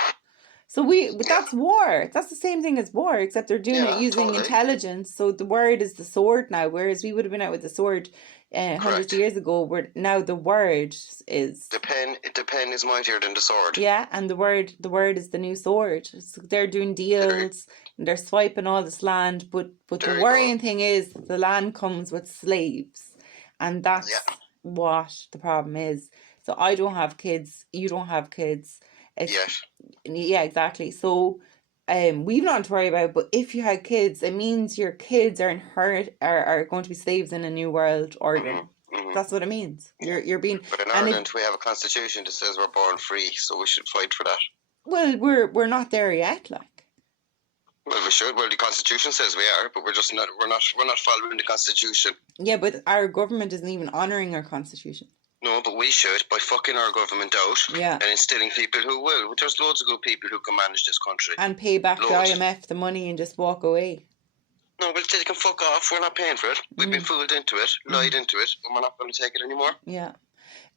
So yeah, that's war. That's the same thing as war, except they're doing it yeah, using totally. intelligence. So the word is the sword now, whereas we would have been out with the sword hundreds of Correct. years ago. Where now the word is The pen is mightier than the sword. yeah, and the word is the new sword. So they're doing There, deals and they're swiping all this land, but the there you go. worrying thing is the land comes with slaves, and Yeah, that's what the problem is. So I don't have kids, you don't have kids. If yes. yeah, exactly. So we've nothing to worry about, but if you had kids, it means your kids are going to be slaves in a new world order. Mm-hmm, mm-hmm. That's what it means. Yeah. You're being But in and it Ireland, we have a constitution that says we're born free, so we should fight for that. well, we're not there yet, like. Well, we should. Well, the constitution says we are, but we're just not. We're not following the constitution. Yeah, but our government isn't even honouring our constitution. No, but we should by fucking our government out Yeah. and instilling people who will. There's loads of good people who can manage this country. And pay back the Loads. IMF the money and just walk away. No, well, they can fuck off. We're not paying for it. We've been fooled into it, lied into it, and we're not going to take it anymore. Yeah.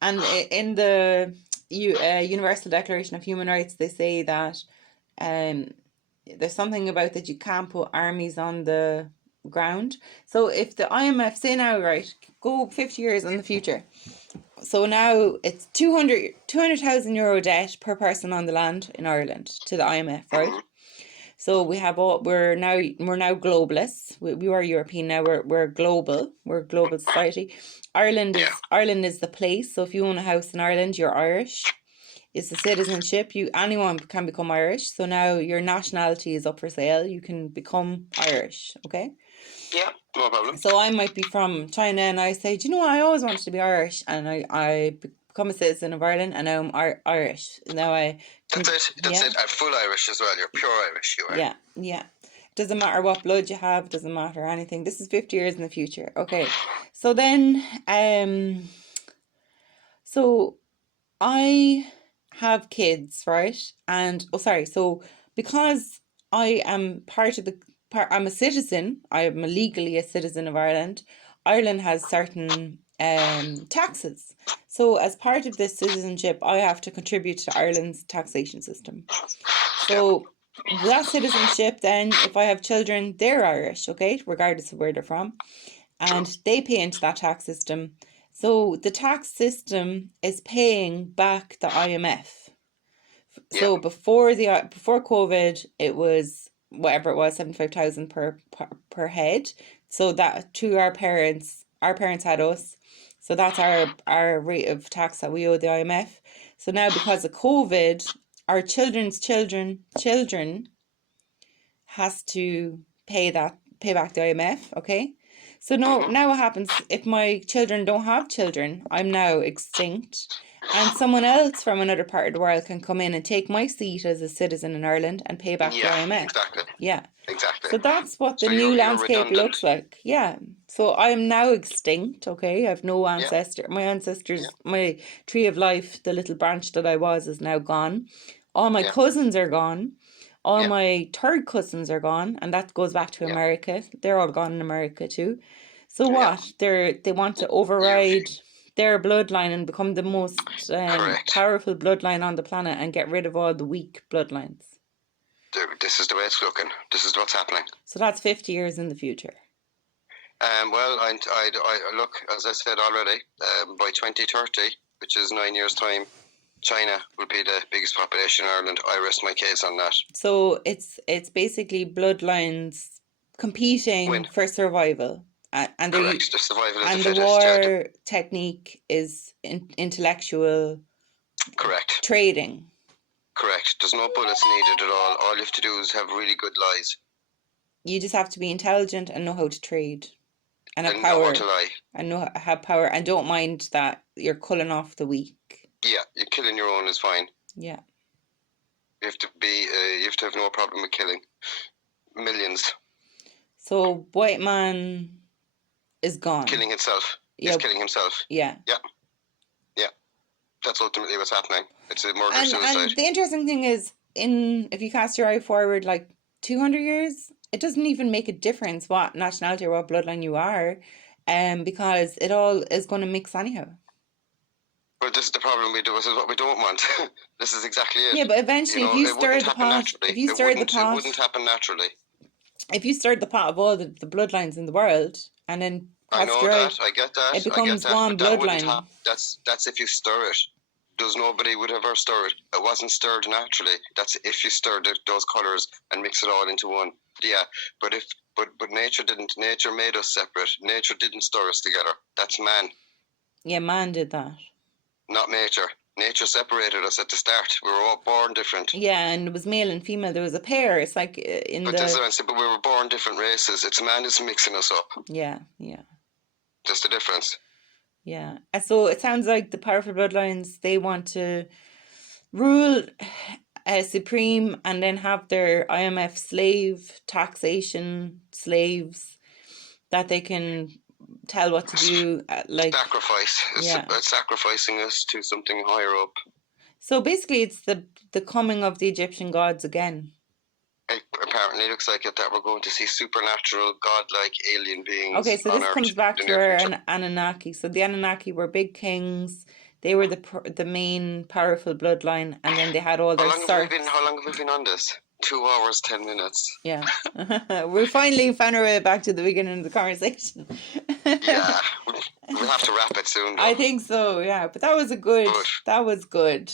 And in the Universal Declaration of Human Rights, they say that there's something about that you can't put armies on the ground. So if the IMF say now, right, go 50 years in the future. So now it's 200,000 euro debt per person on the land in Ireland to the IMF, right? So we're now globalists. We were European, now we're global. We're a global society. Ireland is the place. So if you own a house in Ireland, you're Irish. It's the citizenship. Anyone can become Irish. So now your nationality is up for sale. You can become Irish. Okay. Yeah. No problem. So I might be from China and I say, do you know what? I always wanted to be Irish, and I become a citizen of Ireland, and now I'm Irish. Now That's it. I'm full Irish as well. You're pure Irish, you are. Yeah, yeah. Doesn't matter what blood you have, doesn't matter anything. This is 50 years in the future. Okay. So then, so I have kids, right? And, so because I am I'm a citizen, I'm legally a citizen of Ireland. Ireland has certain taxes. So as part of this citizenship, I have to contribute to Ireland's taxation system. So that citizenship, then, if I have children, they're Irish, okay, regardless of where they're from, and they pay into that tax system. So the tax system is paying back the IMF. So before COVID, it was whatever it was, 75,000 per head. So that to our parents had us. So that's our rate of tax that we owe the IMF. So now, because of COVID, our children's children has to pay back the IMF, okay? So now what happens if my children don't have children? I'm now extinct, and someone else from another part of the world can come in and take my seat as a citizen in Ireland and pay back the IMF. Exactly. Yeah. Exactly. So that's what the new landscape looks like. Yeah. So I am now extinct, okay? I have no ancestor. My ancestors, my tree of life, the little branch that I was, is now gone. All my cousins are gone. All my third cousins are gone, and that goes back to America. They're all gone in America too. So what? They want to override their bloodline and become the most powerful bloodline on the planet and get rid of all the weak bloodlines. This is the way it's looking. This is what's happening. So that's 50 years in the future. Well, I look, as I said already, by 2030, which is 9 years' time, China will be the biggest population in Ireland. I rest my case on that. So it's basically bloodlines competing for survival. And correct. The survival of and the fittest. And the war technique is intellectual. Correct. Trading. Correct. There's no bullets needed at all. All you have to do is have really good lies. You just have to be intelligent and know how to trade. And have power. Know how to lie. And have power, and don't mind that you're culling off the weak. Yeah, you're killing your own is fine. Yeah. You have to be. You have to have no problem with killing millions. So white man is gone. Killing itself. He's killing himself. Yeah. Yeah. Yeah. That's ultimately what's happening. It's a murder-suicide. And the interesting thing is, if you cast your eye forward like 200 years, it doesn't even make a difference what nationality or what bloodline you are, because it all is going to mix anyhow. But this is the problem we do. This is what we don't want. This is exactly it. Yeah, but eventually, if you stir the pot, it wouldn't happen naturally. If you stirred the pot of all the bloodlines in the world, and then I know that. I get that. It becomes one bloodline. That's if you stir it. Nobody would ever stir it. It wasn't stirred naturally. That's if you stirred those colours and mix it all into one. Yeah, but nature didn't. Nature made us separate. Nature didn't stir us together. That's man. Yeah, man did that. Not nature. Nature separated us at the start. We were all born different. Yeah, and it was male and female. There was a pair. It's like but we were born different races. It's man who's mixing us up. Yeah, yeah. Just the difference. Yeah. And so it sounds like the powerful bloodlines, they want to rule supreme and then have their IMF slave taxation slaves that they can tell what to do, like sacrifice. It's sacrificing us to something higher up. So basically, it's the coming of the Egyptian gods again. It apparently looks like it, that we're going to see supernatural, godlike alien beings. Okay, so this comes back to our Anunnaki. So the Anunnaki were big kings. They were the main powerful bloodline, and then they had all their serfs. How long have we been on this? 2 hours, 10 minutes. Yeah. We finally found our way back to the beginning of the conversation. Yeah. We'll have to wrap it soon, though. I think so, yeah. But that was that was good.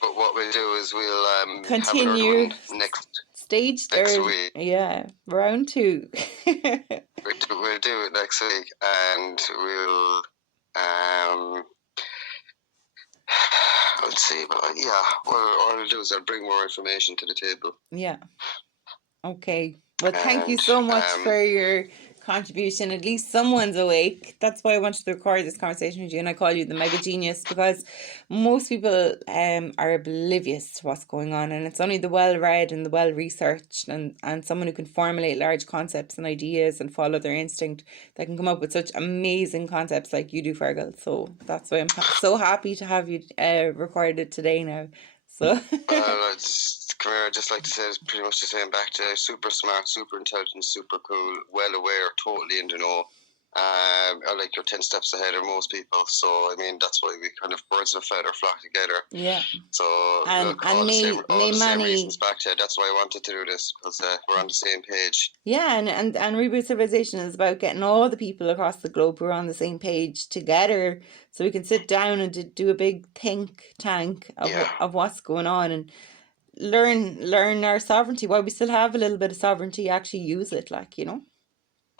But what we'll do is we'll continue have next week. Yeah, round 2. We'll do it next week, and we'll let's see, but yeah, all I'll do is I'll bring more information to the table. Yeah. Okay. Well, thank you so much for your contribution. At least someone's awake. That's why I wanted to record this conversation with you, and I call you the mega genius, because most people are oblivious to what's going on, and it's only the well-read and the well-researched and someone who can formulate large concepts and ideas and follow their instinct that can come up with such amazing concepts like you do, Fergal. So that's why I'm so happy to have you recorded today now. So come here, I'd just like to say it's pretty much the same back to super smart, super intelligent, super cool, well aware, totally in the know. I like you're 10 steps ahead of most people, so I mean that's why we kind of birds of a feather flock together. Yeah. So And look, all the may same many reasons back to that's why I wanted to do this, because we're on the same page. yeah, and Reboot Civilization is about getting all the people across the globe who are on the same page together, so we can sit down and do a big think tank of what's going on and learn our sovereignty. While we still have a little bit of sovereignty, actually use it, like, you know.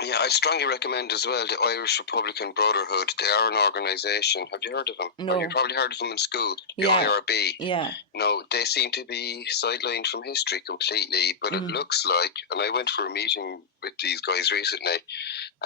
Yeah, I strongly recommend as well the Irish Republican Brotherhood. They are an organisation. Have you heard of them? No. Or you probably heard of them in school. The Yeah. IRB. Yeah. No, they seem to be sidelined from history completely. But it looks like, and I went for a meeting with these guys recently,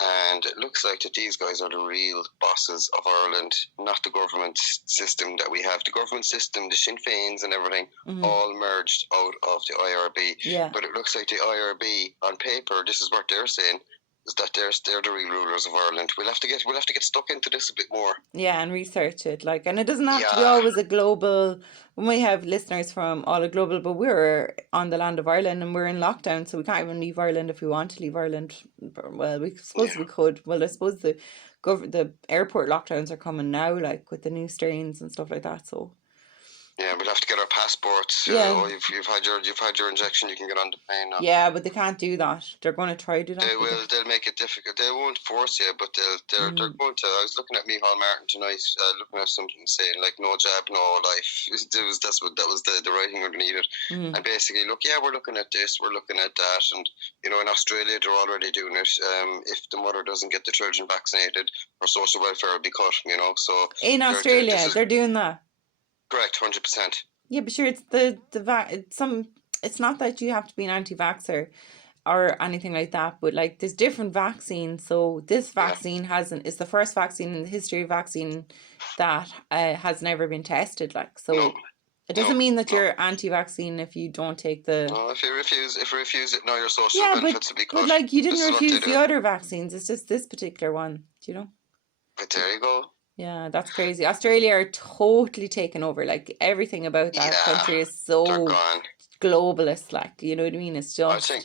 and it looks like that these guys are the real bosses of Ireland, not the government system that we have. The government system, the Sinn Féins and everything, all merged out of the IRB. Yeah. But it looks like the IRB, on paper, this is what they're saying, is that they're the real rulers of Ireland. We'll have to get stuck into this a bit more. Yeah, and research it, like, and it doesn't have to be always a global. We might have listeners from all a global, but we're on the land of Ireland and we're in lockdown, so we can't even leave Ireland if we want to leave Ireland. Well, we suppose we could. Well, I suppose the airport lockdowns are coming now, like with the new strains and stuff like that. So. Yeah, we'll have to get our passports. Yeah. You've had your injection. You can get on the plane now. Yeah, but they can't do that. They're going to try to do that. They will. They'll make it difficult. They won't force you, but they're going to. I was looking at Micheál Martin tonight, looking at something saying like "no jab, no life." That was the writing underneath it. And basically, look, yeah, we're looking at this, we're looking at that, and you know, in Australia, they're already doing it. If the mother doesn't get the children vaccinated, her social welfare will be cut. You know, so in Australia, they're doing that. Correct, 100%. Yeah, but sure, it's it's not that you have to be an anti-vaxxer or anything like that, but like there's different vaccines. So this vaccine is the first vaccine in the history of vaccine that has never been tested. Like, so it doesn't mean that you're anti-vaccine if you don't take the. No, if you refuse it, now your social benefits will be cut. But like you didn't refuse the other vaccines. It's just this particular one. Do you know? But there you go. Yeah, that's crazy. Australia are totally taken over. Like everything about that country is so globalist. Like, you know what I mean? It's just. I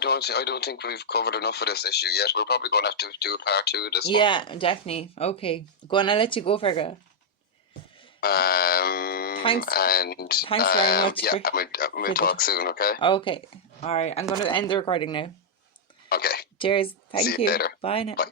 don't think we've covered enough of this issue yet. We're probably going to have to do a part 2 of this. Yeah, definitely. Okay, go on. I'll let you go, Fergal. Thanks very much. Yeah, we'll talk soon. Okay. Okay. All right. I'm going to end the recording now. Okay. Cheers. Thank you. Later. Bye now. Bye.